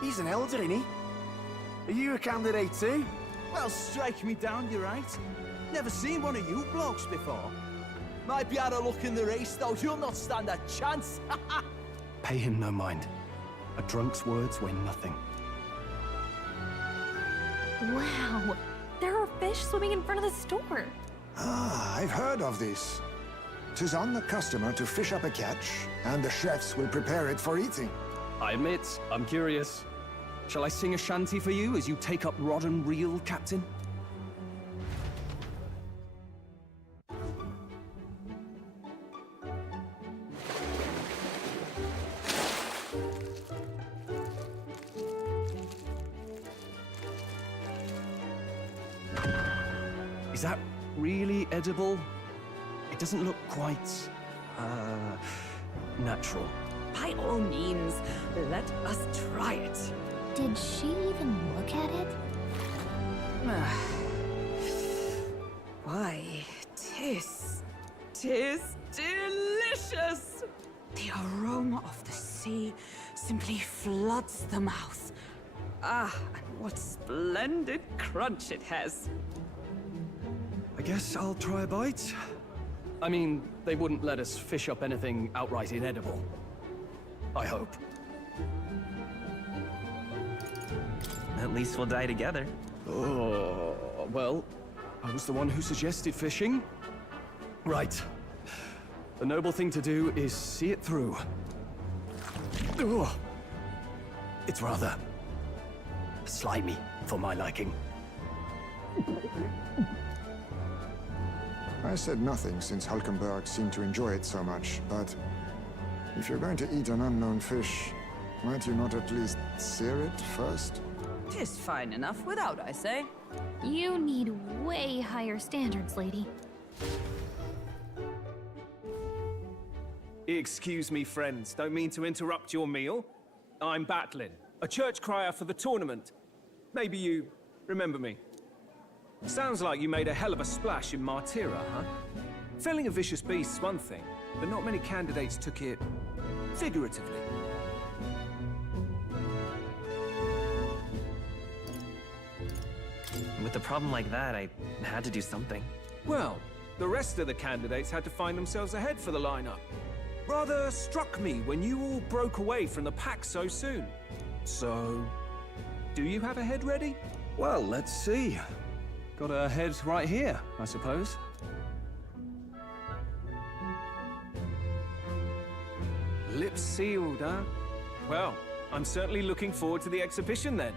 he's an elder, isn't he? Are you a candidate too? Well, strike me down, you're right. Never seen one of you blokes before. Might be out of luck in the race, though. You'll not stand a chance. Pay him no mind. A drunk's words weigh nothing. Wow, there are fish swimming in front of the store. Ah, I've heard of this. 'Tis on the customer to fish up a catch, and the chefs will prepare it for eating. I admit, I'm curious. Shall I sing a shanty for you as you take up rod and reel, Captain? Is that really edible? It doesn't look quite, natural. By all means, let us try it. Did she even look at it? Why, tis delicious! The aroma of the sea simply floods the mouth. Ah, and what splendid crunch it has. I guess I'll try a bite. I mean, they wouldn't let us fish up anything outright inedible. I hope. At least we'll die together. Oh, well, I was the one who suggested fishing. Right. The noble thing to do is see it through. Ugh. It's rather slimy for my liking. I said nothing since Hulkenberg seemed to enjoy it so much, but if you're going to eat an unknown fish, might you not at least sear it first? 'Tis fine enough without, I say. You need way higher standards, lady. Excuse me, friends. Don't mean to interrupt your meal. I'm Batlin, a church crier for the tournament. Maybe you remember me. Sounds like you made a hell of a splash in Martira, huh? Felling a vicious beast's one thing, but not many candidates took it figuratively. With a problem like that, I had to do something. Well, the rest of the candidates had to find themselves ahead for the lineup. Rather struck me when you all broke away from the pack so soon. So, do you have a head ready? Well, let's see. Got a head right here, I suppose. Lips sealed, huh? Well, I'm certainly looking forward to the exhibition then.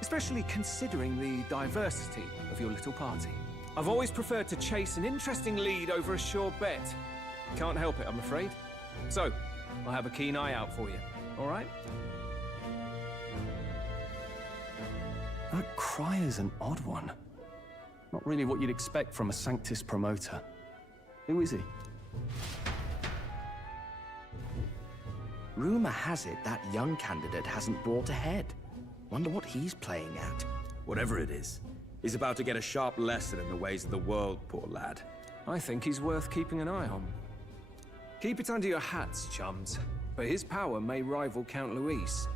Especially considering the diversity of your little party. I've always preferred to chase an interesting lead over a sure bet. Can't help it, I'm afraid. So, I'll have a keen eye out for you, all right? That crier's an odd one. Not really what you'd expect from a Sanctus promoter. Who is he? Rumor has it that young candidate hasn't brought ahead. Wonder what he's playing at. Whatever it is, he's about to get a sharp lesson in the ways of the world, poor lad. I think he's worth keeping an eye on. Keep it under your hats, chums. But his power may rival Count Luis.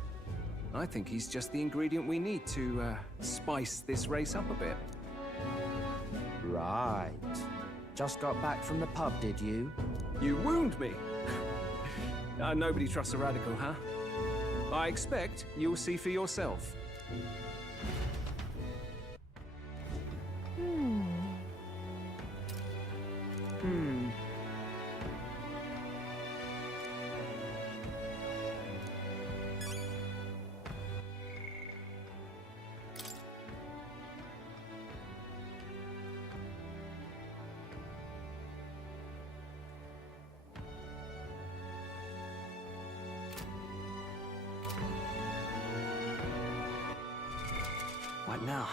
I think he's just the ingredient we need to, spice this race up a bit. Right. Just got back from the pub, did you? You wound me! Nobody trusts a radical, huh? I expect you'll see for yourself. What now?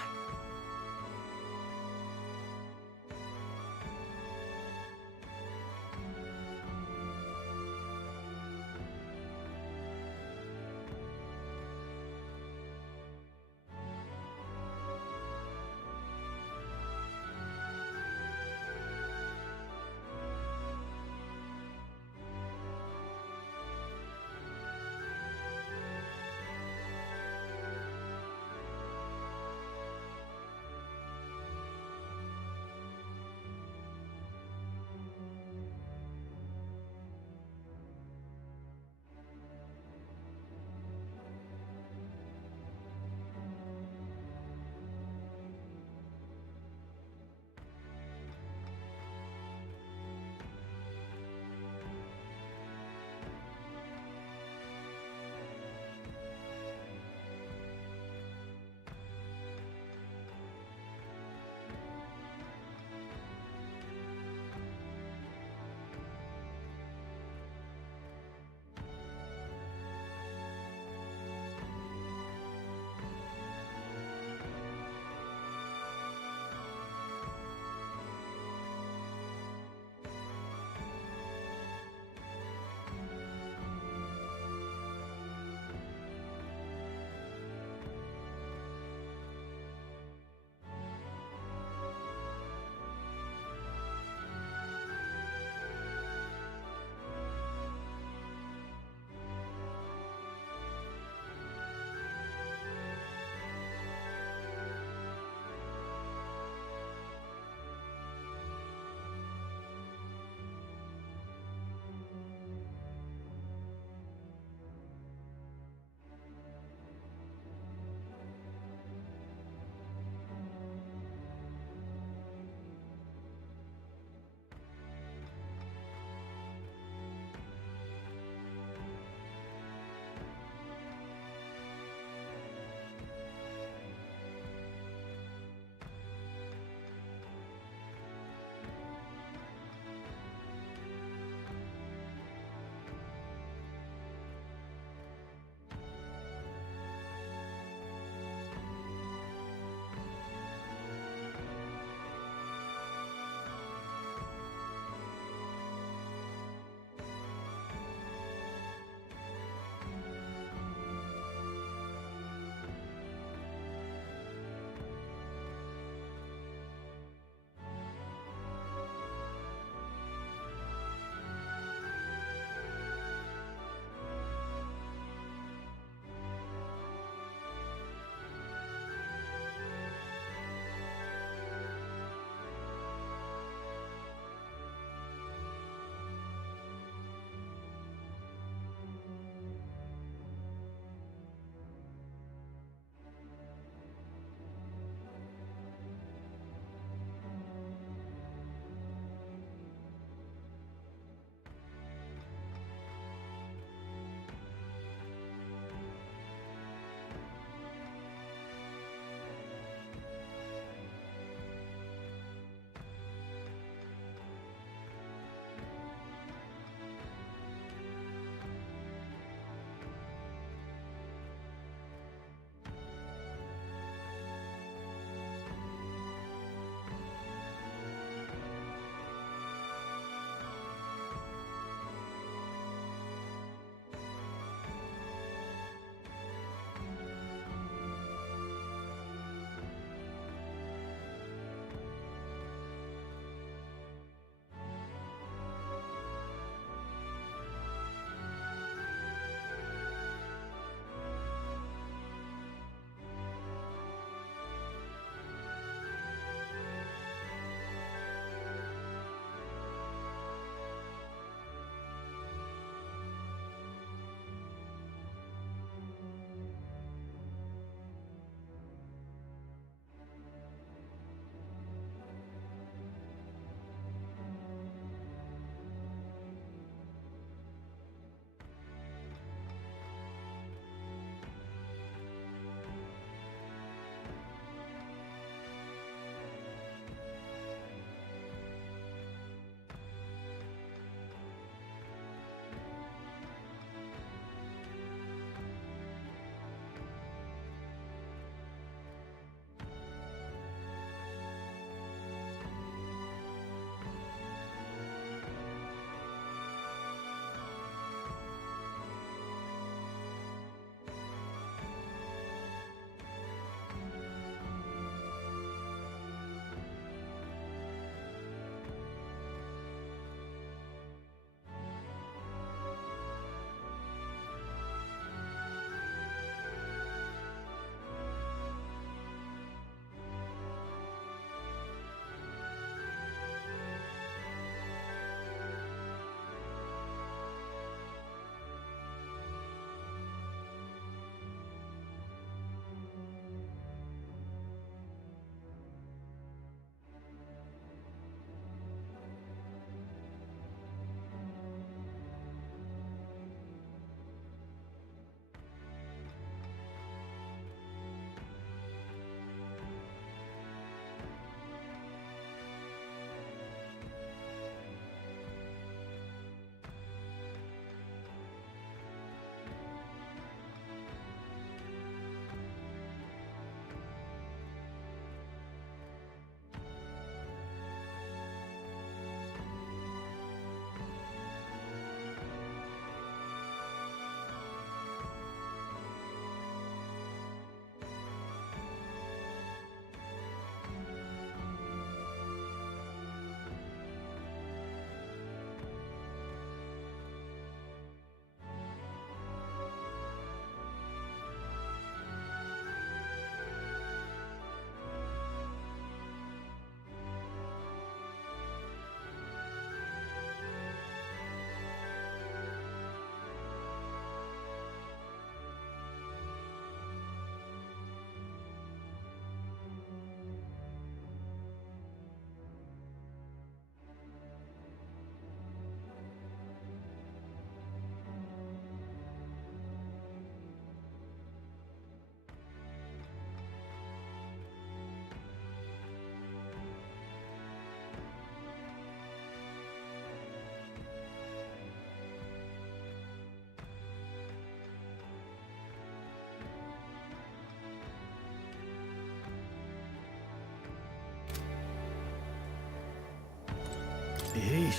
Yeesh.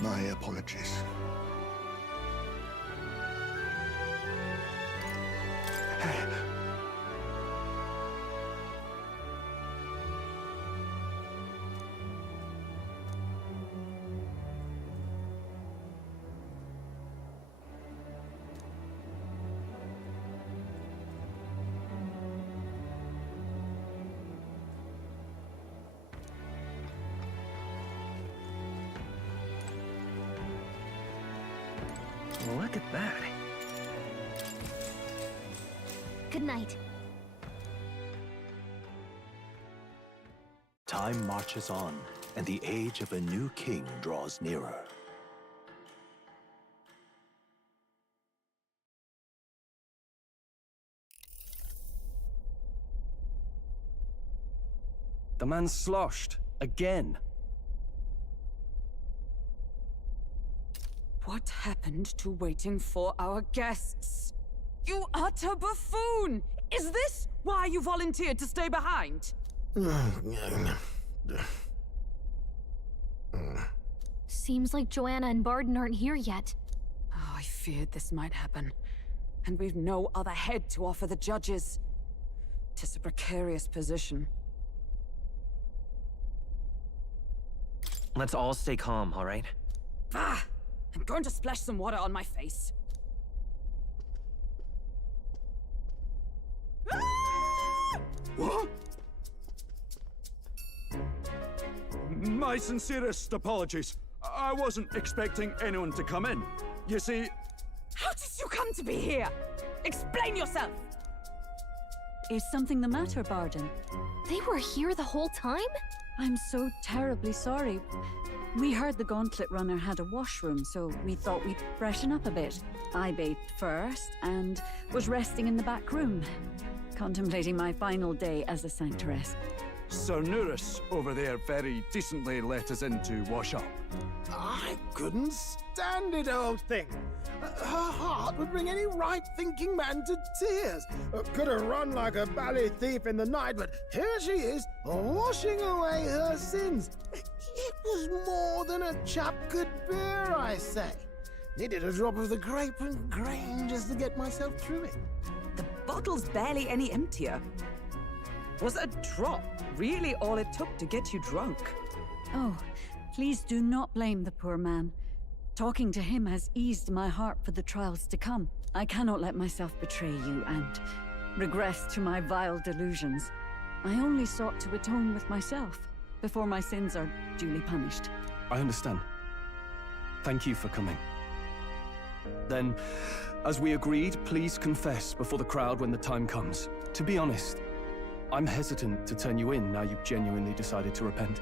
My apologies. Look at that. Good night. Time marches on, and the age of a new king draws nearer. The man's sloshed. Again. What happened to waiting for our guests? You utter buffoon! Is this why you volunteered to stay behind? Seems like Joanna and Barden aren't here yet. Oh, I feared this might happen. And we've no other head to offer the judges. 'Tis a precarious position. Let's all stay calm, all right? Ah! I'm going to splash some water on my face. What? My sincerest apologies. I wasn't expecting anyone to come in. You see... How did you come to be here? Explain yourself! Is something the matter, Barden? They were here the whole time? I'm so terribly sorry. We heard the Gauntlet Runner had a washroom, so we thought we'd freshen up a bit. I bathed first and was resting in the back room, contemplating my final day as a Sanctoress. Sir Nuris over there very decently let us in to wash up. I couldn't stand it, old thing. Her heart would bring any right-thinking man to tears. Could have run like a bally thief in the night, but here she is, washing away her sins. It was more than a chap could bear, I say. Needed a drop of the grape and grain just to get myself through it. The bottle's barely any emptier. Was a drop really all it took to get you drunk? Oh, please do not blame the poor man. Talking to him has eased my heart for the trials to come. I cannot let myself betray you and regress to my vile delusions. I only sought to atone with myself before my sins are duly punished. I understand. Thank you for coming. Then, as we agreed, please confess before the crowd when the time comes. To be honest, I'm hesitant to turn you in now you've genuinely decided to repent.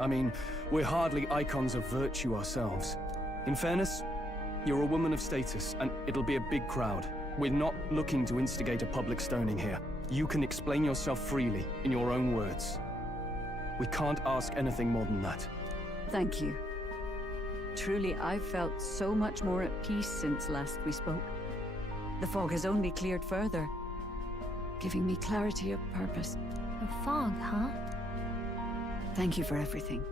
I mean, we're hardly icons of virtue ourselves. In fairness, you're a woman of status, and it'll be a big crowd. We're not looking to instigate a public stoning here. You can explain yourself freely, in your own words. We can't ask anything more than that. Thank you. Truly, I've felt so much more at peace since last we spoke. The fog has only cleared further, giving me clarity of purpose. The fog, huh? Thank you for everything.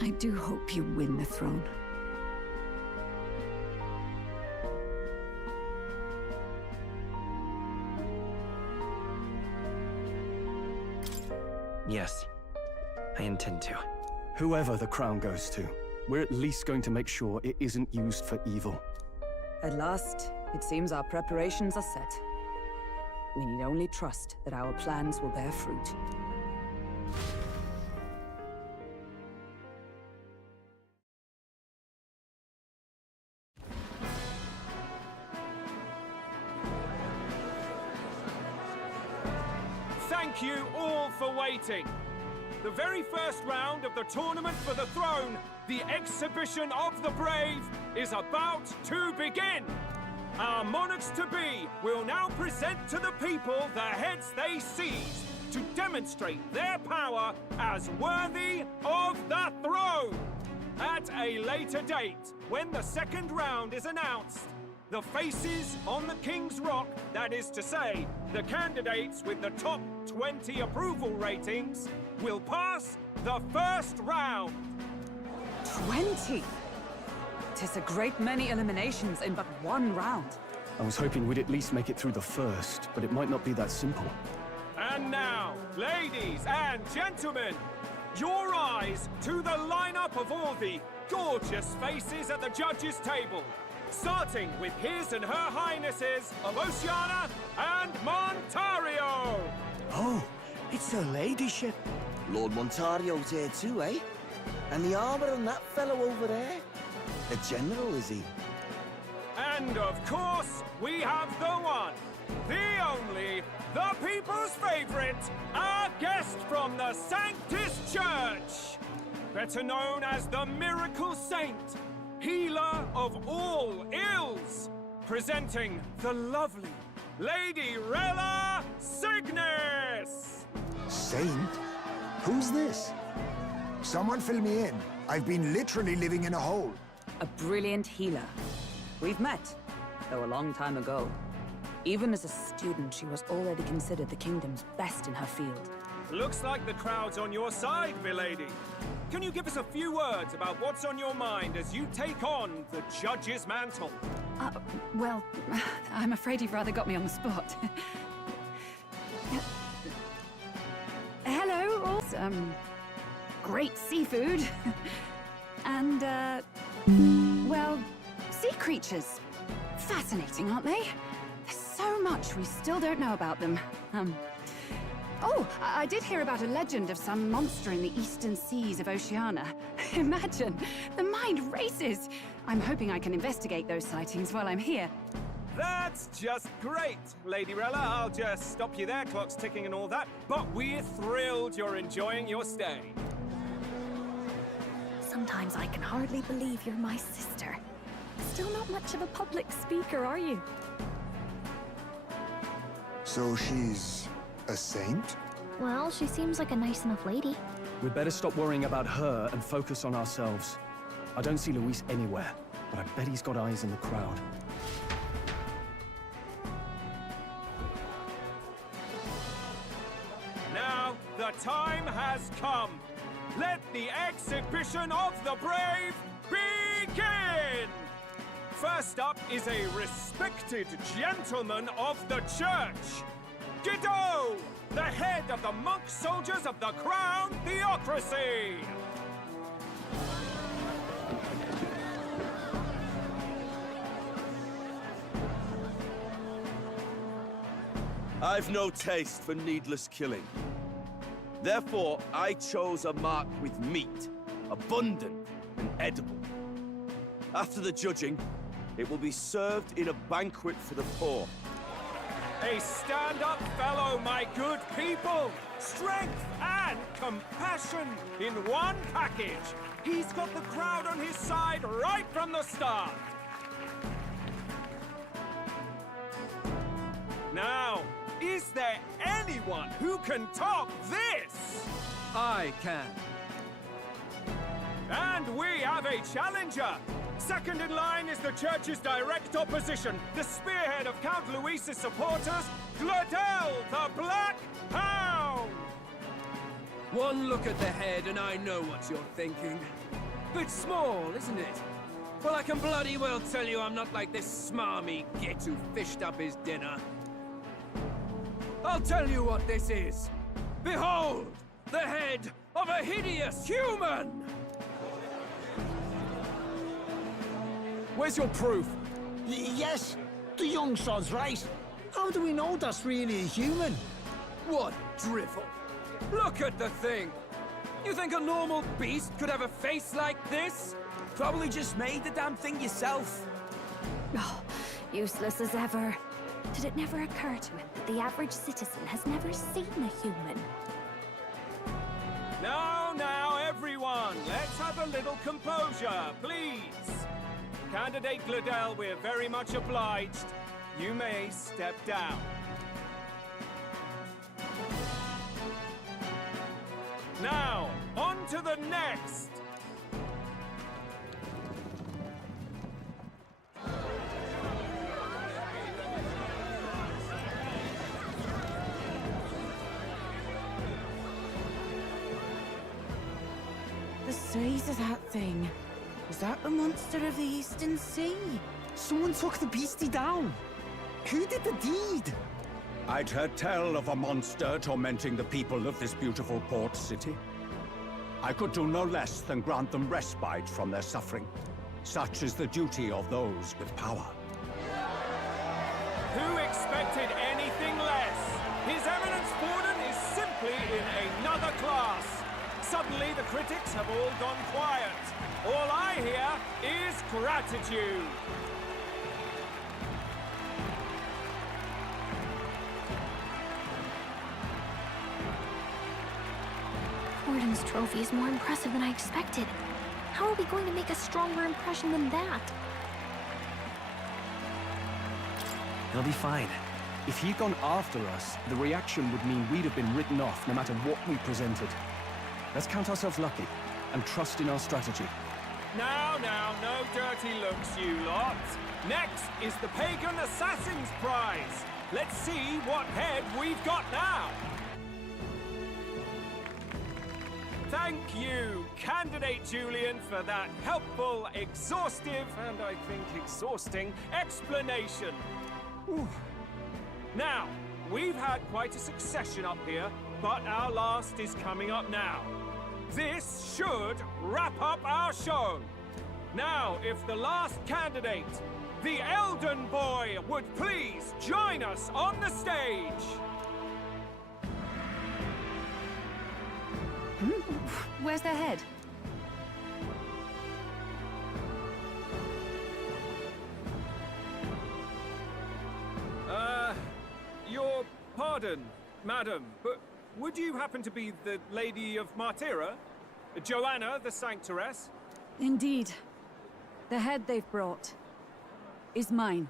I do hope you win the throne. Yes, I intend to. Whoever the crown goes to, we're at least going to make sure it isn't used for evil. At last, it seems our preparations are set. We need only trust that our plans will bear fruit. Thank you all for waiting. the very first round of the tournament for the throne, the exhibition of the brave, is about to begin. Our monarchs-to-be will now present to the people the heads they seized to demonstrate their power as worthy of the throne. At a later date, when the second round is announced, the faces on the King's Rock, that is to say, the candidates with the top 20 approval ratings, will pass the first round. 20? 'Tis a great many eliminations in but one round. I was hoping we'd at least make it through the first, but it might not be that simple. And now, ladies and gentlemen, your eyes to the lineup of all the gorgeous faces at the judges' table, starting with His and Her Highnesses of Oceania and Montario. Oh, it's her ladyship. Lord Montario's here too, eh? And the armor on that fellow over there? A general, is he? And of course, we have the one, the only, the people's favorite, our guest from the Sanctus Church, better known as the Miracle Saint, healer of all ills, presenting the lovely Lady Rella Cygnus! Saint? Who's this? Someone fill me in. I've been literally living in a hole. A brilliant healer. We've met, though a long time ago. Even as a student, she was already considered the kingdom's best in her field. Looks like the crowd's on your side, milady. Can you give us a few words about what's on your mind as you take on the judge's mantle? Well, I'm afraid you've rather got me on the spot. Hello, all. Great seafood. And, well, sea creatures. Fascinating, aren't they? There's so much we still don't know about them. Oh, I did hear about a legend of some monster in the eastern seas of Oceania. Imagine, the mind races. I'm hoping I can investigate those sightings while I'm here. That's just great, Lady Rella. I'll just stop you there, clock's ticking and all that. But we're thrilled you're enjoying your stay. Sometimes I can hardly believe you're my sister. Still not much of a public speaker, are you? So she's a saint? Well, she seems like a nice enough lady. We'd better stop worrying about her and focus on ourselves. I don't see Luis anywhere, but I bet he's got eyes in the crowd. Now, the time has come. Let the exhibition of the brave begin! First up is a respected gentleman of the church, Guido, the head of the monk soldiers of the Crown Theocracy! I've no taste for needless killing. Therefore, I chose a mark with meat, abundant and edible. After the judging, it will be served in a banquet for the poor. A stand-up fellow, my good people! Strength and compassion in one package! He's got the crowd on his side right from the start! Now, is there anyone who can top this? I can. And we have a challenger! Second in line is the church's direct opposition, the spearhead of Count Luis's supporters, Gladel the Black Hound! One look at the head and I know what you're thinking. Bit small, isn't it? Well, I can bloody well tell you I'm not like this smarmy git who fished up his dinner. I'll tell you what this is. Behold, the head of a hideous human! Where's your proof? Yes, the young sod's right. How do we know that's really a human? What drivel? Look at the thing! You think a normal beast could have a face like this? Probably just made the damn thing yourself. Oh, useless as ever. Did it never occur to him that the average citizen has never seen a human? Now have a little composure, please. Candidate Gladel, we're very much obliged. You may step down. Now, on to the next! The size of that thing. Is that the monster of the Eastern Sea? Someone took the beastie down. Who did the deed? I'd heard tell of a monster tormenting the people of this beautiful port city. I could do no less than grant them respite from their suffering. Such is the duty of those with power. Who expected anything less? His Eminence Borden is simply in another class. Suddenly the critics have all gone quiet. All I hear is gratitude. Borden's trophy is more impressive than I expected. How are we going to make a stronger impression than that? He'll be fine. If he'd gone after us, the reaction would mean we'd have been written off no matter what we presented. Let's count ourselves lucky and trust in our strategy. Now, no dirty looks, you lot. Next is the Pagan Assassin's Prize. Let's see what head we've got now. Thank you, Candidate Julian, for that helpful, exhaustive, and I think exhausting explanation. Whew. Now, we've had quite a succession up here, but our last is coming up now. This should wrap up our show. Now, if the last candidate, the Elden Boy, would please join us on the stage. Where's their head? Your pardon, madam, but would you happen to be the Lady of Martira? Joanna, the Sanctoress? Indeed. The head they've brought is mine.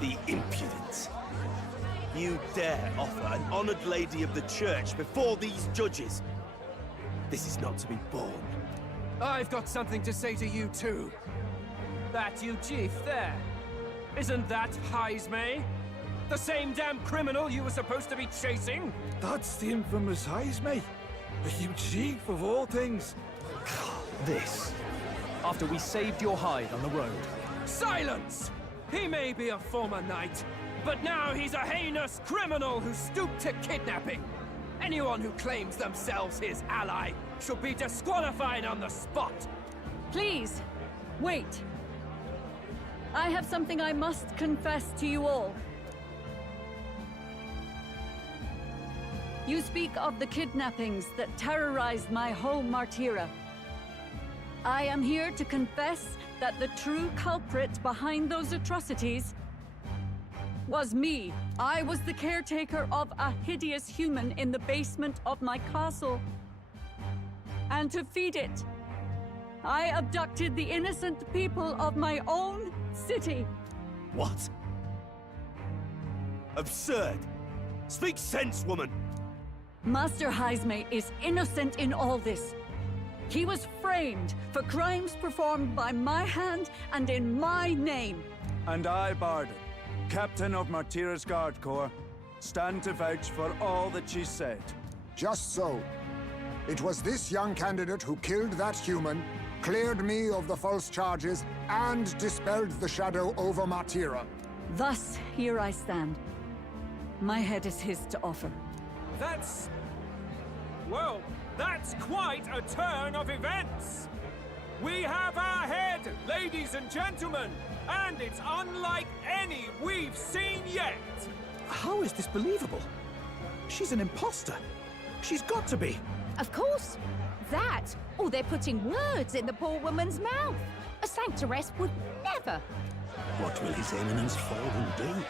The impudence. You dare offer an honored lady of the church before these judges? This is not to be borne. I've got something to say to you too. That you chief there. Isn't that Heismay? The same damn criminal you were supposed to be chasing? That's the infamous Heismay. A huge chief of all things. This. After we saved your hide on the road. Silence! He may be a former knight, but now he's a heinous criminal who stooped to kidnapping. Anyone who claims themselves his ally should be disqualified on the spot. Please, wait. I have something I must confess to you all. You speak of the kidnappings that terrorized my home, Martira. I am here to confess that the true culprit behind those atrocities was me. I was the caretaker of a hideous human in the basement of my castle. And to feed it, I abducted the innocent people of my own city. What? Absurd! Speak sense, woman! Master Heismay is innocent in all this. He was framed for crimes performed by my hand and in my name. And I, Bardon, Captain of Martira's Guard Corps, stand to vouch for all that she said. Just so. It was this young candidate who killed that human, cleared me of the false charges, and dispelled the shadow over Martira. Thus, here I stand. My head is his to offer. That's... well, that's quite a turn of events. We have our head, ladies and gentlemen, and it's unlike any we've seen yet. How is this believable? She's an imposter. She's got to be. Of course. That, or they're putting words in the poor woman's mouth. A Sanctoress would never. What will His Eminence Borden do?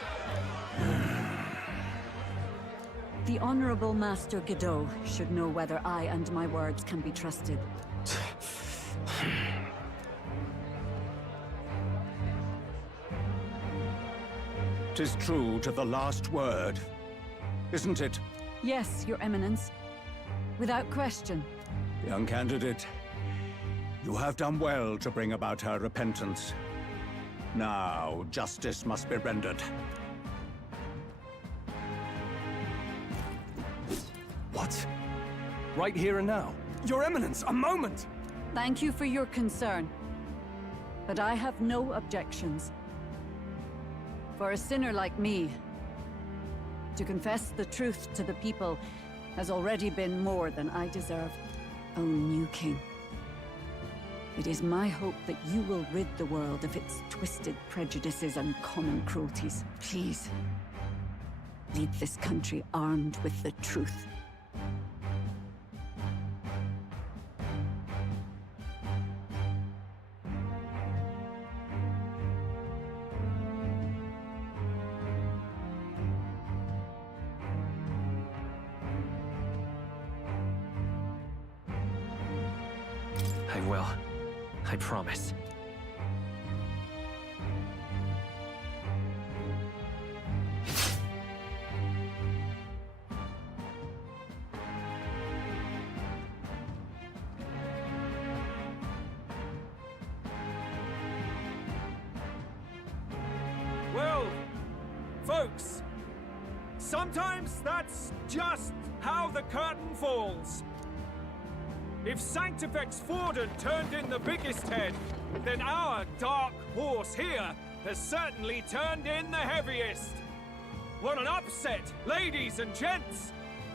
The Honorable Master Godot should know whether I and my words can be trusted. 'Tis true to the last word, isn't it? Yes, Your Eminence. Without question. Young candidate, you have done well to bring about her repentance. Now, justice must be rendered. What? Right here and now? Your Eminence, a moment! Thank you for your concern. But I have no objections. For a sinner like me, to confess the truth to the people has already been more than I deserve. O new king, it is my hope that you will rid the world of its twisted prejudices and common cruelties. Please, lead this country armed with the truth. I will. I promise. Well, folks, sometimes that's just how the curtain falls. If Sanctifex Forden turned in the biggest head, then our dark horse here has certainly turned in the heaviest. What an upset, ladies and gents!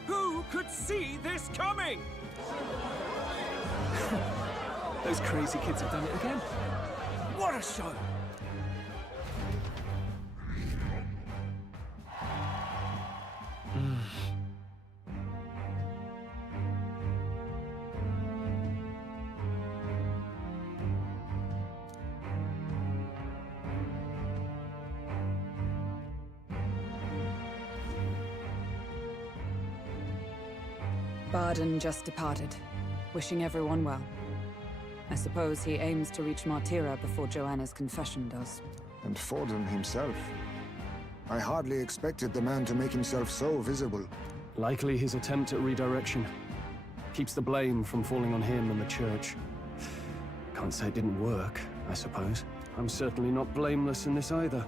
Who could see this coming? Those crazy kids have done it again. What a show! Barden just departed, wishing everyone well. I suppose he aims to reach Martira before Joanna's confession does. And Forden himself. I hardly expected the man to make himself so visible. Likely his attempt at redirection. Keeps the blame from falling on him and the church. Can't say it didn't work, I suppose. I'm certainly not blameless in this either.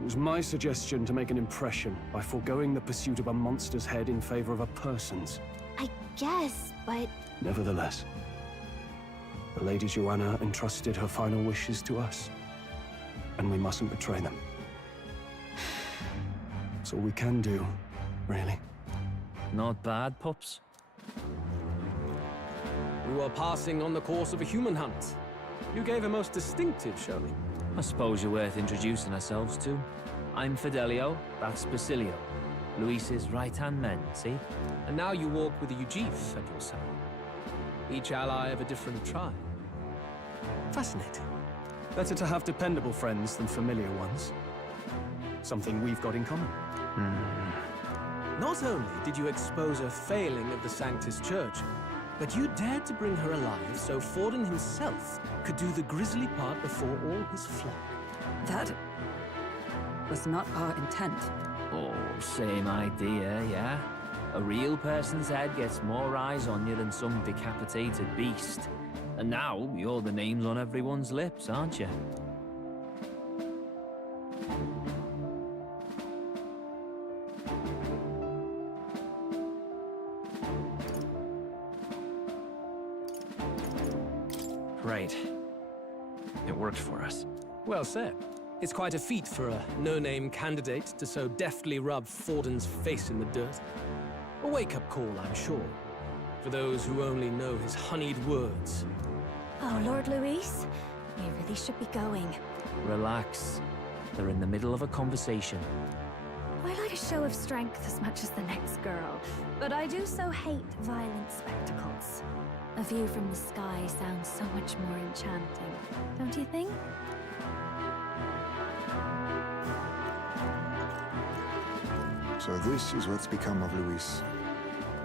It was my suggestion to make an impression by foregoing the pursuit of a monster's head in favor of a person's. I guess, but... Nevertheless, the Lady Joanna entrusted her final wishes to us, and we mustn't betray them. That's all we can do, really. Not bad, pups. We were passing on the course of a human hunt. You gave a most distinctive showing. I suppose you're worth introducing ourselves to. I'm Fidelio, that's Basilio. Luis's right-hand men, see? And now you walk with a Ujif at your side. Each ally of a different tribe. Fascinating. Better to have dependable friends than familiar ones. Something we've got in common. Not only did you expose a failing of the Sanctus Church, but you dared to bring her alive so Forden himself could do the grisly part before all his flock. That was not our intent. Oh, same idea, yeah? A real person's head gets more eyes on you than some decapitated beast. And now, you're the names on everyone's lips, aren't you? Right. It worked for us. Well said. It's quite a feat for a no-name candidate to so deftly rub Forden's face in the dirt. A wake-up call, I'm sure, for those who only know his honeyed words. Oh, Lord Luis, we really should be going. Relax. They're in the middle of a conversation. I like a show of strength as much as the next girl, but I do so hate violent spectacles. A view from the sky sounds so much more enchanting, don't you think? So this is what's become of Luis.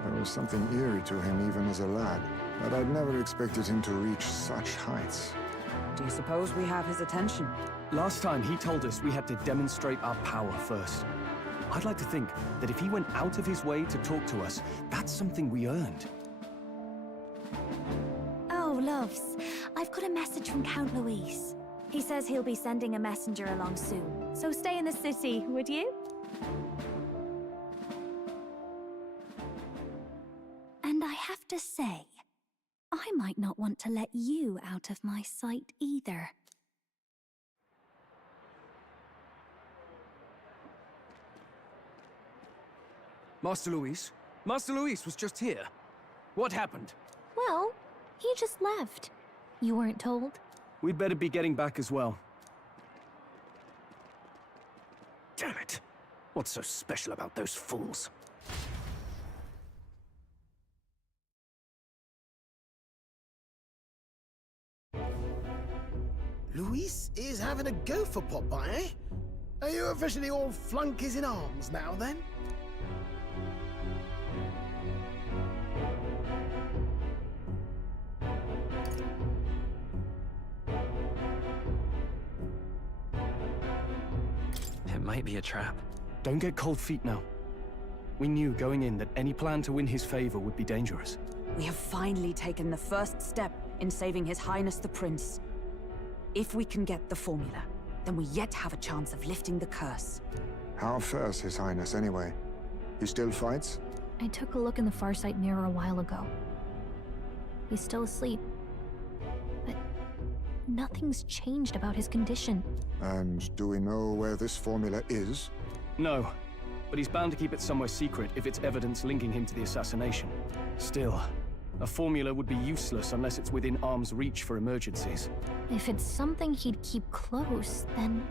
There was something eerie to him even as a lad, but I'd never expected him to reach such heights. Do you suppose we have his attention? Last time he told us we had to demonstrate our power first. I'd like to think that if he went out of his way to talk to us, that's something we earned. Oh, loves. I've got a message from Count Luis. He says he'll be sending a messenger along soon, so stay in the city, would you? And I have to say, I might not want to let you out of my sight either. Master Luis? Master Luis was just here. What happened? Well, he just left. You weren't told? We'd better be getting back as well. Damn it! What's so special about those fools? Luis is having a go for Popeye, eh? Are you officially all flunkies in arms now, then? It might be a trap. Don't get cold feet now. We knew going in that any plan to win his favor would be dangerous. We have finally taken the first step in saving His Highness the Prince. If we can get the formula, then we yet have a chance of lifting the curse. How fares His Highness, anyway? He still fights? I took a look in the Farsight mirror a while ago. He's still asleep. But nothing's changed about his condition. And do we know where this formula is? No, but he's bound to keep it somewhere secret if it's evidence linking him to the assassination. Still, a formula would be useless unless it's within arm's reach for emergencies. If it's something he'd keep close, then...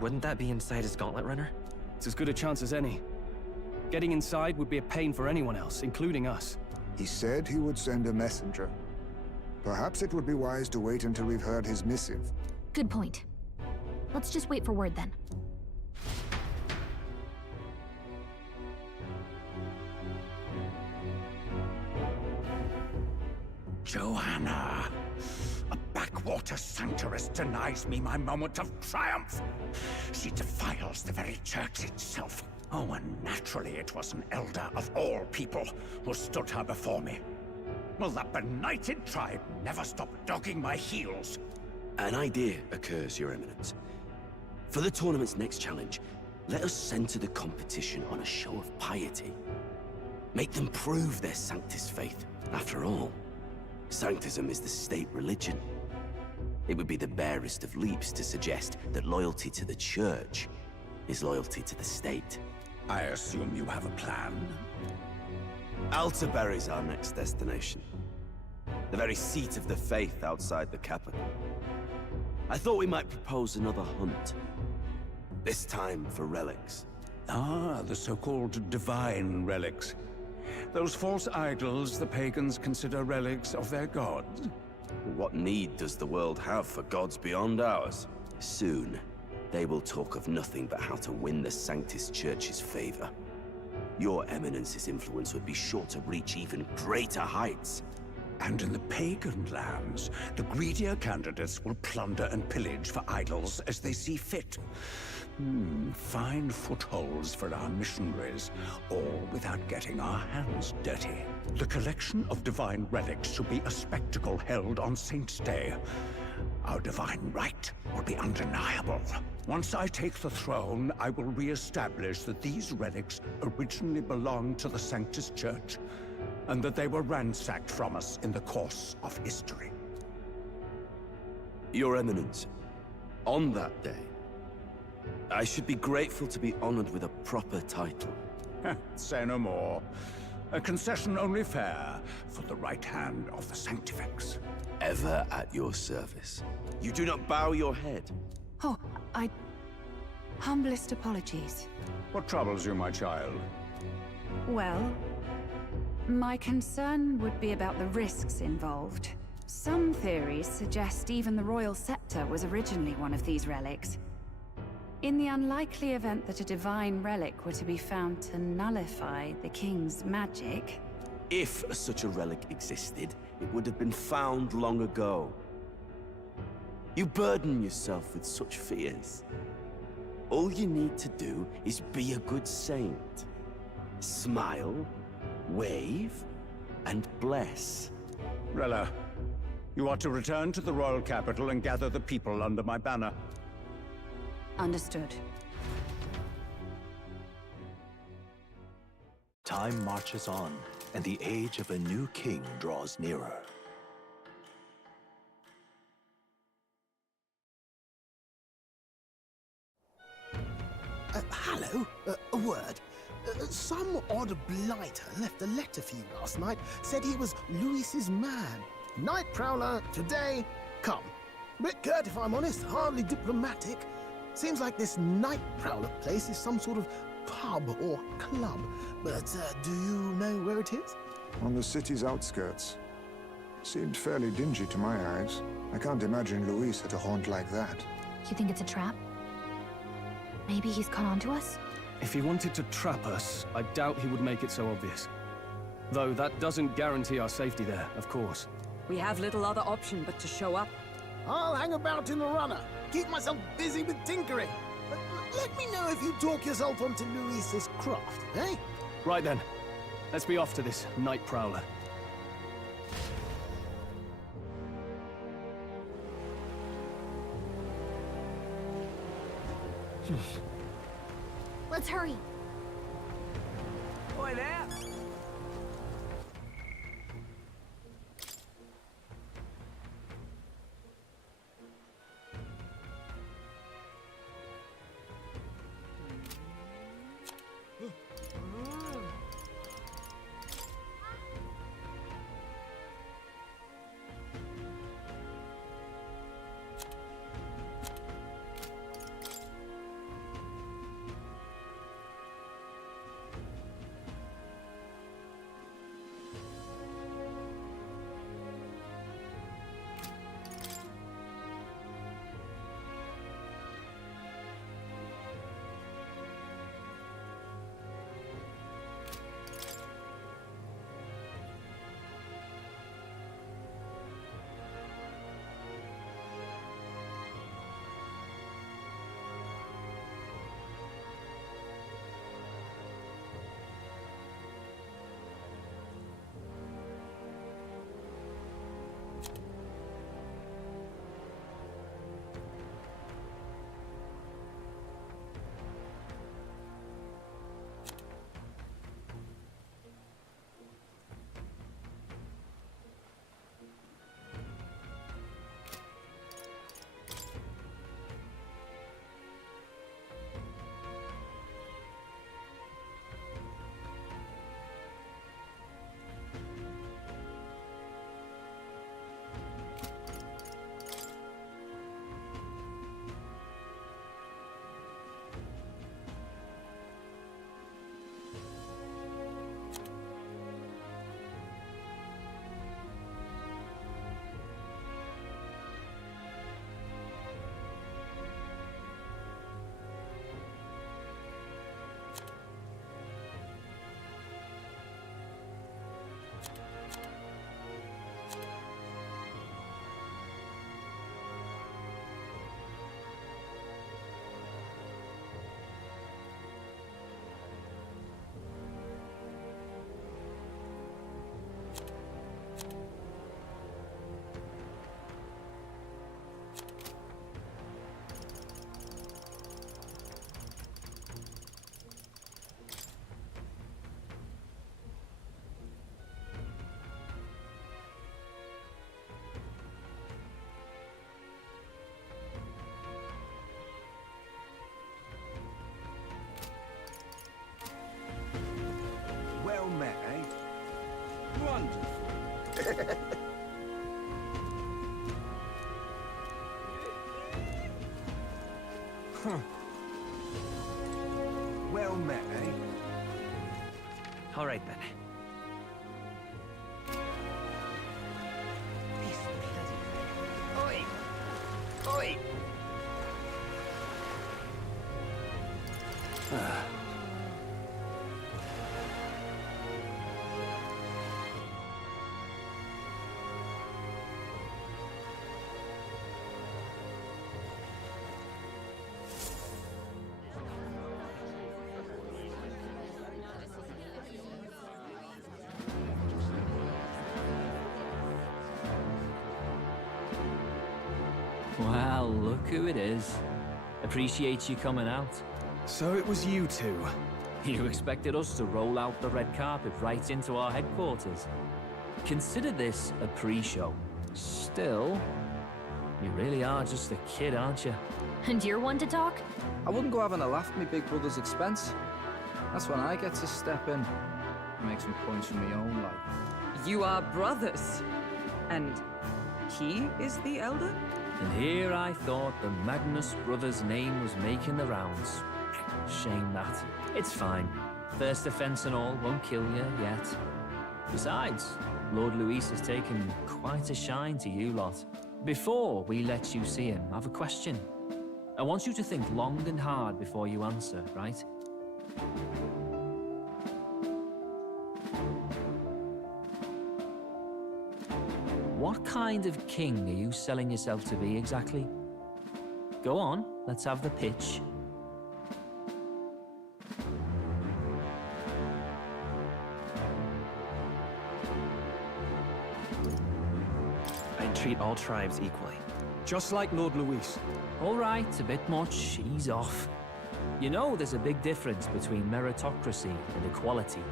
Wouldn't that be inside his gauntlet runner? It's as good a chance as any. Getting inside would be a pain for anyone else, including us. He said he would send a messenger. Perhaps it would be wise to wait until we've heard his missive. Good point. Let's just wait for word then. Joanna! A backwater sanctuarist denies me my moment of triumph! She defiles the very church itself. Oh, and naturally it was an elder of all people who stood her before me. Will that benighted tribe never stop dogging my heels? An idea occurs, Your Eminence. For the tournament's next challenge, let us center the competition on a show of piety. Make them prove their Sanctus faith. After all, Sanctism is the state religion. It would be the barest of leaps to suggest that loyalty to the Church is loyalty to the state. I assume you have a plan? Altaberry's our next destination. The very seat of the faith outside the capital. I thought we might propose another hunt. This time for relics. Ah, the so-called divine relics. Those false idols the pagans consider relics of their gods. What need does the world have for gods beyond ours? Soon, they will talk of nothing but how to win the Sanctus Church's favor. Your Eminence's influence would be sure to reach even greater heights. And in the pagan lands, the greedier candidates will plunder and pillage for idols as they see fit. Fine footholds for our missionaries, all without getting our hands dirty. The collection of divine relics should be a spectacle held on Saint's Day. Our divine right will be undeniable. Once I take the throne, I will re-establish that these relics originally belonged to the Sanctus Church, and that they were ransacked from us in the course of history. Your Eminence, on that day, I should be grateful to be honored with a proper title. Say no more. A concession only fair for the right hand of the Sanctifex. Ever at your service. You do not bow your head. Oh, humblest apologies. What troubles you, my child? Well, my concern would be about the risks involved. Some theories suggest even the royal scepter was originally one of these relics. In the unlikely event that a divine relic were to be found to nullify the king's magic... If such a relic existed, it would have been found long ago. You burden yourself with such fears. All you need to do is be a good saint. Smile, wave, and bless. Rella, you are to return to the royal capital and gather the people under my banner. Understood. Time marches on, and the age of a new king draws nearer. Hello? A word? Some odd blighter left a letter for you last night. Said he was Luis's man. Night Prowler, today, come. Bit curt if I'm honest, hardly diplomatic. Seems like this Night Prowler place is some sort of pub or club. But do you know where it is? On the city's outskirts. Seemed fairly dingy to my eyes. I can't imagine Luis at a haunt like that. You think it's a trap? Maybe he's caught on to us? If he wanted to trap us, I doubt he would make it so obvious. Though that doesn't guarantee our safety there, of course. We have little other option but to show up. I'll hang about in the runner. Keep myself busy with tinkering. Let me know if you talk yourself onto Luis's craft, eh? Right then. Let's be off to this Night Prowler. Let's hurry. Oi there! Well met, eh? Wonderful. Huh. Well met, eh? All right, then. Oi! Oi! Well, look who it is. Appreciate you coming out. So it was you two. You expected us to roll out the red carpet right into our headquarters. Consider this a pre-show. Still, you really are just a kid, aren't you? And you're one to talk? I wouldn't go having a laugh at me big brother's expense. That's when I get to step in and make some points from my own life. You are brothers. And he is the elder? And here I thought the Magnus brothers' name was making the rounds. Shame that. It's fine. First offense and all won't kill you yet. Besides, Lord Luis has taken quite a shine to you lot. Before we let you see him, I have a question. I want you to think long and hard before you answer, right? What kind of king are you selling yourself to be exactly? Go on, let's have the pitch. I'd treat all tribes equally. Just like Lord Luis. All right, a bit much, ease off. You know there's a big difference between meritocracy and equality.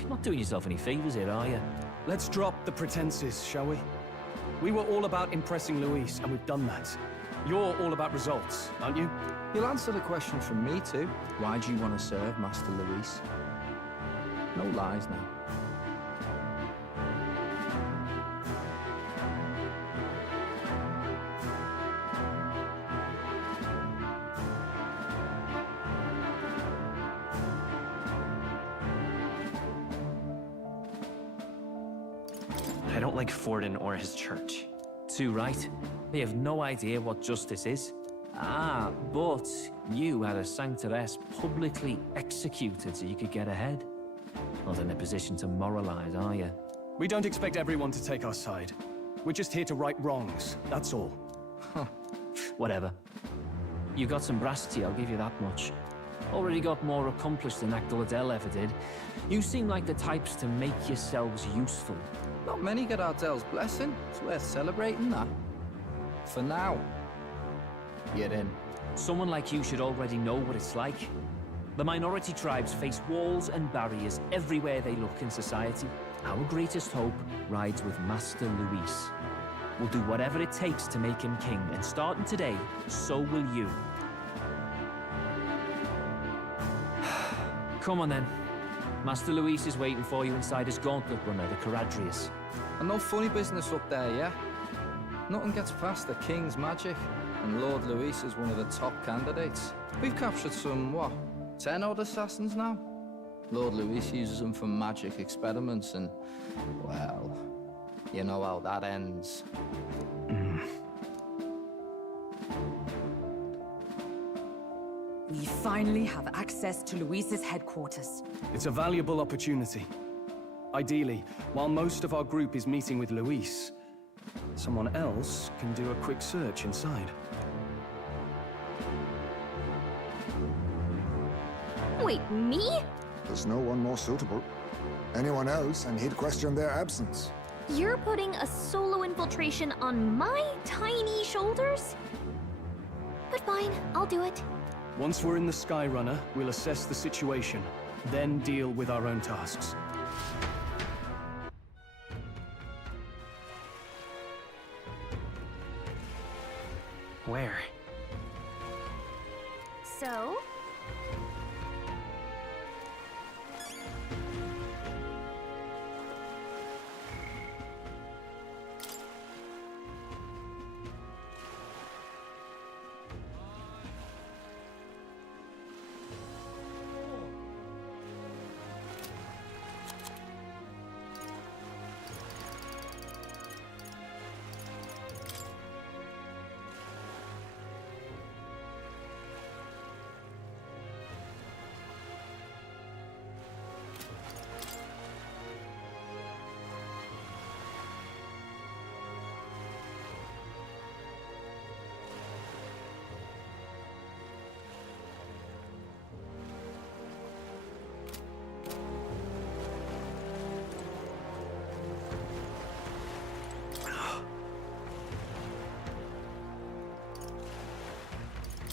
You're not doing yourself any favors here, are you? Let's drop the pretenses, shall we? We were all about impressing Luis, and we've done that. You're all about results, aren't you? You'll answer the question from me too. Why do you want to serve Master Luis? No lies now. I don't like Forden or his church. Too right. They have no idea what justice is. Ah, but you had a Sanctoress publicly executed so you could get ahead. Not in a position to moralize, are you? We don't expect everyone to take our side. We're just here to right wrongs, that's all. Whatever. You got some brassity, I'll give you that much. Already got more accomplished than Akdal ever did. You seem like the types to make yourselves useful. Not many get Ardel's blessing. It's worth celebrating that. For now. Get in. Someone like you should already know what it's like. The minority tribes face walls and barriers everywhere they look in society. Our greatest hope rides with Master Luis. We'll do whatever it takes to make him king, and starting today, so will you. Come on then. Master Luis is waiting for you inside his gauntlet runner, the Caradrius. And no funny business up there, yeah? Nothing gets past the King's magic, and Lord Luis is one of the top candidates. We've captured some, what, 10 odd assassins now? Lord Luis uses them for magic experiments and, well, you know how that ends. We finally have access to Luis's headquarters. It's a valuable opportunity. Ideally, while most of our group is meeting with Luis, someone else can do a quick search inside. Wait, me? There's no one more suitable. Anyone else, and he'd question their absence. You're putting a solo infiltration on my tiny shoulders? But fine, I'll do it. Once we're in the Skyrunner, we'll assess the situation, then deal with our own tasks. Where? So?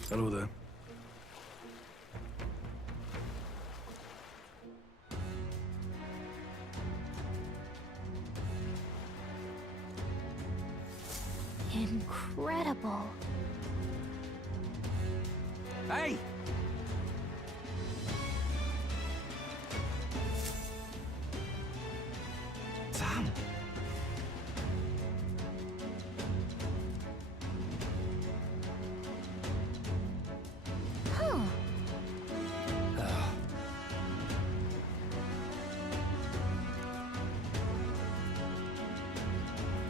Hello there. Incredible. Hey! Sam! Huh.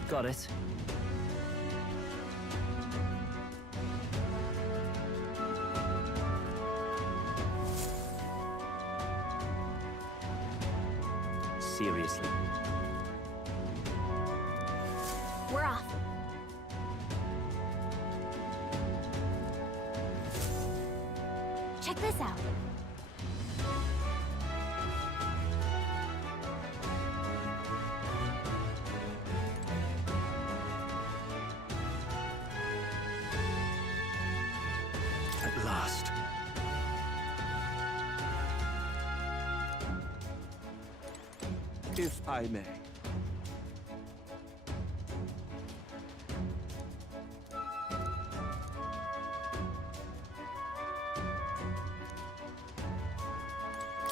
Got it. Seriously. We're off. Check this out. At last. If I may.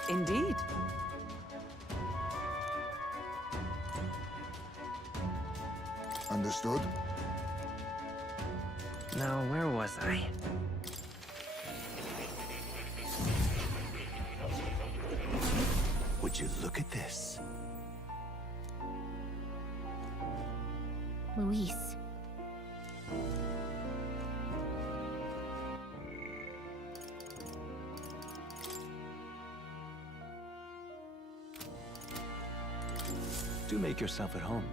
Indeed. Understood? Now, where was I? Would you look at this? Luis. Do make yourself at home.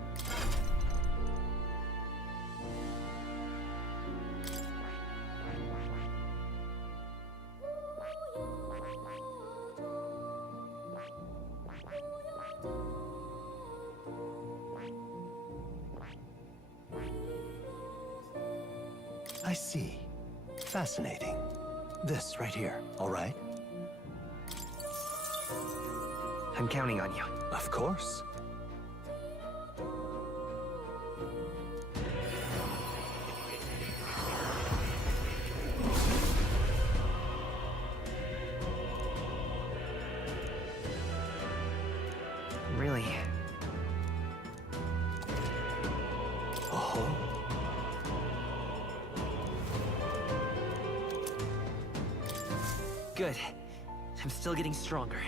I see. Fascinating. This right here, all right? I'm counting on you. Of course. Really? Oh. Good. I'm still getting stronger.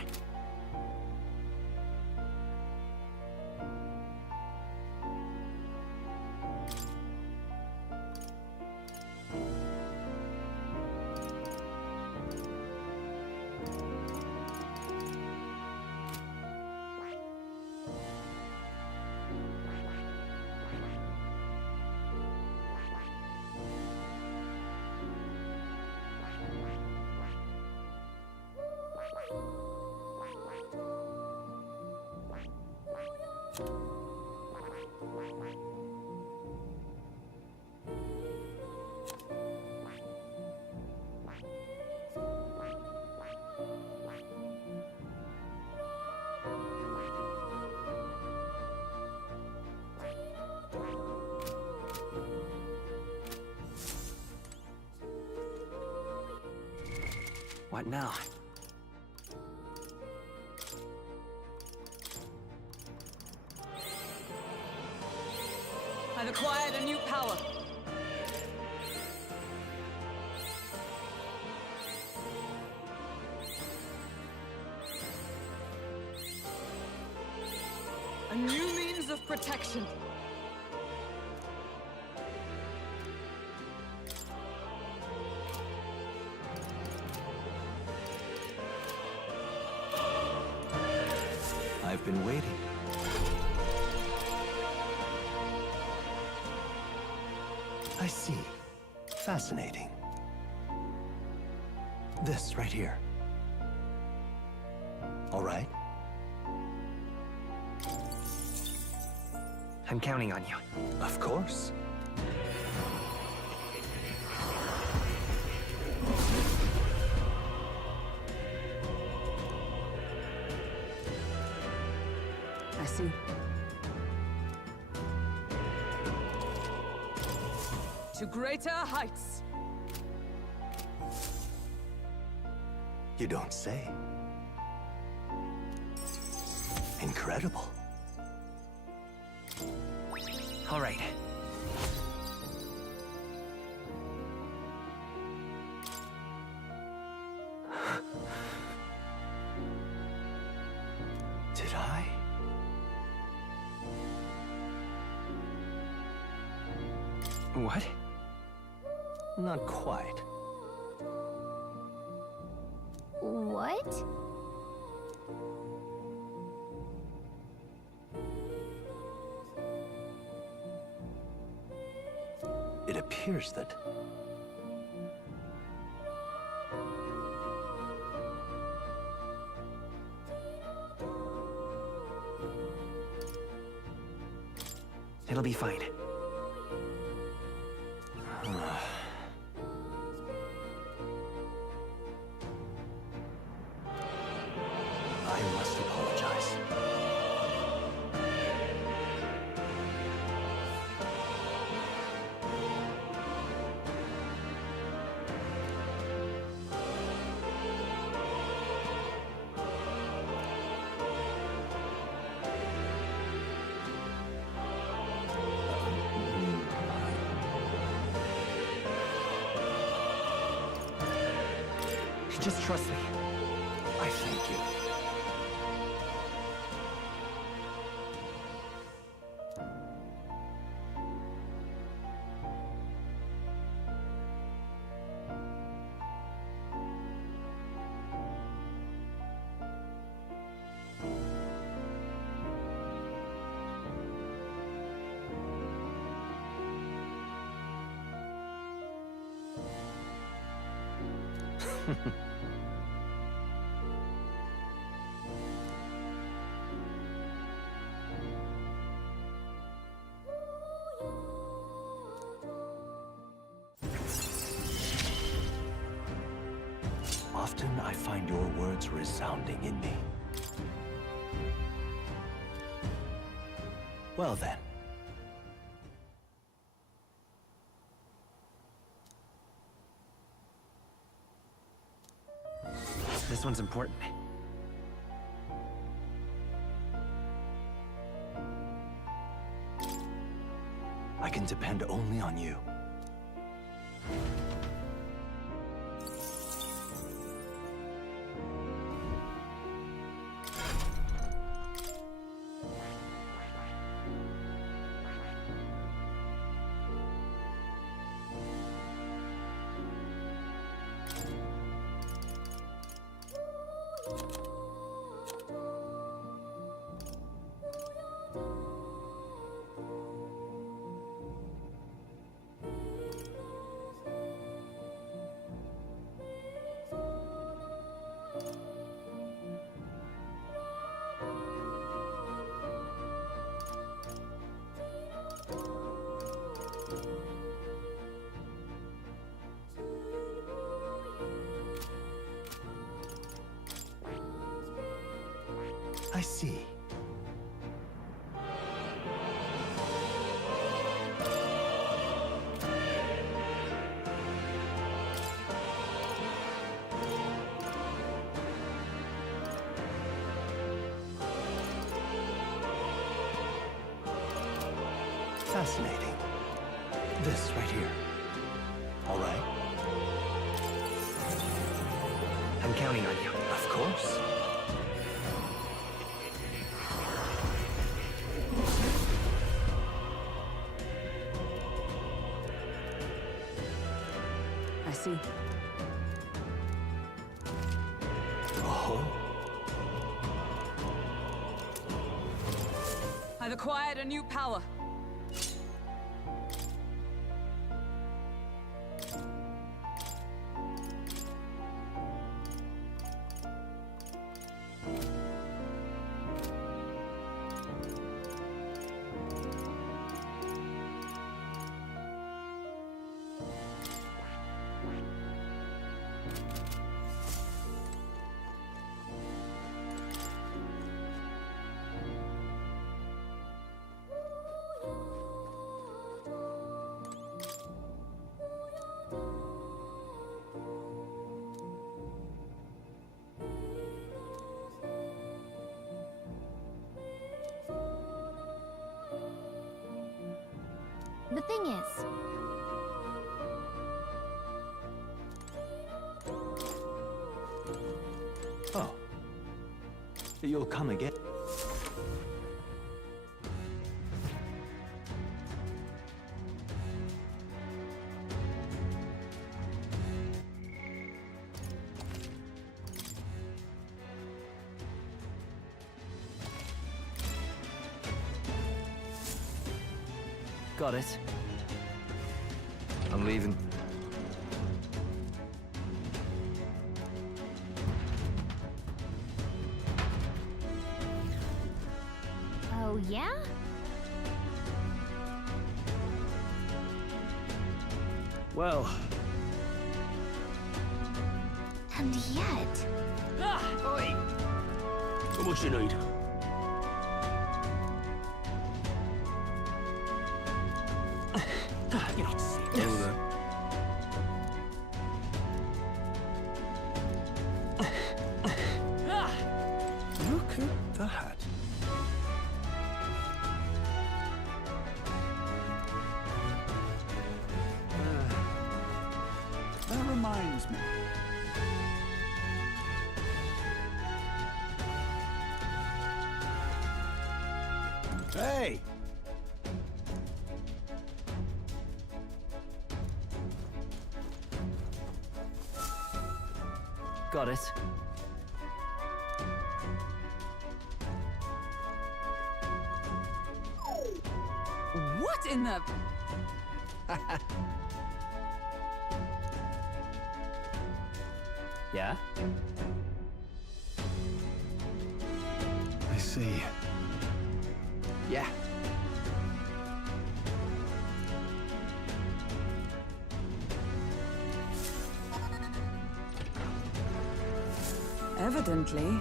What now? I've acquired a new power. A new means of protection. I've been waiting. I see. Fascinating. This right here. All right? I'm counting on you. Of course. see. To greater heights! You don't say. Incredible. All right. Did I? What? Not quite. What? It appears that It'll be fine. I must apologize. Just trust me. I thank you. Often I find your words resounding in me. Well then. This one's important. I can depend only on you. I see. Fascinating. This right here. All right? I'm counting on you. Of course. I see. Oh. I've acquired a new power. thing is. Oh. You'll come again? Got it. I'm leaving. Oh, yeah? Well, And yet... How much you need? You're not serious. Look at that. That reminds me. Hey! Got it. What in the... Yeah? I see. Yeah. Evidently.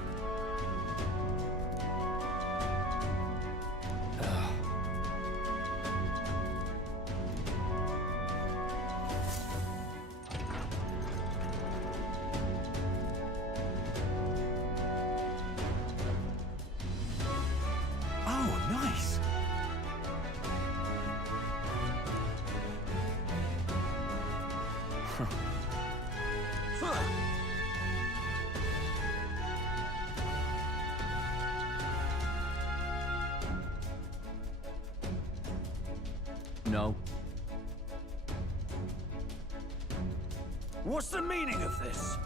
Oh, nice. No. What's the meaning of this?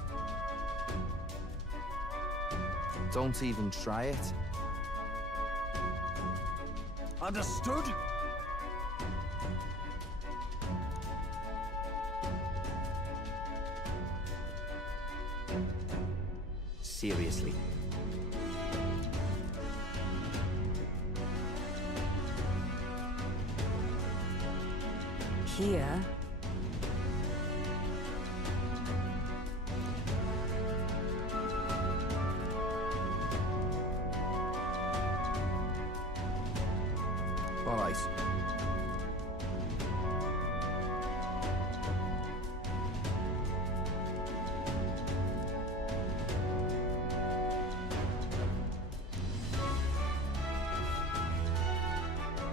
Don't even try it. Understood? Seriously. Here. All right.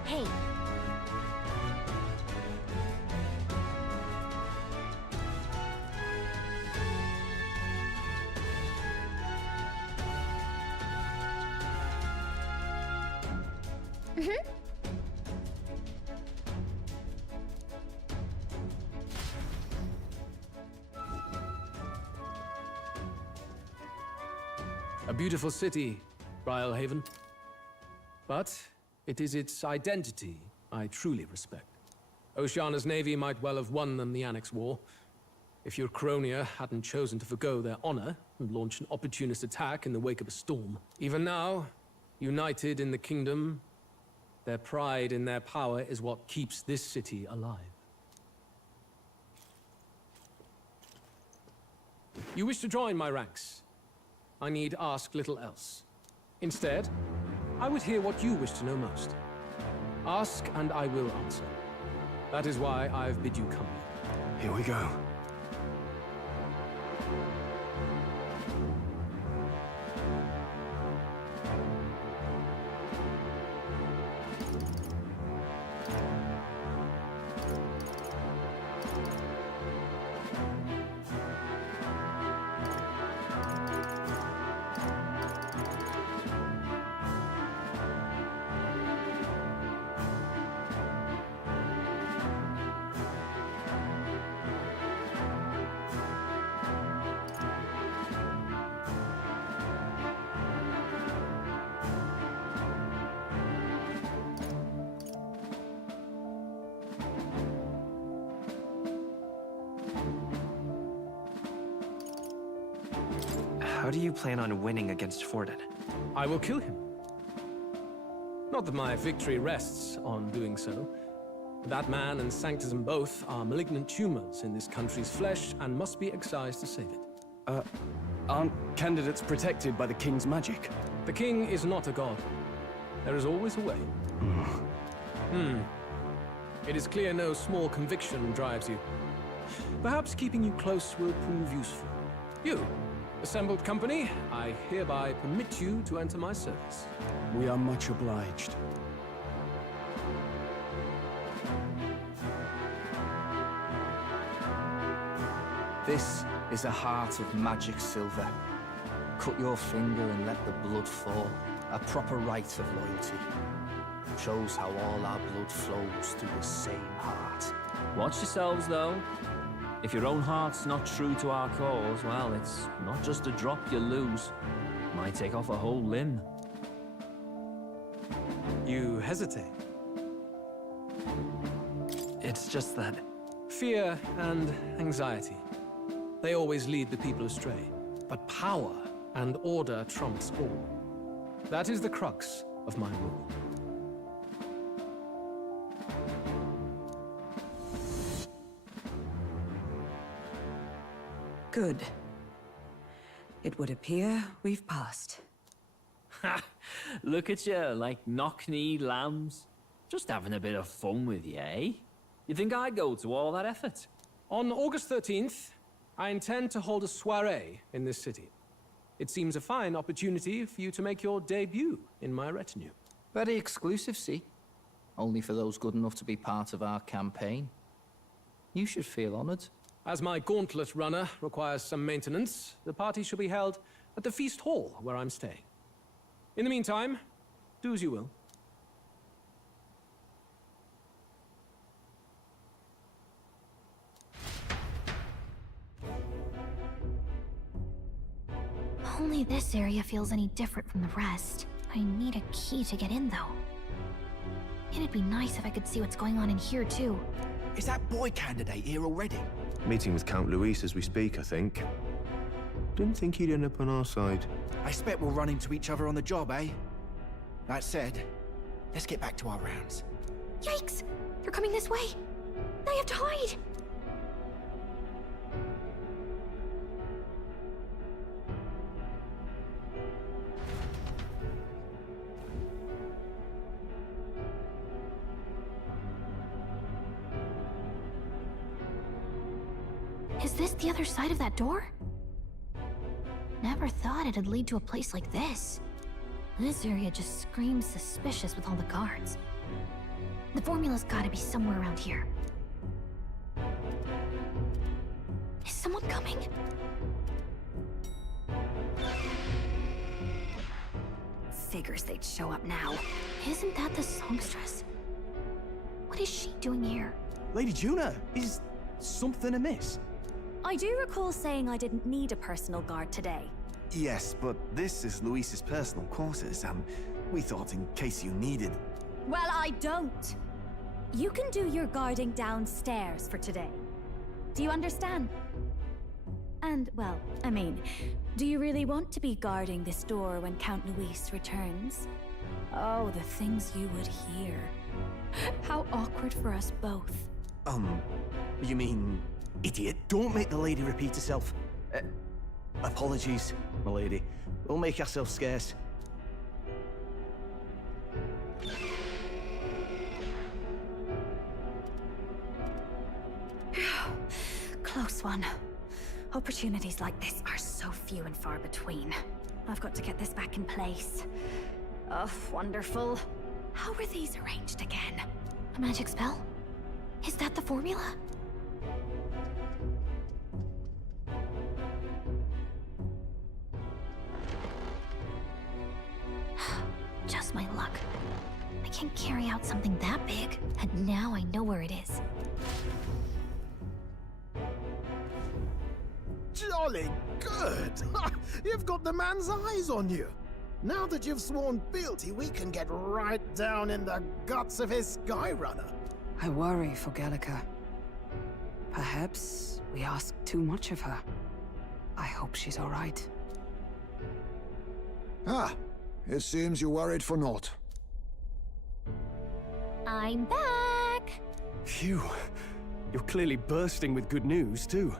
Hey. Mm-hmm. A beautiful city, Brialhaven. But it is its identity I truly respect. Oceana's navy might well have won them the Annex War, if your Cronia hadn't chosen to forgo their honor and launch an opportunist attack in the wake of a storm. Even now, united in the kingdom, their pride in their power is what keeps this city alive. You wish to join my ranks. I need ask little else. Instead, I would hear what you wish to know most. Ask and I will answer. That is why I've bid you come. Here we go. How do you plan on winning against Forden? I will kill him. Not that my victory rests on doing so. That man and Sanctism both are malignant tumors in this country's flesh and must be excised to save it. Aren't candidates protected by the king's magic? The king is not a god. There is always a way. It is clear no small conviction drives you. Perhaps keeping you close will prove useful. You, assembled company, I hereby permit you to enter my service. We are much obliged. This is a heart of magic silver. Cut your finger and let the blood fall. A proper rite of loyalty. Shows how all our blood flows through the same heart. Watch yourselves, though. If your own heart's not true to our cause, well, it's not just a drop you lose. Might take off a whole limb. You hesitate. It's just that... Fear and anxiety. They always lead the people astray. But power and order trumps all. That is the crux of my rule. Good. It would appear we've passed. Ha! Look at you, like knock-kneed lambs. Just having a bit of fun with you, eh? You think I'd go to all that effort? On August 13th, I intend to hold a soiree in this city. It seems a fine opportunity for you to make your debut in my retinue. Very exclusive, see? Only for those good enough to be part of our campaign. You should feel honored. As my gauntlet runner requires some maintenance, the party shall be held at the feast hall where I'm staying. In the meantime, do as you will. Only this area feels any different from the rest. I need a key to get in, though. It'd be nice if I could see what's going on in here, too. Is that boy candidate here already? Meeting with Count Luis as we speak, I think. Didn't think he'd end up on our side. I expect we'll run into each other on the job, eh? That said, let's get back to our rounds. Yikes! They're coming this way! I have to hide! Is this the other side of that door? Never thought it'd lead to a place like this. This area just screams suspicious with all the guards. The formula's gotta be somewhere around here. Is someone coming? Figures they'd show up now. Isn't that the songstress? What is she doing here? Lady Juna, is something amiss? I do recall saying I didn't need a personal guard today. Yes, but this is Luis's personal quarters, and we thought in case you needed... Well, I don't. You can do your guarding downstairs for today. Do you understand? And, well, I mean, do you really want to be guarding this door when Count Luis returns? Oh, the things you would hear. How awkward for us both. You mean... Idiot, don't make the lady repeat herself. Apologies, my lady. We'll make ourselves scarce. Close one. Opportunities like this are so few and far between. I've got to get this back in place. Oh, wonderful. How were these arranged again? A magic spell? Is that the formula? Just my luck. I can't carry out something that big, and now I know where it is. Jolly good! You've got the man's eyes on you. Now that you've sworn fealty, we can get right down in the guts of his Skyrunner. I worry for Gallica. Perhaps we ask too much of her. I hope she's all right. Ah, it seems you worried for naught. I'm back! Phew. You're clearly bursting with good news, too.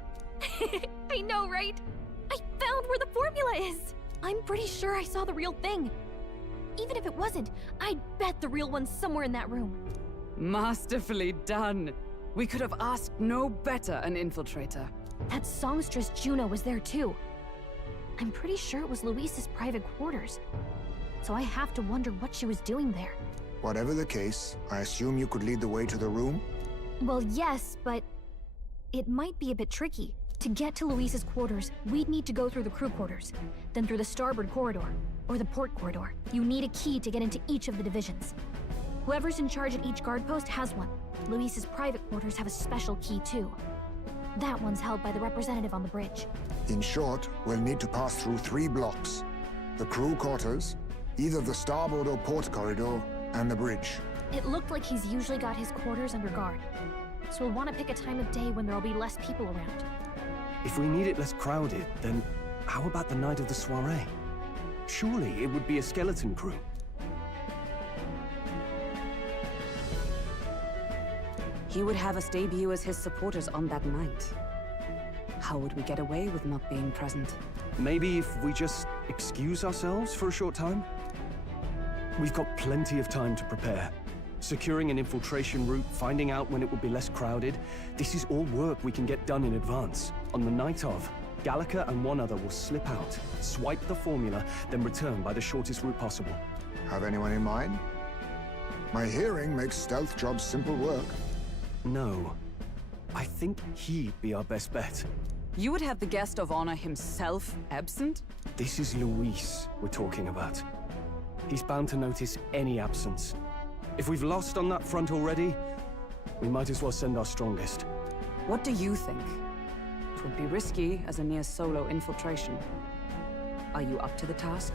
I know, right? I found where the formula is! I'm pretty sure I saw the real thing. Even if it wasn't, I'd bet the real one's somewhere in that room. Masterfully done. We could have asked no better an infiltrator. That songstress Juno was there too. I'm pretty sure it was Luis's private quarters. So I have to wonder what she was doing there. Whatever the case, I assume you could lead the way to the room? Well, yes, but it might be a bit tricky. To get to Luis's quarters, we'd need to go through the crew quarters, then through the starboard corridor, or the port corridor. You need a key to get into each of the divisions. Whoever's in charge at each guard post has one. Luis's private quarters have a special key too. That one's held by the representative on the bridge. In short, we'll need to pass through 3 blocks. The crew quarters, either the starboard or port corridor, and the bridge. It looked like he's usually got his quarters under guard. So we'll want to pick a time of day when there'll be less people around. If we need it less crowded, then how about the night of the soiree? Surely it would be a skeleton crew. He would have us debut as his supporters on that night. How would we get away with not being present? Maybe if we just excuse ourselves for a short time? We've got plenty of time to prepare. Securing an infiltration route, finding out when it will be less crowded, this is all work we can get done in advance. On the night of, Gallica and one other will slip out, swipe the formula, then return by the shortest route possible. Have anyone in mind? My hearing makes stealth jobs simple work. No. I think he'd be our best bet. You would have the guest of honor himself absent? This is Luis we're talking about. He's bound to notice any absence. If we've lost on that front already, we might as well send our strongest. What do you think? It would be risky as a near-solo infiltration. Are you up to the task?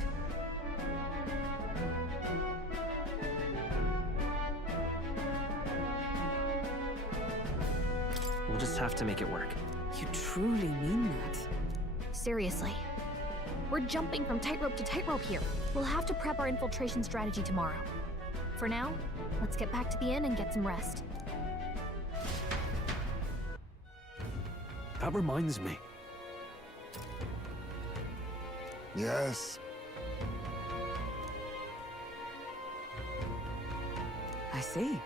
We'll just have to make it work. You truly mean that? Seriously. We're jumping from tightrope to tightrope here. We'll have to prep our infiltration strategy tomorrow. For now, let's get back to the inn and get some rest. That reminds me. Yes. I see.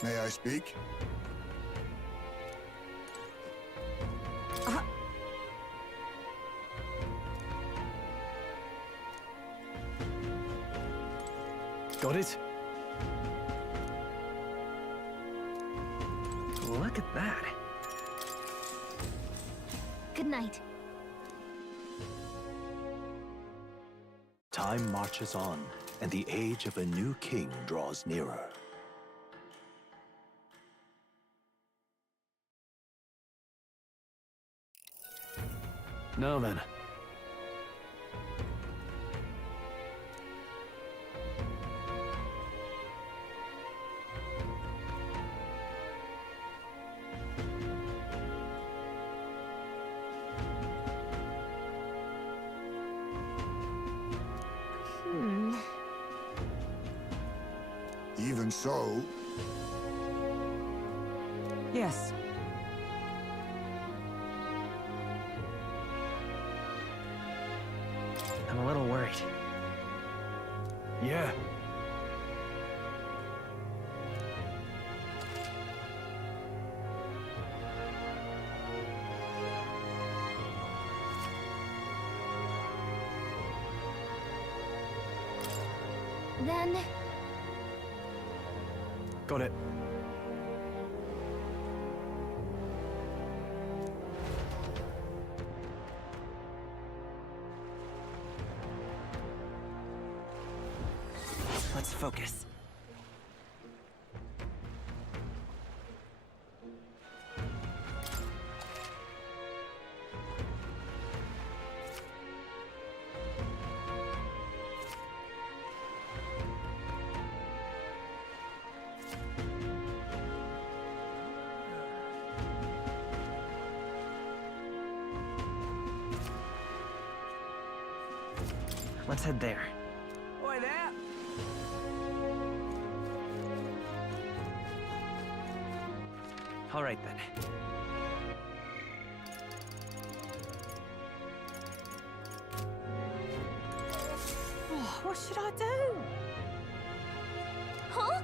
May I speak? Got it? Look at that. Good night. Time marches on, and the age of a new king draws nearer. Now then. Even so... Yes. I'm a little worried. Yeah. Then... Got it. Let's focus. Let's head there. Oi there! All right, then. Oh, what should I do? Huh?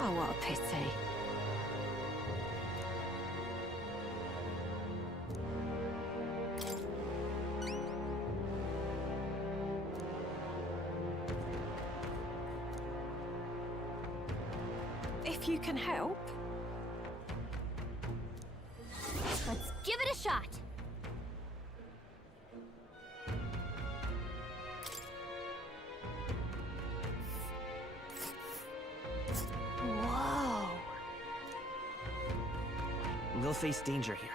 Oh, what a pity. If you can help. Let's give it a shot. Whoa. We'll face danger here.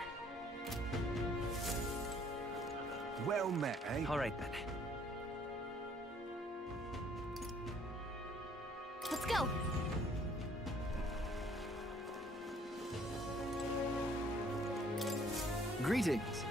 Well met, eh? All right, then. Let's go. Greetings.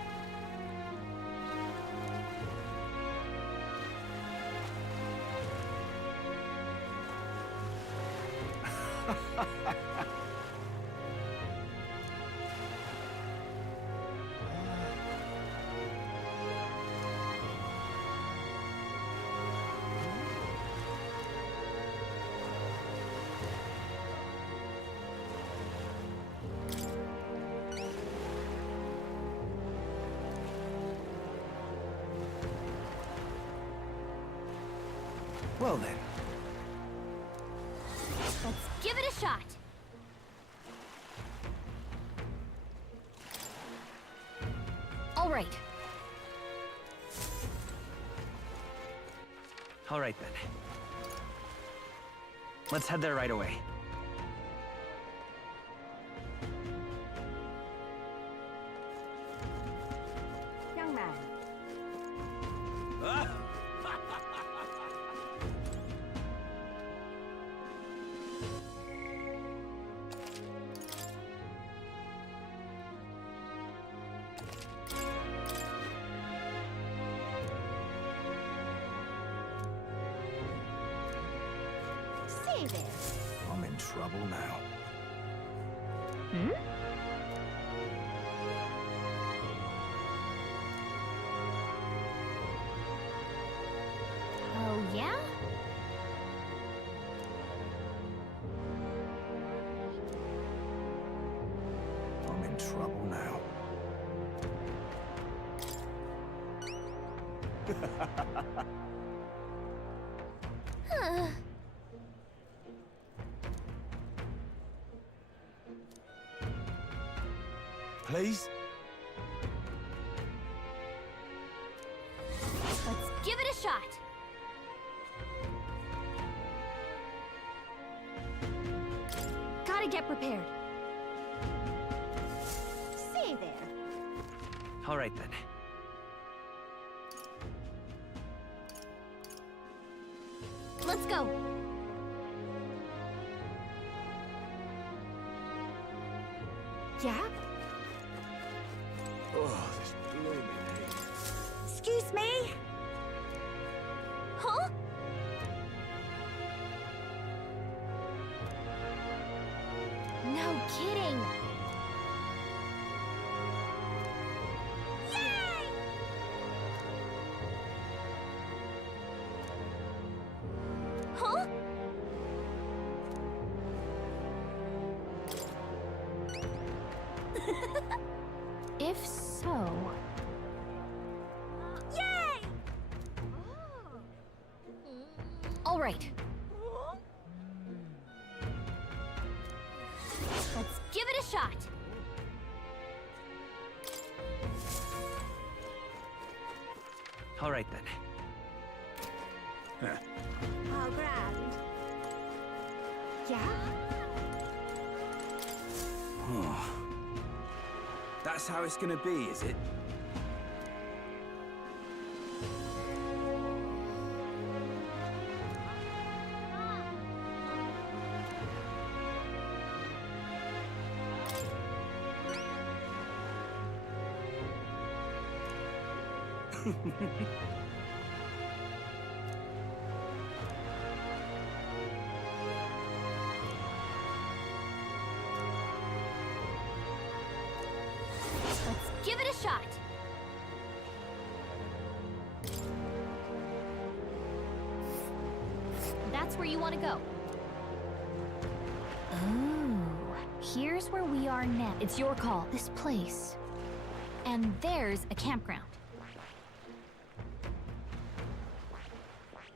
Well then. Let's give it a shot. All right. All right, then. Let's head there right away. Young man. Say there. I'm in trouble now. Hmm? Oh, yeah? I'm in trouble now. Huh. Please? Let's give it a shot. Gotta get prepared. Say there. All right, then. Let's go. Yeah? Oh, this blooming heat. Excuse me? Huh? No kidding. All right. Let's give it a shot. All right, then. How grand. Yeah? Oh. That's how it's gonna be, is it? Let's give it a shot. That's where you want to go. Oh, here's where we are now. It's your call. This place. And there's a campground.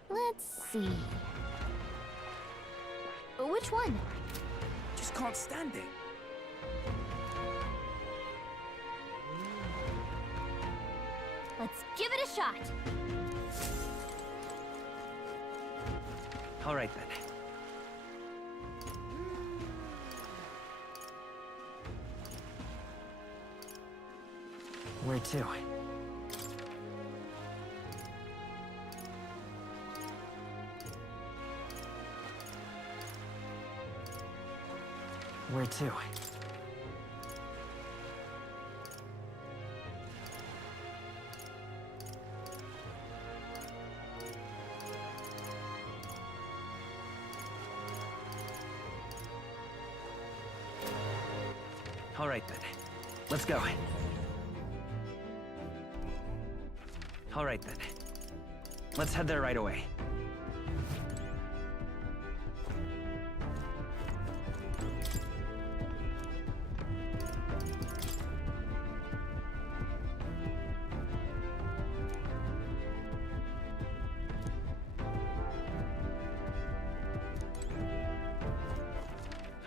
Let's see. Which one? Just can't stand it. Let's give it a shot. All right, then. Where to? Where to? All right, then. Let's go. All right, then. Let's head there right away.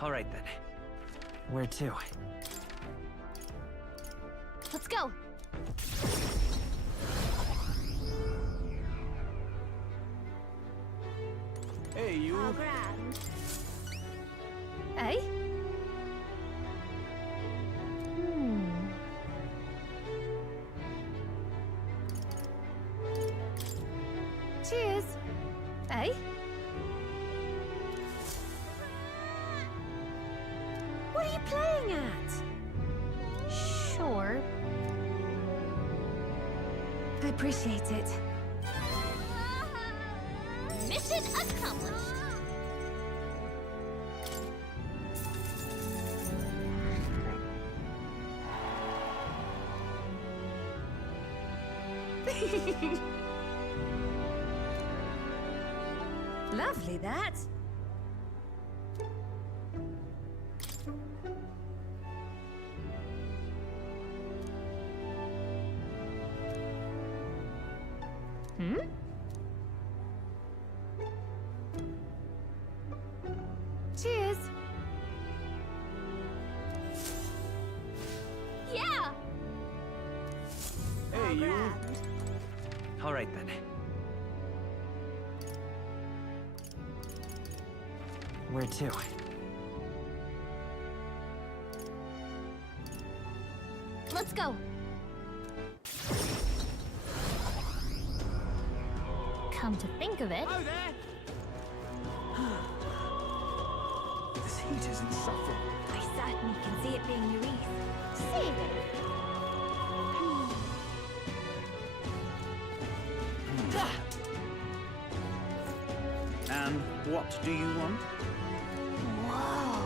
All right, then. Where to? Let's go. Hey, you. How grand. Eh? Cheers. Eh? What are you playing at? Sure. I appreciate it. Mission accomplished. Lovely, that. Hmm? Cheers. Yeah. Hey, you. All right, then. Where to? Let's go. Come to think of it. Oh, there! This heat is insufferable. I certainly can see it being Louise. See it. And what do you want? Whoa.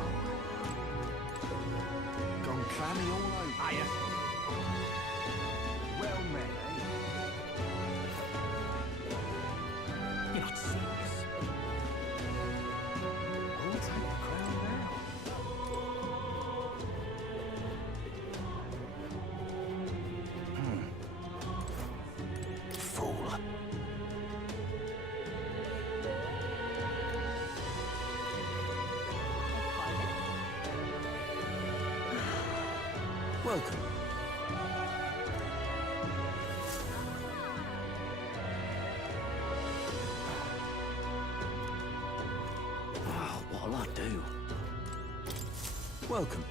Gone clammy all over. Hiya. Well met, eh? You're not serious. I'll take the crown now. Fool. Welcome. Oh, what'll I do? Welcome.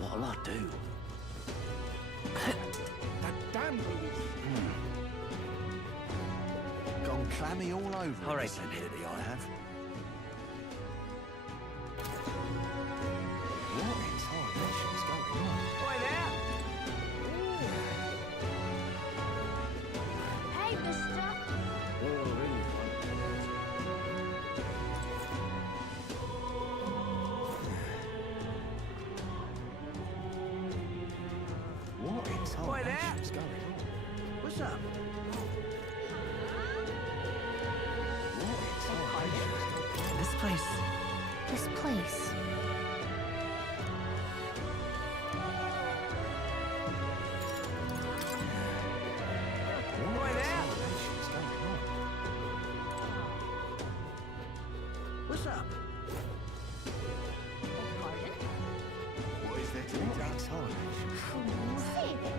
What'll I do? That damn Gone clammy all over. All right, this humidity I have. What in tarnation's going on? Boy there! Hey, mister! What in Boy there! tarnation's going on? What's up? This place. This place. Boy there! What's up? Pardon? What is there to be done? Say there.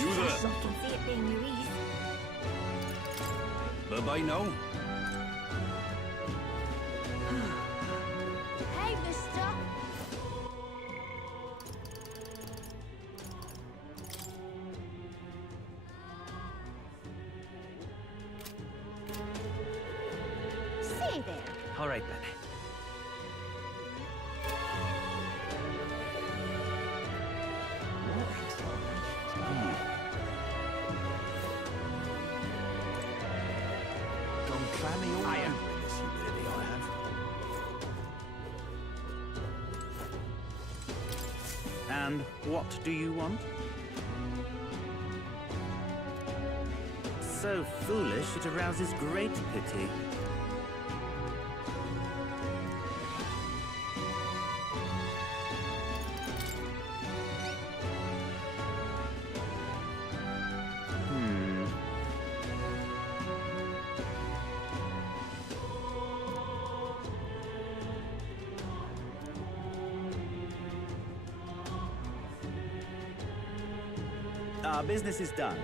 You there? I can see it being Louise. Bye-bye now. Hey, mister! Say there. All right then. Gone clammy all over in this humidity I have. And what do you want? So foolish it arouses great pity. Our business is done.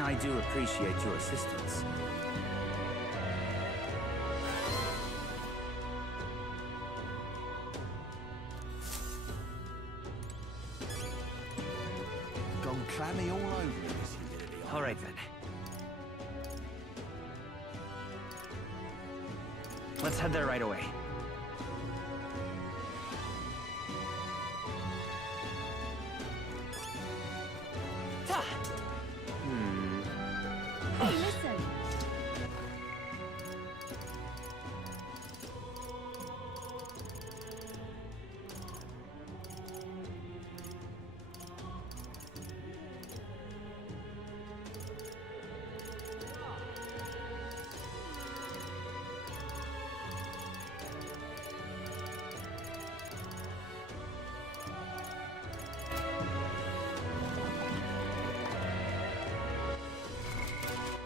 I do appreciate your assistance. Gone clammy all over in this humidity. All right then. Let's head there right away. Hey, listen!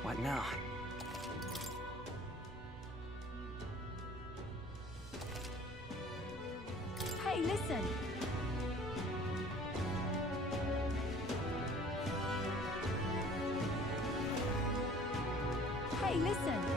What now? Hey, listen! listen.